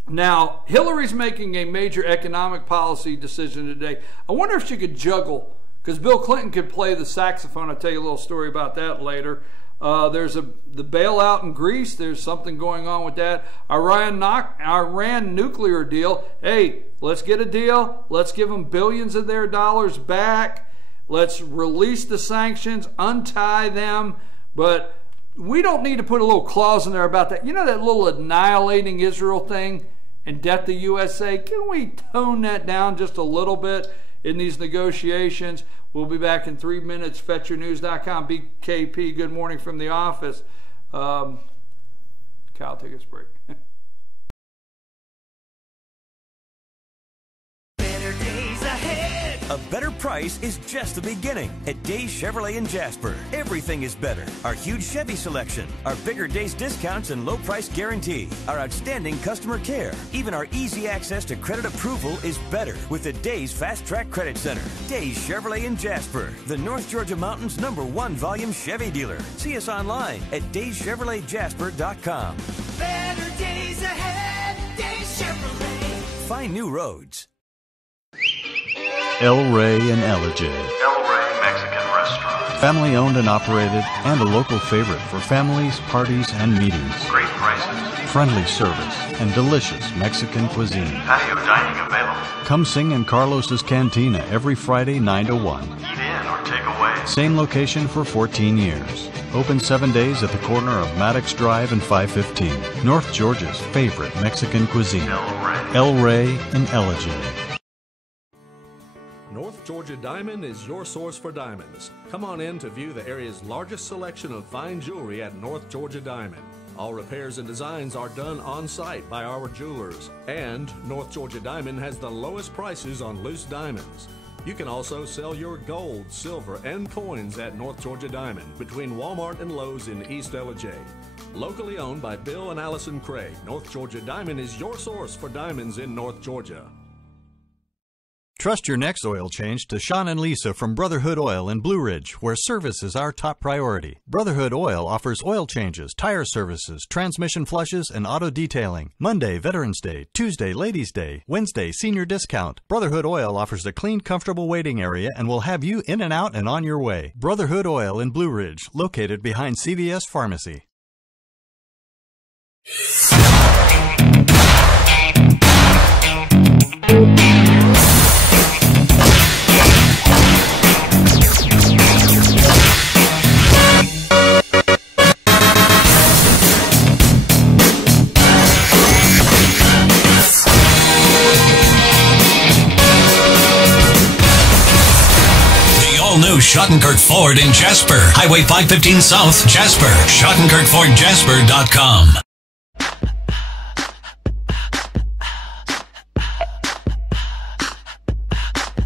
Now, Hillary's making a major economic policy decision today. I wonder if she could juggle, because Bill Clinton could play the saxophone. I'll tell you a little story about that later. There's the bailout in Greece. There's something going on with that. Iran nuclear deal. Hey, let's get a deal. Let's give them billions of their dollars back. Let's release the sanctions, untie them. But we don't need to put a little clause in there about that. You know that little annihilating Israel thing and death to USA? Can we tone that down just a little bit in these negotiations? We'll be back in 3 minutes. FetchYourNews.com. BKP, good morning from the office. Kyle, take us a break. Better days ahead. A better price is just the beginning at Days Chevrolet in Jasper. Everything is better. Our huge Chevy selection, our bigger Days discounts and low price guarantee, our outstanding customer care, even our easy access to credit approval is better with the Days Fast Track Credit Center. Days Chevrolet in Jasper, the North Georgia Mountains #1 volume Chevy dealer. See us online at DaysChevroletJasper.com. Better days ahead. Days Chevrolet. Find new roads. El Rey and Ellijay. El Rey Mexican Restaurant. Family owned and operated, and a local favorite for families, parties, and meetings. Great prices. Friendly service and delicious Mexican cuisine. Patio dining available. Come sing in Carlos's Cantina every Friday 9 to 1. Eat in or take away. Same location for 14 years. Open 7 days at the corner of Maddox Drive and 515. North Georgia's favorite Mexican cuisine. El Rey and Ellijay. North Georgia Diamond is your source for diamonds. Come on in to view the area's largest selection of fine jewelry at North Georgia Diamond. All repairs and designs are done on site by our jewelers. And North Georgia Diamond has the lowest prices on loose diamonds. You can also sell your gold, silver, and coins at North Georgia Diamond between Walmart and Lowe's in East Ellijay. Locally owned by Bill and Allison Craig, North Georgia Diamond is your source for diamonds in North Georgia. Trust your next oil change to Sean and Lisa from Brotherhood Oil in Blue Ridge, where service is our top priority. Brotherhood Oil offers oil changes, tire services, transmission flushes, and auto detailing. Monday, Veterans Day. Tuesday, Ladies' Day. Wednesday, senior discount. Brotherhood Oil offers a clean, comfortable waiting area and will have you in and out and on your way. Brotherhood Oil in Blue Ridge, located behind CVS Pharmacy. New Schottenkirk Ford in Jasper. Highway 515 South, Jasper. SchottenkirkFordJasper.com.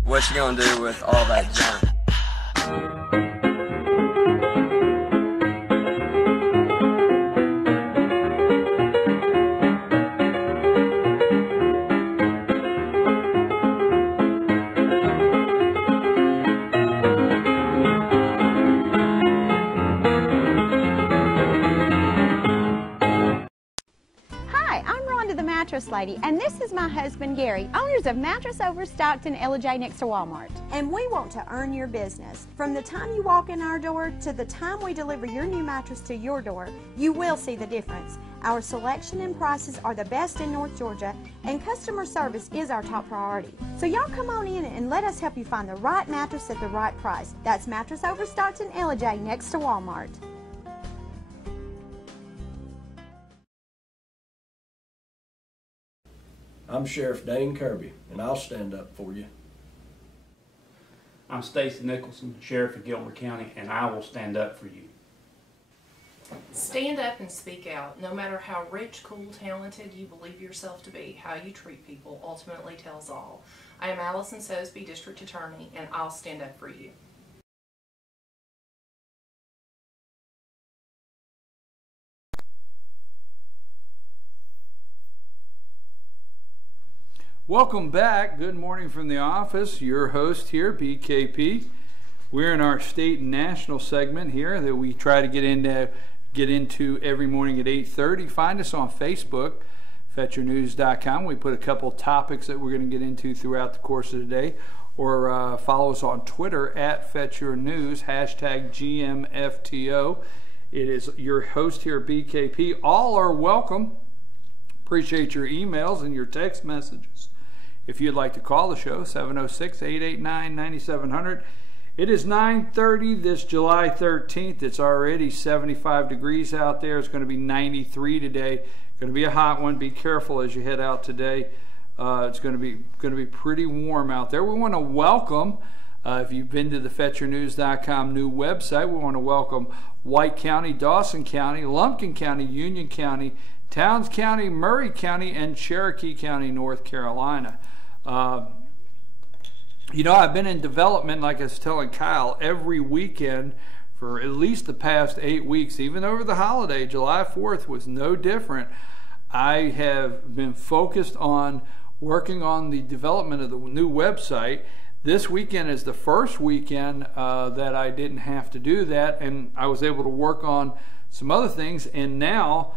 What you gonna do with all that junk? Mattress Lady, and this is my husband Gary, owners of Mattress Overstocked in Ellijay next to Walmart. And we want to earn your business. From the time you walk in our door to the time we deliver your new mattress to your door, you will see the difference. Our selection and prices are the best in North Georgia, and customer service is our top priority. So y'all come on in and let us help you find the right mattress at the right price. That's Mattress Overstocked in Ellijay next to Walmart. I'm Sheriff Dane Kirby, and I'll stand up for you. I'm Stacy Nicholson, Sheriff of Gilmer County, and I will stand up for you. Stand up and speak out. No matter how rich, cool, talented you believe yourself to be, how you treat people ultimately tells all. I am Allison Sosby, District Attorney, and I'll stand up for you. Welcome back. Good morning from the office. Your host here, BKP. We're in our state and national segment here that we try to get into every morning at 8:30. Find us on Facebook, FetcherNews.com. We put a couple topics that we're going to get into throughout the course of the day. Or follow us on Twitter at FetcherNews, hashtag GMFTO. It is your host here, BKP. All are welcome. Appreciate your emails and your text messages. If you'd like to call the show, 706-889-9700. It is 9:30 this July 13th. It's already 75 degrees out there. It's going to be 93 today. Going to be a hot one. Be careful as you head out today. It's going to be pretty warm out there. We want to welcome, if you've been to the FetcherNews.com new website, we want to welcome White County, Dawson County, Lumpkin County, Union County, Towns County, Murray County, and Cherokee County, North Carolina. You know, I've been in development, like I was telling Kyle, every weekend for at least the past 8 weeks. Even over the holiday, July 4th was no different. I have been focused on working on the development of the new website. This weekend is the first weekend that I didn't have to do that, and I was able to work on some other things. And now,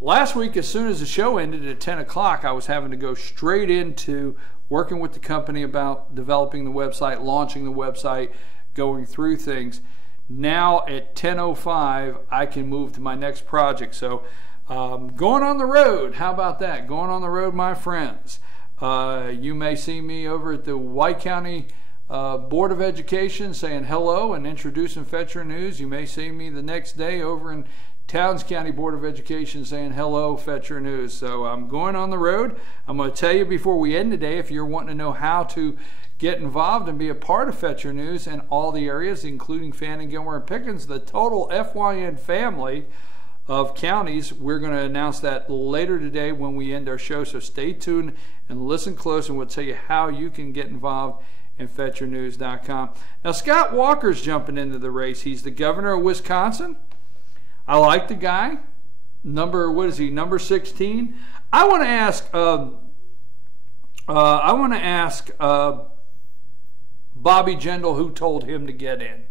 last week, as soon as the show ended at 10 o'clock, I was having to go straight into working with the company about developing the website, launching the website, going through things. Now at 10:05, I can move to my next project. So going on the road, how about that? Going on the road, my friends. You may see me over at the White County Board of Education saying hello and introducing Fetcher News. You may see me the next day over in Towns County Board of Education saying hello, Fetcher News. So I'm going on the road. I'm going to tell you before we end today, if you're wanting to know how to get involved and be a part of Fetcher News in all the areas, including Fannin, Gilmer, and Pickens, the total FYN family of counties. We're going to announce that later today when we end our show. So stay tuned and listen close, and we'll tell you how you can get involved in FetcherNews.com. Now, Scott Walker's jumping into the race. He's the governor of Wisconsin. I like the guy. Number 16? I want to ask Bobby Jindal who told him to get in.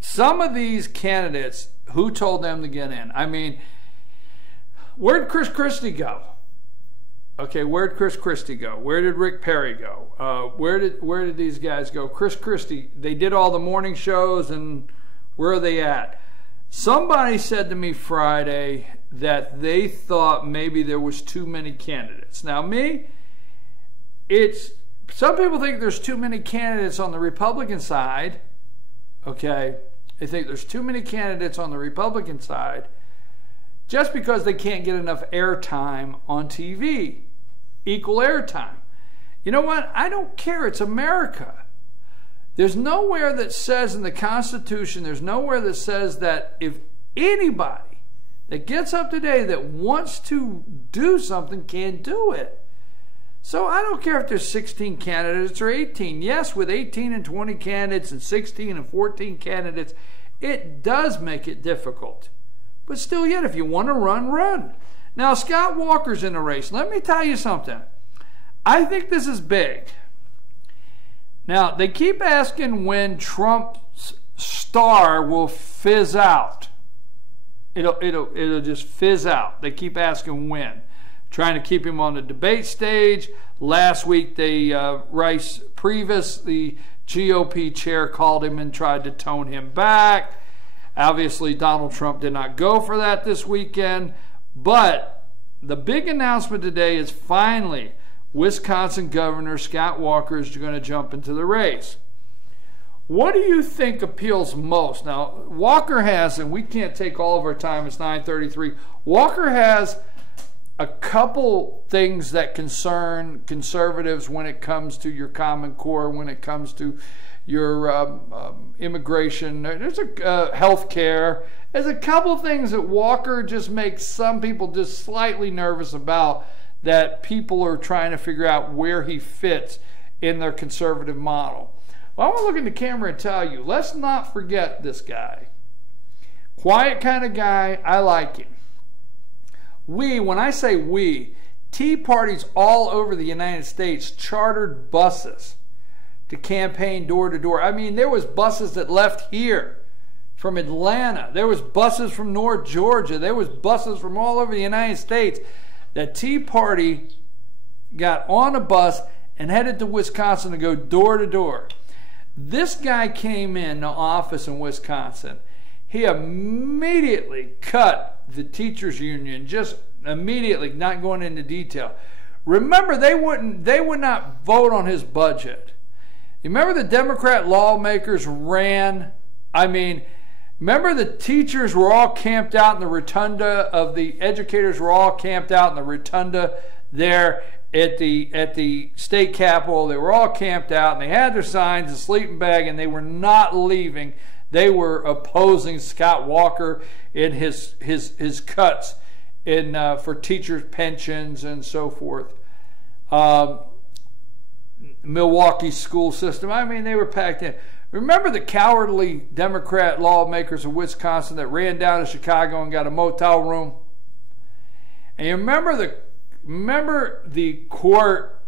Some of these candidates, who told them to get in? I mean, where'd Chris Christie go? Okay, where'd Chris Christie go? Where did Rick Perry go? Where did these guys go? Chris Christie, they did all the morning shows, and where are they at? Somebody said to me Friday that they thought maybe there was too many candidates. Now some people think there's too many candidates on the Republican side. Okay, they think there's too many candidates on the Republican side just because they can't get enough airtime on TV. Equal airtime. You know what? I don't care. It's America. There's nowhere that says in the Constitution, there's nowhere that says that if anybody that gets up today that wants to do something can do it. So I don't care if there's 16 candidates or 18. Yes, with 18 and 20 candidates and 16 and 14 candidates, it does make it difficult. But still yet, if you want to run, run. Now, Scott Walker's in the race. Let me tell you something. I think this is big. Now, they keep asking when Trump's star will fizz out. It'll just fizz out. They keep asking when. Trying to keep him on the debate stage. Last week, Rice Previs, the GOP chair, called him and tried to tone him back. Obviously, Donald Trump did not go for that this weekend. But the big announcement today is finally Wisconsin Governor Scott Walker is going to jump into the race. What do you think appeals most? Now, Walker has, and we can't take all of our time, it's 9:33. Walker has a couple things that concern conservatives when it comes to your Common Core, when it comes to your immigration. There's a health care. There's a couple things that Walker just makes some people just slightly nervous about, that people are trying to figure out where he fits in their conservative model. Well, I want to look in the camera and tell you, let's not forget this guy. Quiet kind of guy. I like him. When I say we, Tea parties all over the United States chartered buses to campaign door to door. I mean, there was buses that left here from Atlanta. There was buses from North Georgia. There was buses from all over the United States. The Tea Party got on a bus and headed to Wisconsin to go door to door. This guy came in the office in Wisconsin. He immediately cut the teachers union, just immediately, not going into detail. Remember, they would not vote on his budget. You remember the Democrat lawmakers ran? I mean, remember the teachers were all camped out in the rotunda of the educators were all camped out in the rotunda there at the state capitol. They were all camped out and they had their signs, a sleeping bag, and they were not leaving. They were opposing Scott Walker in his cuts in for teachers' pensions and so forth. Milwaukee's school system. I mean, they were packed in. Remember the cowardly Democrat lawmakers of Wisconsin that ran down to Chicago and got a motel room? And you remember the court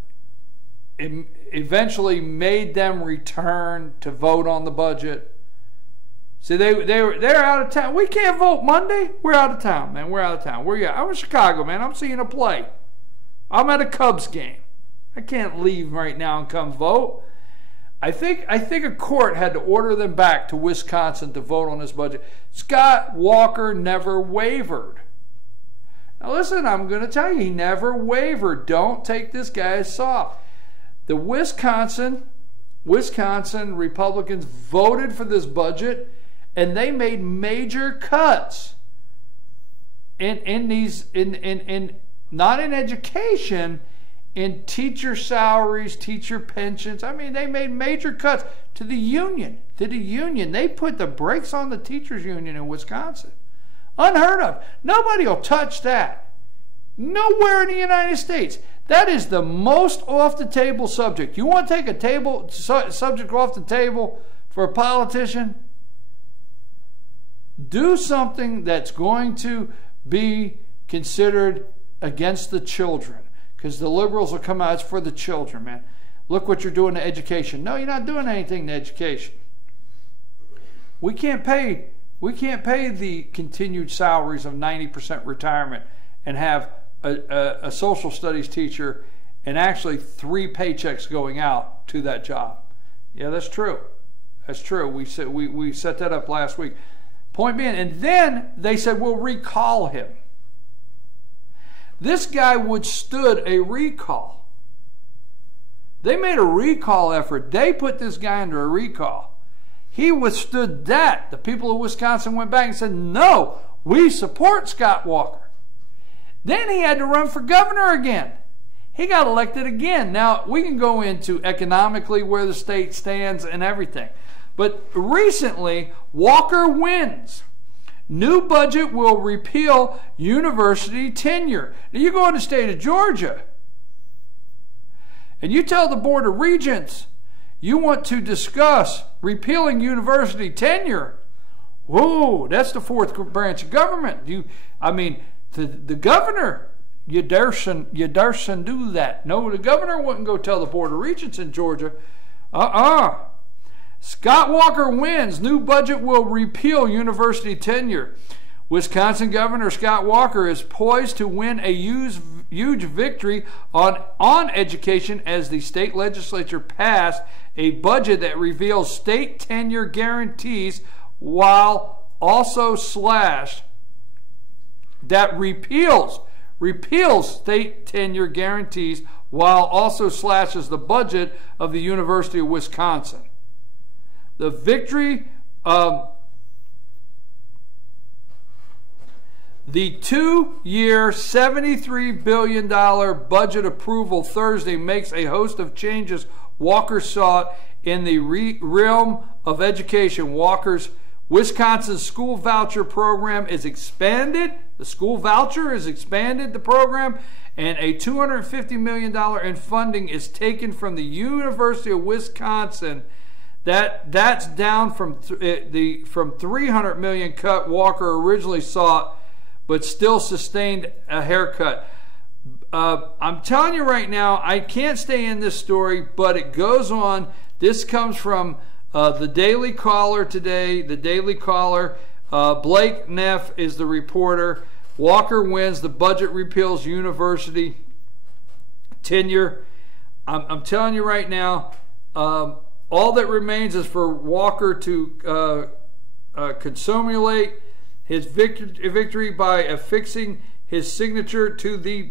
eventually made them return to vote on the budget. See, they're out of town. We can't vote Monday. We're out of town, man. We're out of town. I'm in Chicago, man. I'm seeing a play. I'm at a Cubs game. I can't leave right now and come vote. I think a court had to order them back to Wisconsin to vote on this budget. Scott Walker never wavered. Now listen, I'm going to tell you, he never wavered. Don't take this guy as soft. The Wisconsin Republicans voted for this budget, and they made major cuts in not in education, in teacher salaries, teacher pensions. I mean, they made major cuts to the union. They put the brakes on the teachers union in Wisconsin. Unheard of. Nobody will touch that. Nowhere in the United States. That is the most off the table subject. You want to take a subject off the table for a politician? Do something that's going to be considered against the children. Because the liberals will come out, it's for the children, man. Look what you're doing to education. No, you're not doing anything to education. We can't pay the continued salaries of 90% retirement and have a social studies teacher and actually 3 paychecks going out to that job. Yeah, that's true. That's true. We set that up last week. Point being, and then they said, we'll recall him. This guy withstood a recall. They made a recall effort. They put this guy under a recall. He withstood that. The people of Wisconsin went back and said, no, we support Scott Walker. Then he had to run for governor again. He got elected again. Now, we can go into economically where the state stands and everything. But recently, Walker wins. New budget will repeal university tenure. Now, you go in the state of Georgia, and you tell the Board of Regents you want to discuss repealing university tenure. Whoa, that's the 4th branch of government. The governor, you darsen do that. No, the governor wouldn't go tell the Board of Regents in Georgia. Scott Walker wins. New budget will repeal university tenure. Wisconsin Governor Scott Walker is poised to win a huge victory on education as the state legislature passed a budget that reveals state tenure guarantees while also repeals state tenure guarantees while also slashes the budget of the University of Wisconsin. The victory The 2-year, $73 billion budget approval Thursday makes a host of changes Walker sought in the realm of education. Walker's Wisconsin's school voucher program is expanded. The school voucher is expanded, the program, and a $250 million in funding is taken from the University of Wisconsin. That's down from $300 million cut Walker originally sought, but still sustained a haircut. I'm telling you right now, I can't stay in this story, but it goes on. This comes from the Daily Caller today. The Daily Caller. Blake Neff is the reporter. Walker wins. The budget repeals university tenure. I'm telling you right now, all that remains is for Walker to consummate his victory by affixing his signature to the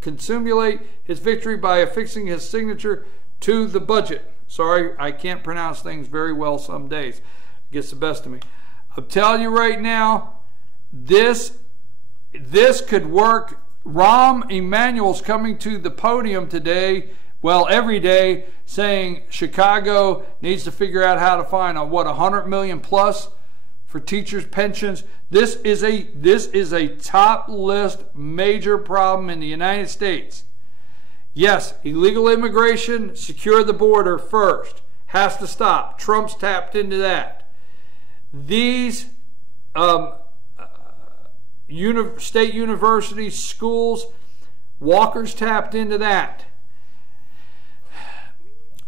consummate his victory by affixing his signature to the budget. Sorry, I can't pronounce things very well some days. It gets the best of me. I'm telling you right now, this could work. Rahm Emanuel's coming to the podium today, well, every day, saying Chicago needs to figure out how to find $100 million plus for teachers' pensions. This is a top list major problem in the United States. Yes, illegal immigration, secure the border first. Has to stop. Trump's tapped into that. These state universities, schools, Walker's tapped into that.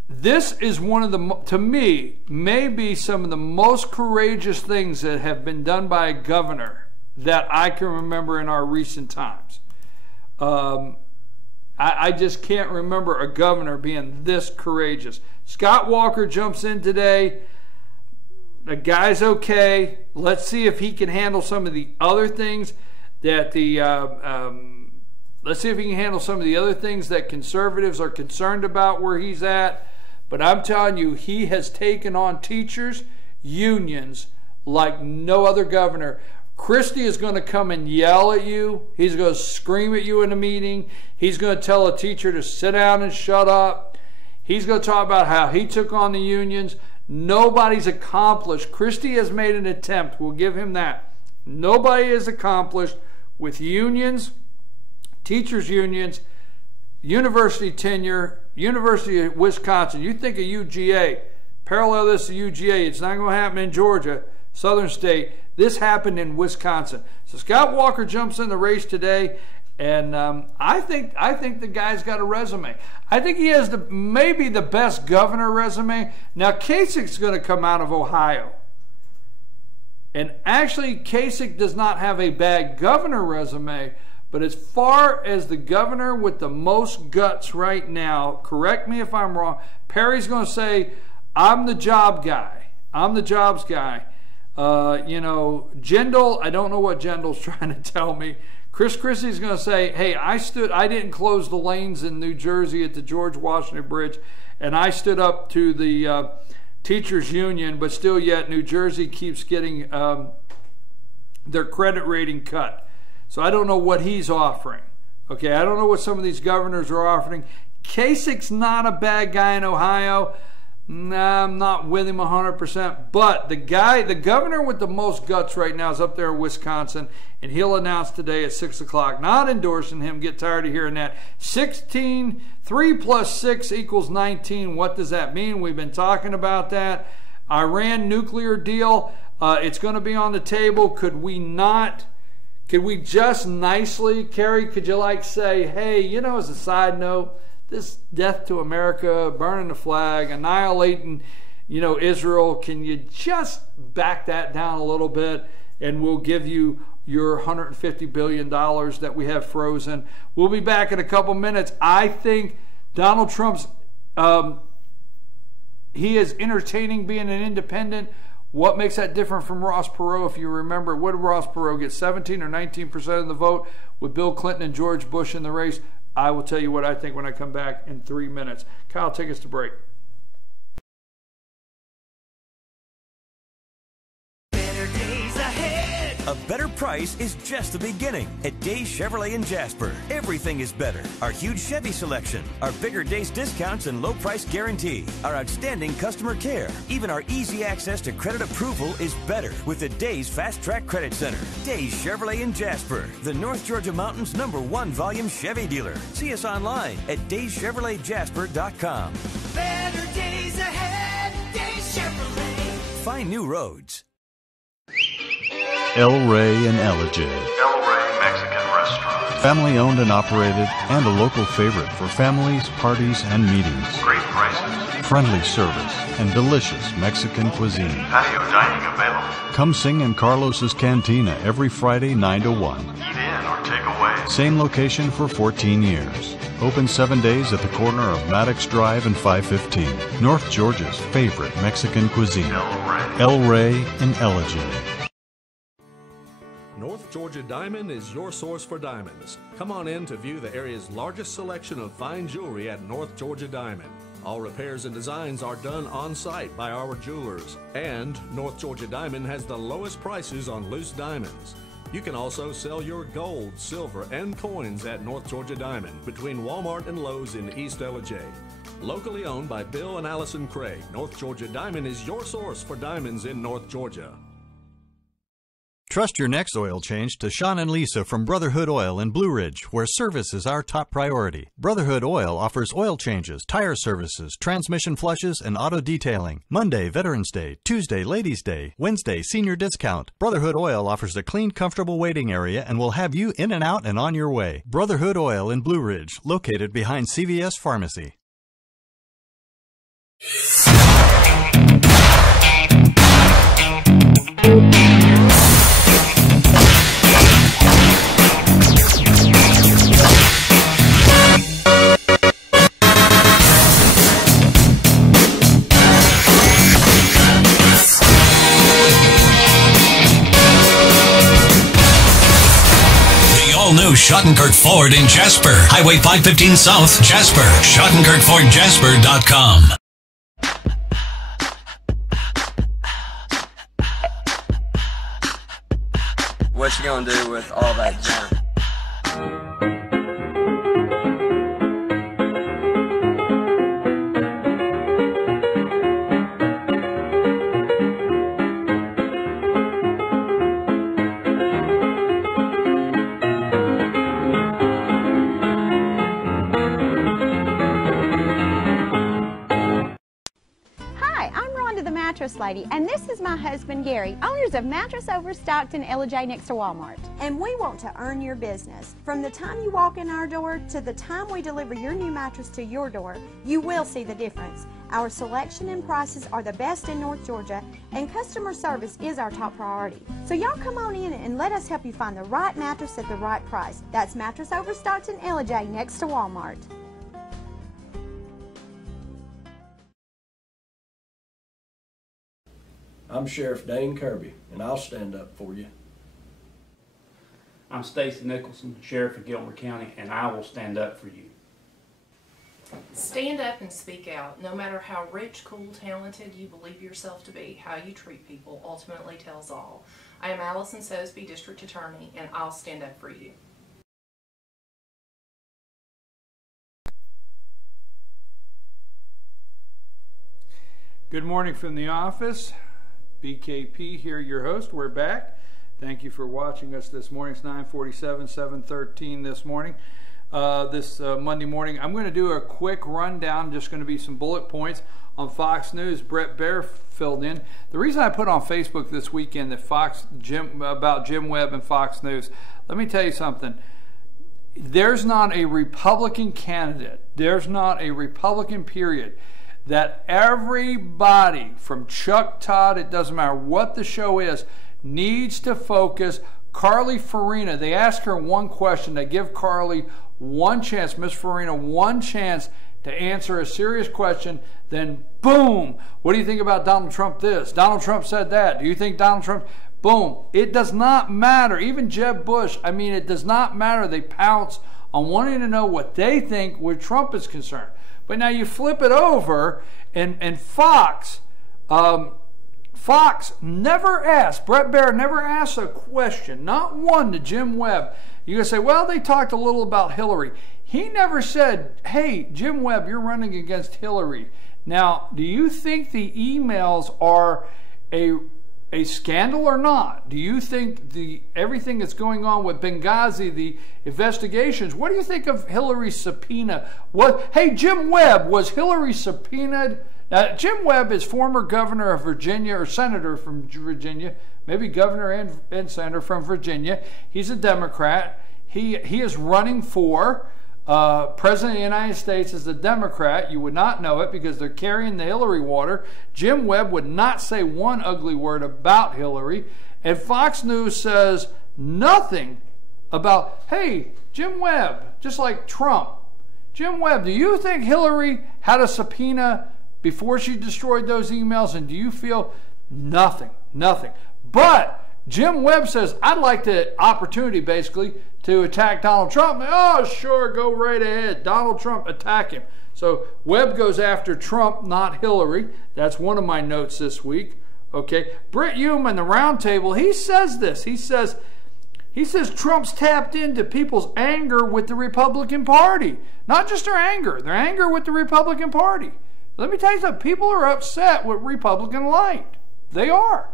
This is one of the, to me, maybe some of the most courageous things that have been done by a governor that I can remember in our recent times. I just can't remember a governor being this courageous. Scott Walker jumps in today. The guy's okay. Let's see if he can handle some of the other things that let's see if he can handle some of the other things that conservatives are concerned about where he's at. But I'm telling you, he has taken on teachers, unions, like no other governor. Christie is going to come and yell at you. He's going to scream at you in a meeting. He's going to tell a teacher to sit down and shut up. He's going to talk about how he took on the unions. Nobody's accomplished. Christie has made an attempt. We'll give him that. Nobody has accomplished with unions, teachers' unions, university tenure, University of Wisconsin. You think of UGA. Parallel this to UGA. It's not going to happen in Georgia, Southern State. This happened in Wisconsin. So Scott Walker jumps in the race today, and I think the guy's got a resume. I think he has maybe the best governor resume. Now Kasich's going to come out of Ohio, and actually Kasich does not have a bad governor resume. But as far as the governor with the most guts right now, correct me if I'm wrong, Perry's going to say, I'm the job guy. I'm the jobs guy. Jindal, I don't know what Jindal's trying to tell me. Chris Christie's going to say, hey, I didn't close the lanes in New Jersey at the George Washington Bridge, and I stood up to the teachers union, but still yet New Jersey keeps getting their credit rating cut. So I don't know what he's offering. Okay, I don't know what some of these governors are offering. Kasich's not a bad guy in Ohio. Nah, I'm not with him 100%. But the governor with the most guts right now is up there in Wisconsin, and he'll announce today at 6 o'clock. Not endorsing him. Get tired of hearing that. 3 plus 6 equals 19. What does that mean? We've been talking about that. Iran nuclear deal. It's going to be on the table. Could we just nicely, Kerry, could you say, hey, as a side note, this death to America, burning the flag, annihilating, Israel, can you just back that down a little bit and we'll give you your $150 billion that we have frozen. We'll be back in a couple minutes. I think Donald Trump's, he is entertaining being an independent. What makes that different from Ross Perot? If you remember, what did Ross Perot get? 17 or 19% of the vote with Bill Clinton and George Bush in the race. I will tell you what I think when I come back in 3 minutes. Kyle, take us to break. Better days ahead. A better price is just the beginning at Days Chevrolet in Jasper. Everything is better. Our huge Chevy selection, our bigger Days discounts and low price guarantee, our outstanding customer care, even our easy access to credit approval is better with the Days Fast Track Credit Center. Days Chevrolet in Jasper, the North Georgia Mountain's #1 volume Chevy dealer. See us online at dayschevroletjasper.com. Better days ahead, Days Chevrolet. Find new roads. El Rey and Ellijay. El Rey Mexican Restaurant. Family owned and operated, and a local favorite for families, parties, and meetings. Great prices. Friendly service and delicious Mexican cuisine. Patio dining available. Come sing in Carlos's Cantina every Friday 9 to 1. Eat in or take away. Same location for 14 years. Open 7 days at the corner of Maddox Drive and 515. North Georgia's favorite Mexican cuisine. El Rey and Ellijay. North Georgia Diamond is your source for diamonds. Come on in to view the area's largest selection of fine jewelry at North Georgia Diamond. All repairs and designs are done on site by our jewelers. And North Georgia Diamond has the lowest prices on loose diamonds. You can also sell your gold, silver, and coins at North Georgia Diamond between Walmart and Lowe's in East Ellijay. Locally owned by Bill and Allison Craig, North Georgia Diamond is your source for diamonds in North Georgia. Trust your next oil change to Sean and Lisa from Brotherhood Oil in Blue Ridge, where service is our top priority. Brotherhood Oil offers oil changes, tire services, transmission flushes, and auto detailing. Monday, Veterans Day. Tuesday, Ladies' Day. Wednesday, senior discount. Brotherhood Oil offers a clean, comfortable waiting area and will have you in and out and on your way. Brotherhood Oil in Blue Ridge, located behind CVS Pharmacy. All-new Schottenkirk Ford in Jasper. Highway 515 South, Jasper. SchottenkirkFordJasper.com. What you gonna do with all that junk? Mattress Lady, and this is my husband Gary, owners of Mattress Overstocked in Ellijay next to Walmart. And we want to earn your business. From the time you walk in our door to the time we deliver your new mattress to your door, you will see the difference. Our selection and prices are the best in North Georgia, and customer service is our top priority. So y'all come on in and let us help you find the right mattress at the right price. That's Mattress Overstocked in Ellijay next to Walmart. I'm Sheriff Dane Kirby, and I'll stand up for you. I'm Stacy Nicholson, Sheriff of Gilmer County, and I will stand up for you. Stand up and speak out. No matter how rich, cool, talented you believe yourself to be, how you treat people ultimately tells all. I am Allison Sosby, District Attorney, and I'll stand up for you. Good morning from the office. BKP here, your host. We're back. Thank you for watching us this morning. It's 9:47, 7:13 this morning. This Monday morning, I'm going to do a quick rundown, just going to be some bullet points on Fox News. Brett Baer filled in. The reason I put on Facebook this weekend that about Jim Webb and Fox News, let me tell you something. There's not a Republican candidate, there's not a Republican period, that everybody from Chuck Todd, it doesn't matter what the show is, needs to focus. Carly Farina, they ask her one question. They give Carly one chance, Miss Farina, one chance to answer a serious question. Then, boom, what do you think about Donald Trump this? Donald Trump said that. Do you think Donald Trump? Boom. It does not matter. Even Jeb Bush, I mean, it does not matter. They pounce on wanting to know what they think where Trump is concerned. But now you flip it over, and Fox Fox never asked, Brett Baer never asked a question, not one, to Jim Webb. You're going to say, well, they talked a little about Hillary. He never said, hey, Jim Webb, you're running against Hillary. Now, do you think the emails are a scandal or not? Do you think everything that's going on with Benghazi, the investigations, what do you think of Hillary's subpoena? Hey, Jim Webb, was Hillary subpoenaed? Now, Jim Webb is former governor of Virginia, or senator from Virginia, maybe governor and senator from Virginia. He's a Democrat. He is running for President of the United States as a Democrat. You would not know it because they're carrying the Hillary water. Jim Webb would not say one ugly word about Hillary. And Fox News says nothing about, hey, Jim Webb, just like Trump. Jim Webb, do you think Hillary had a subpoena before she destroyed those emails? And do you feel nothing? Nothing. But Jim Webb says, I'd like the opportunity, basically, to attack Donald Trump. Oh, sure, go right ahead. Donald Trump, attack him. So Webb goes after Trump, not Hillary. That's one of my notes this week. Okay, Britt Hume in the roundtable, he says this. He says Trump's tapped into people's anger with the Republican Party. Not just their anger with the Republican Party. Let me tell you something. People are upset with Republican light. They are.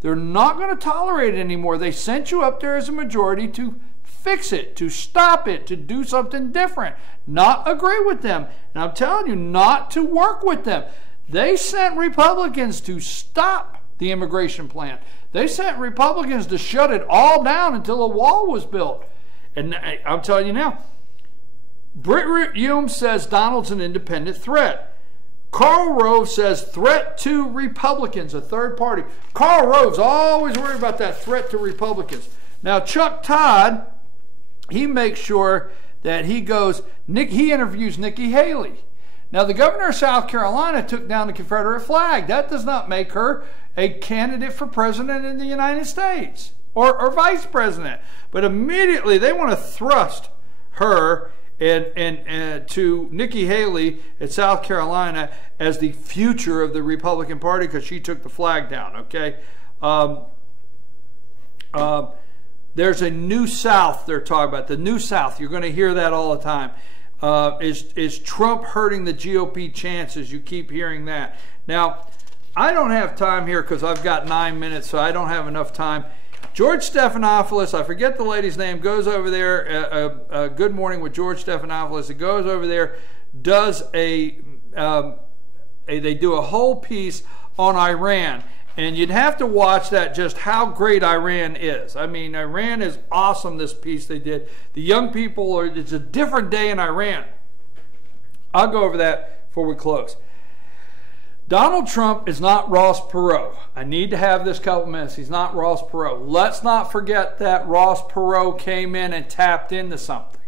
They're not going to tolerate it anymore. They sent you up there as a majority to fix it, to stop it, to do something different, not agree with them. And I'm telling you, not to work with them. They sent Republicans to stop the immigration plan. They sent Republicans to shut it all down until a wall was built. And I'm telling you now, Britt Hume says Donald's an independent threat. Karl Rove says threat to Republicans, a third party. Karl Rove's always worried about that threat to Republicans. Now, Chuck Todd, he makes sure that he interviews Nikki Haley. Now, the governor of South Carolina took down the Confederate flag. That does not make her a candidate for president in the United States or vice president. But immediately they want to thrust her and to Nikki Haley at South Carolina as the future of the Republican Party because she took the flag down, okay? There's a New South they're talking about. The New South, you're going to hear that all the time. Is Trump hurting the GOP chances? You keep hearing that. Now, I don't have time here because I've got 9 minutes, so I don't have enough time. George Stephanopoulos, I forget the lady's name, goes over there, Good Morning with George Stephanopoulos. It goes over there, does they do a whole piece on Iran. And you'd have to watch that, just how great Iran is. I mean, Iran is awesome, this piece they did. The young people, it's a different day in Iran. I'll go over that before we close. Donald Trump is not Ross Perot. I need to have this couple minutes. He's not Ross Perot. Let's not forget that Ross Perot came in and tapped into something.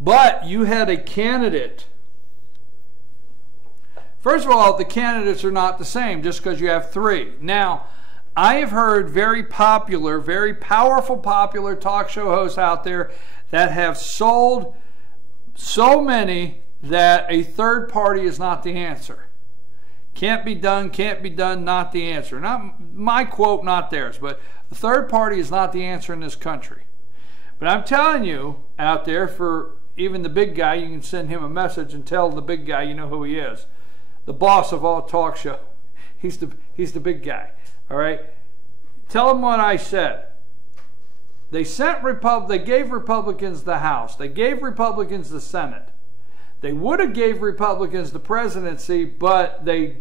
But you had a candidate. First of all, the candidates are not the same just because you have three. Now, I have heard very popular, very powerful popular talk show hosts out there that have sold so many that a third party is not the answer. Can't be done, not the answer. Not my quote, not theirs, but the third party is not the answer in this country. But I'm telling you out there, for even the big guy, you can send him a message and tell the big guy you know who he is. The boss of all talk show. He's the big guy. All right? Tell him what I said. They gave Republicans the House. They gave Republicans the Senate. They would have gave Republicans the presidency, but they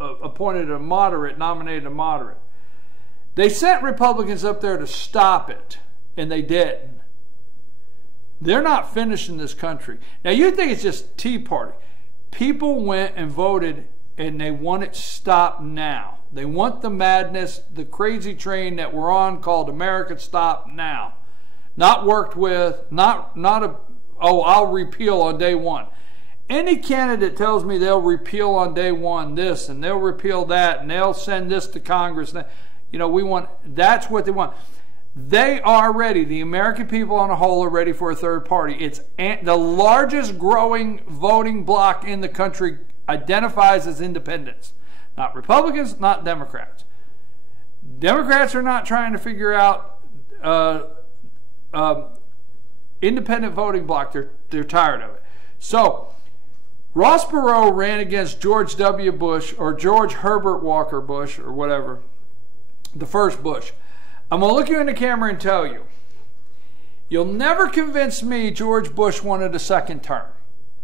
appointed a moderate, nominated a moderate. They sent Republicans up there to stop it, and they didn't. They're not finishing this country. Now, you think it's just Tea Party. People went and voted, and they want it stopped now. They want the madness, the crazy train that we're on called America stopped now. Not worked with, I'll repeal on day one. Any candidate tells me they'll repeal on day one this, and they'll repeal that, and they'll send this to Congress. That's what they want. They are ready. The American people on a whole are ready for a third party. It's the largest growing voting bloc in the country identifies as independents. Not Republicans, not Democrats. Democrats are not trying to figure out independent voting bloc. They're tired of it. So Ross Perot ran against George W. Bush, or George Herbert Walker Bush, or whatever, the first Bush. I'm going to look you in the camera and tell you, you'll never convince me George Bush wanted a second term.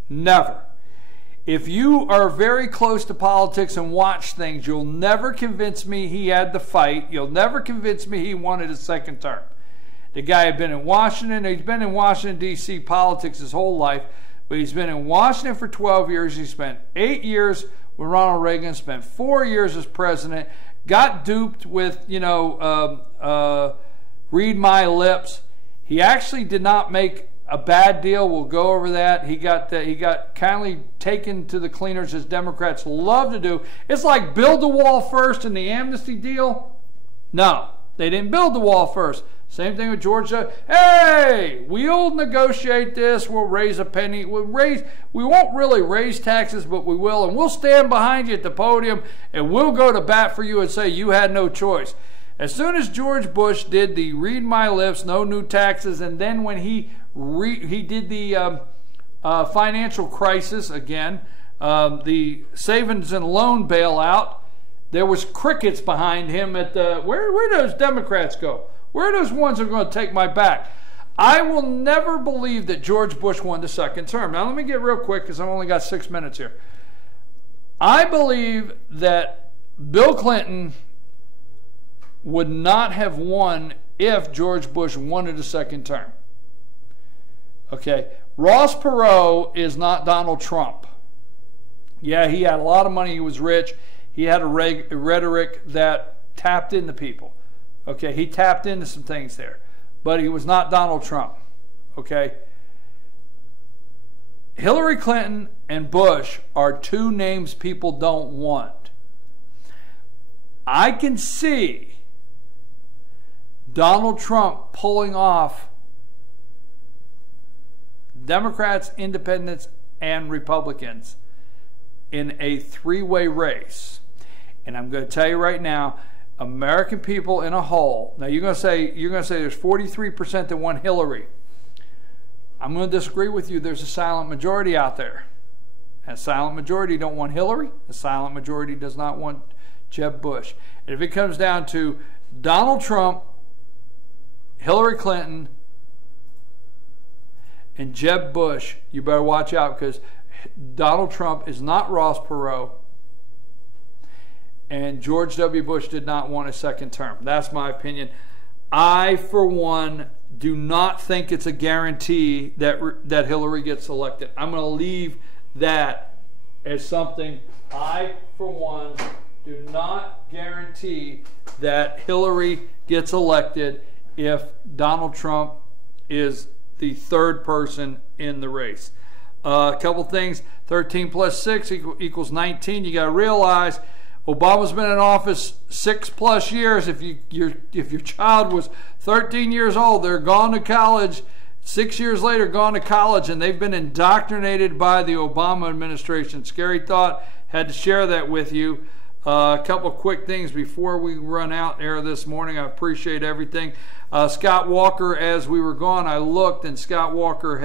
Never. If you are very close to politics and watch things, you'll never convince me he had the fight. You'll never convince me he wanted a second term. The guy had been in Washington. He's been in Washington, D.C. politics his whole life. But he's been in Washington for 12 years. He spent 8 years with Ronald Reagan, spent 4 years as president, got duped with, read my lips. He actually did not make a bad deal. We'll go over that. He got kindly taken to the cleaners, as Democrats love to do. It's like build the wall first and the amnesty deal. No, they didn't build the wall first. Same thing with Georgia. Hey, we'll negotiate this. We'll raise a penny. We won't really raise taxes, but we will. And we'll stand behind you at the podium, and we'll go to bat for you and say you had no choice. As soon as George Bush did the read my lips, no new taxes, and then when he did the financial crisis again, the savings and loan bailout, there was crickets behind him at the, where those Democrats go? Where are those ones that are going to take my back? I will never believe that George Bush won the second term. Now, let me get real quick because I've only got 6 minutes here. I believe that Bill Clinton would not have won if George Bush wanted a second term. Okay, Ross Perot is not Donald Trump. Yeah, he had a lot of money. He was rich. He had a rhetoric that tapped into people. Okay, he tapped into some things there. But he was not Donald Trump. Okay? Hillary Clinton and Bush are two names people don't want. I can see Donald Trump pulling off Democrats, Independents, and Republicans in a three-way race. And I'm going to tell you right now, American people in a whole. Now you're going to say there's 43% that want Hillary. I'm going to disagree with you. There's a silent majority out there. And a silent majority don't want Hillary. A silent majority does not want Jeb Bush. And if it comes down to Donald Trump, Hillary Clinton, and Jeb Bush, you better watch out, because Donald Trump is not Ross Perot. And George W. Bush did not want a second term. That's my opinion. I, for one, do not think it's a guarantee that Hillary gets elected. I'm going to leave that as something. I, for one, do not guarantee that Hillary gets elected if Donald Trump is the third person in the race. A couple things. 13 plus 6 equals 19. You got to realize Obama's been in office 6+ years. If your child was 13 years old, they're gone to college. 6 years later, gone to college, and they've been indoctrinated by the Obama administration. Scary thought. Had to share that with you. A couple quick things before we run out air this morning. I appreciate everything. Scott Walker, as we were gone, I looked, and Scott Walker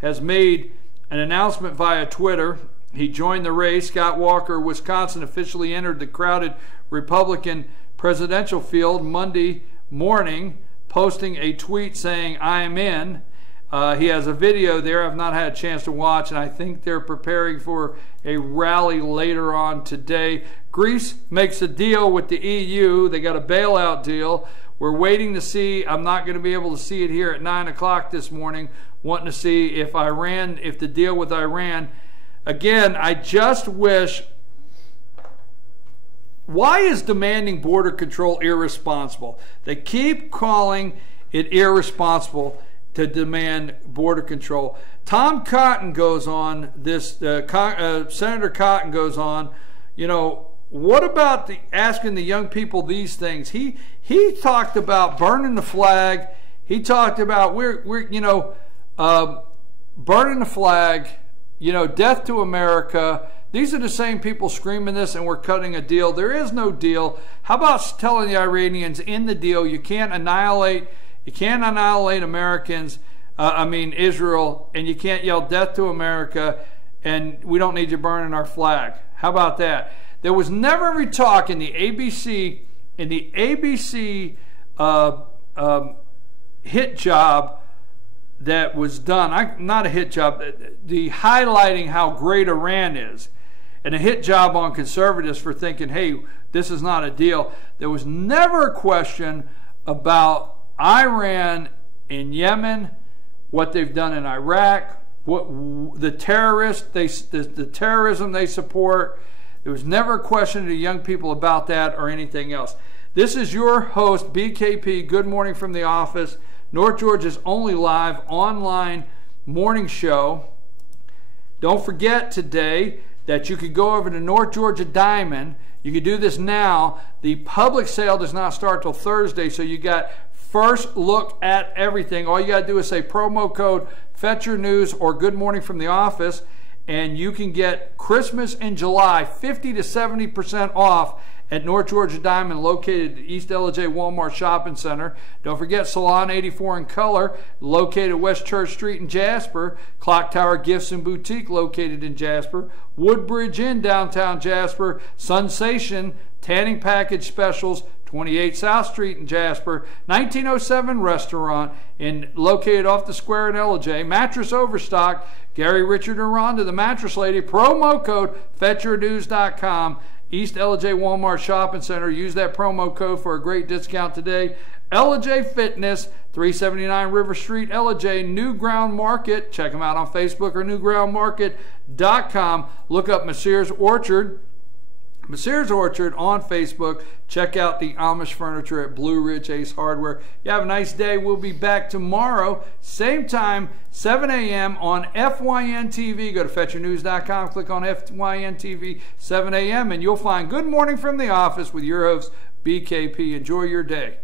has made an announcement via Twitter. He joined the race. Scott Walker, Wisconsin, officially entered the crowded Republican presidential field Monday morning, posting a tweet saying, "I am in." He has a video there I've not had a chance to watch, and I think they're preparing for a rally later on today. Greece makes a deal with the EU. They got a bailout deal. We're waiting to see. I'm not going to be able to see it here at 9 o'clock this morning, wanting to see if the deal with Iran. Again, I just wish, why is demanding border control irresponsible? They keep calling it irresponsible to demand border control. Tom Cotton goes on, Senator Cotton goes on, what about asking the young people these things? He talked about burning the flag. He talked about burning the flag, death to America, These are the same people screaming this, and we're cutting a deal. There is no deal. How about telling the Iranians in the deal you can't annihilate Americans, Israel, and you can't yell death to America, and we don't need you burning our flag. How about that? There was never every talk in the ABC hit job that was done. Not a hit job, the highlighting how great Iran is, and a hit job on conservatives for thinking, hey, this is not a deal. There was never a question about Iran in Yemen, what they've done in Iraq, what the terrorism they support. There was never a question to young people about that or anything else. This is your host, BKP. Good morning from the office. North Georgia's only live online morning show. Don't forget today that you could go over to North Georgia Diamond. You can do this now. The public sale does not start till Thursday, so you got first look at everything. All you got to do is say promo code Fetch Your News or Good Morning from the Office, and you can get Christmas in July 50 to 70% off at North Georgia Diamond, located at East LJ Walmart Shopping Center. Don't forget Salon 84 in color, located at West Church Street in Jasper. Clock Tower Gifts and Boutique, located in Jasper. Woodbridge Inn, downtown Jasper. Sensation Tanning Package Specials, 28 South Street in Jasper. 1907 Restaurant, located off the square in LJ. Mattress Overstock, Gary, Richard, and Rhonda, the Mattress Lady. Promo code FetchYourNews.com. East LJ Walmart Shopping Center. Use that promo code for a great discount today. LJ Fitness, 379 River Street, LJ. New Ground Market. Check them out on Facebook or newgroundmarket.com. Look up Messrs. Orchard on Facebook. Check out the Amish furniture at Blue Ridge Ace Hardware. You have a nice day. We'll be back tomorrow, same time, 7 a.m. on FYN TV. Go to FetchYourNews.com, click on FYN TV, 7 a.m., and you'll find Good Morning from the Office with your host, BKP. Enjoy your day.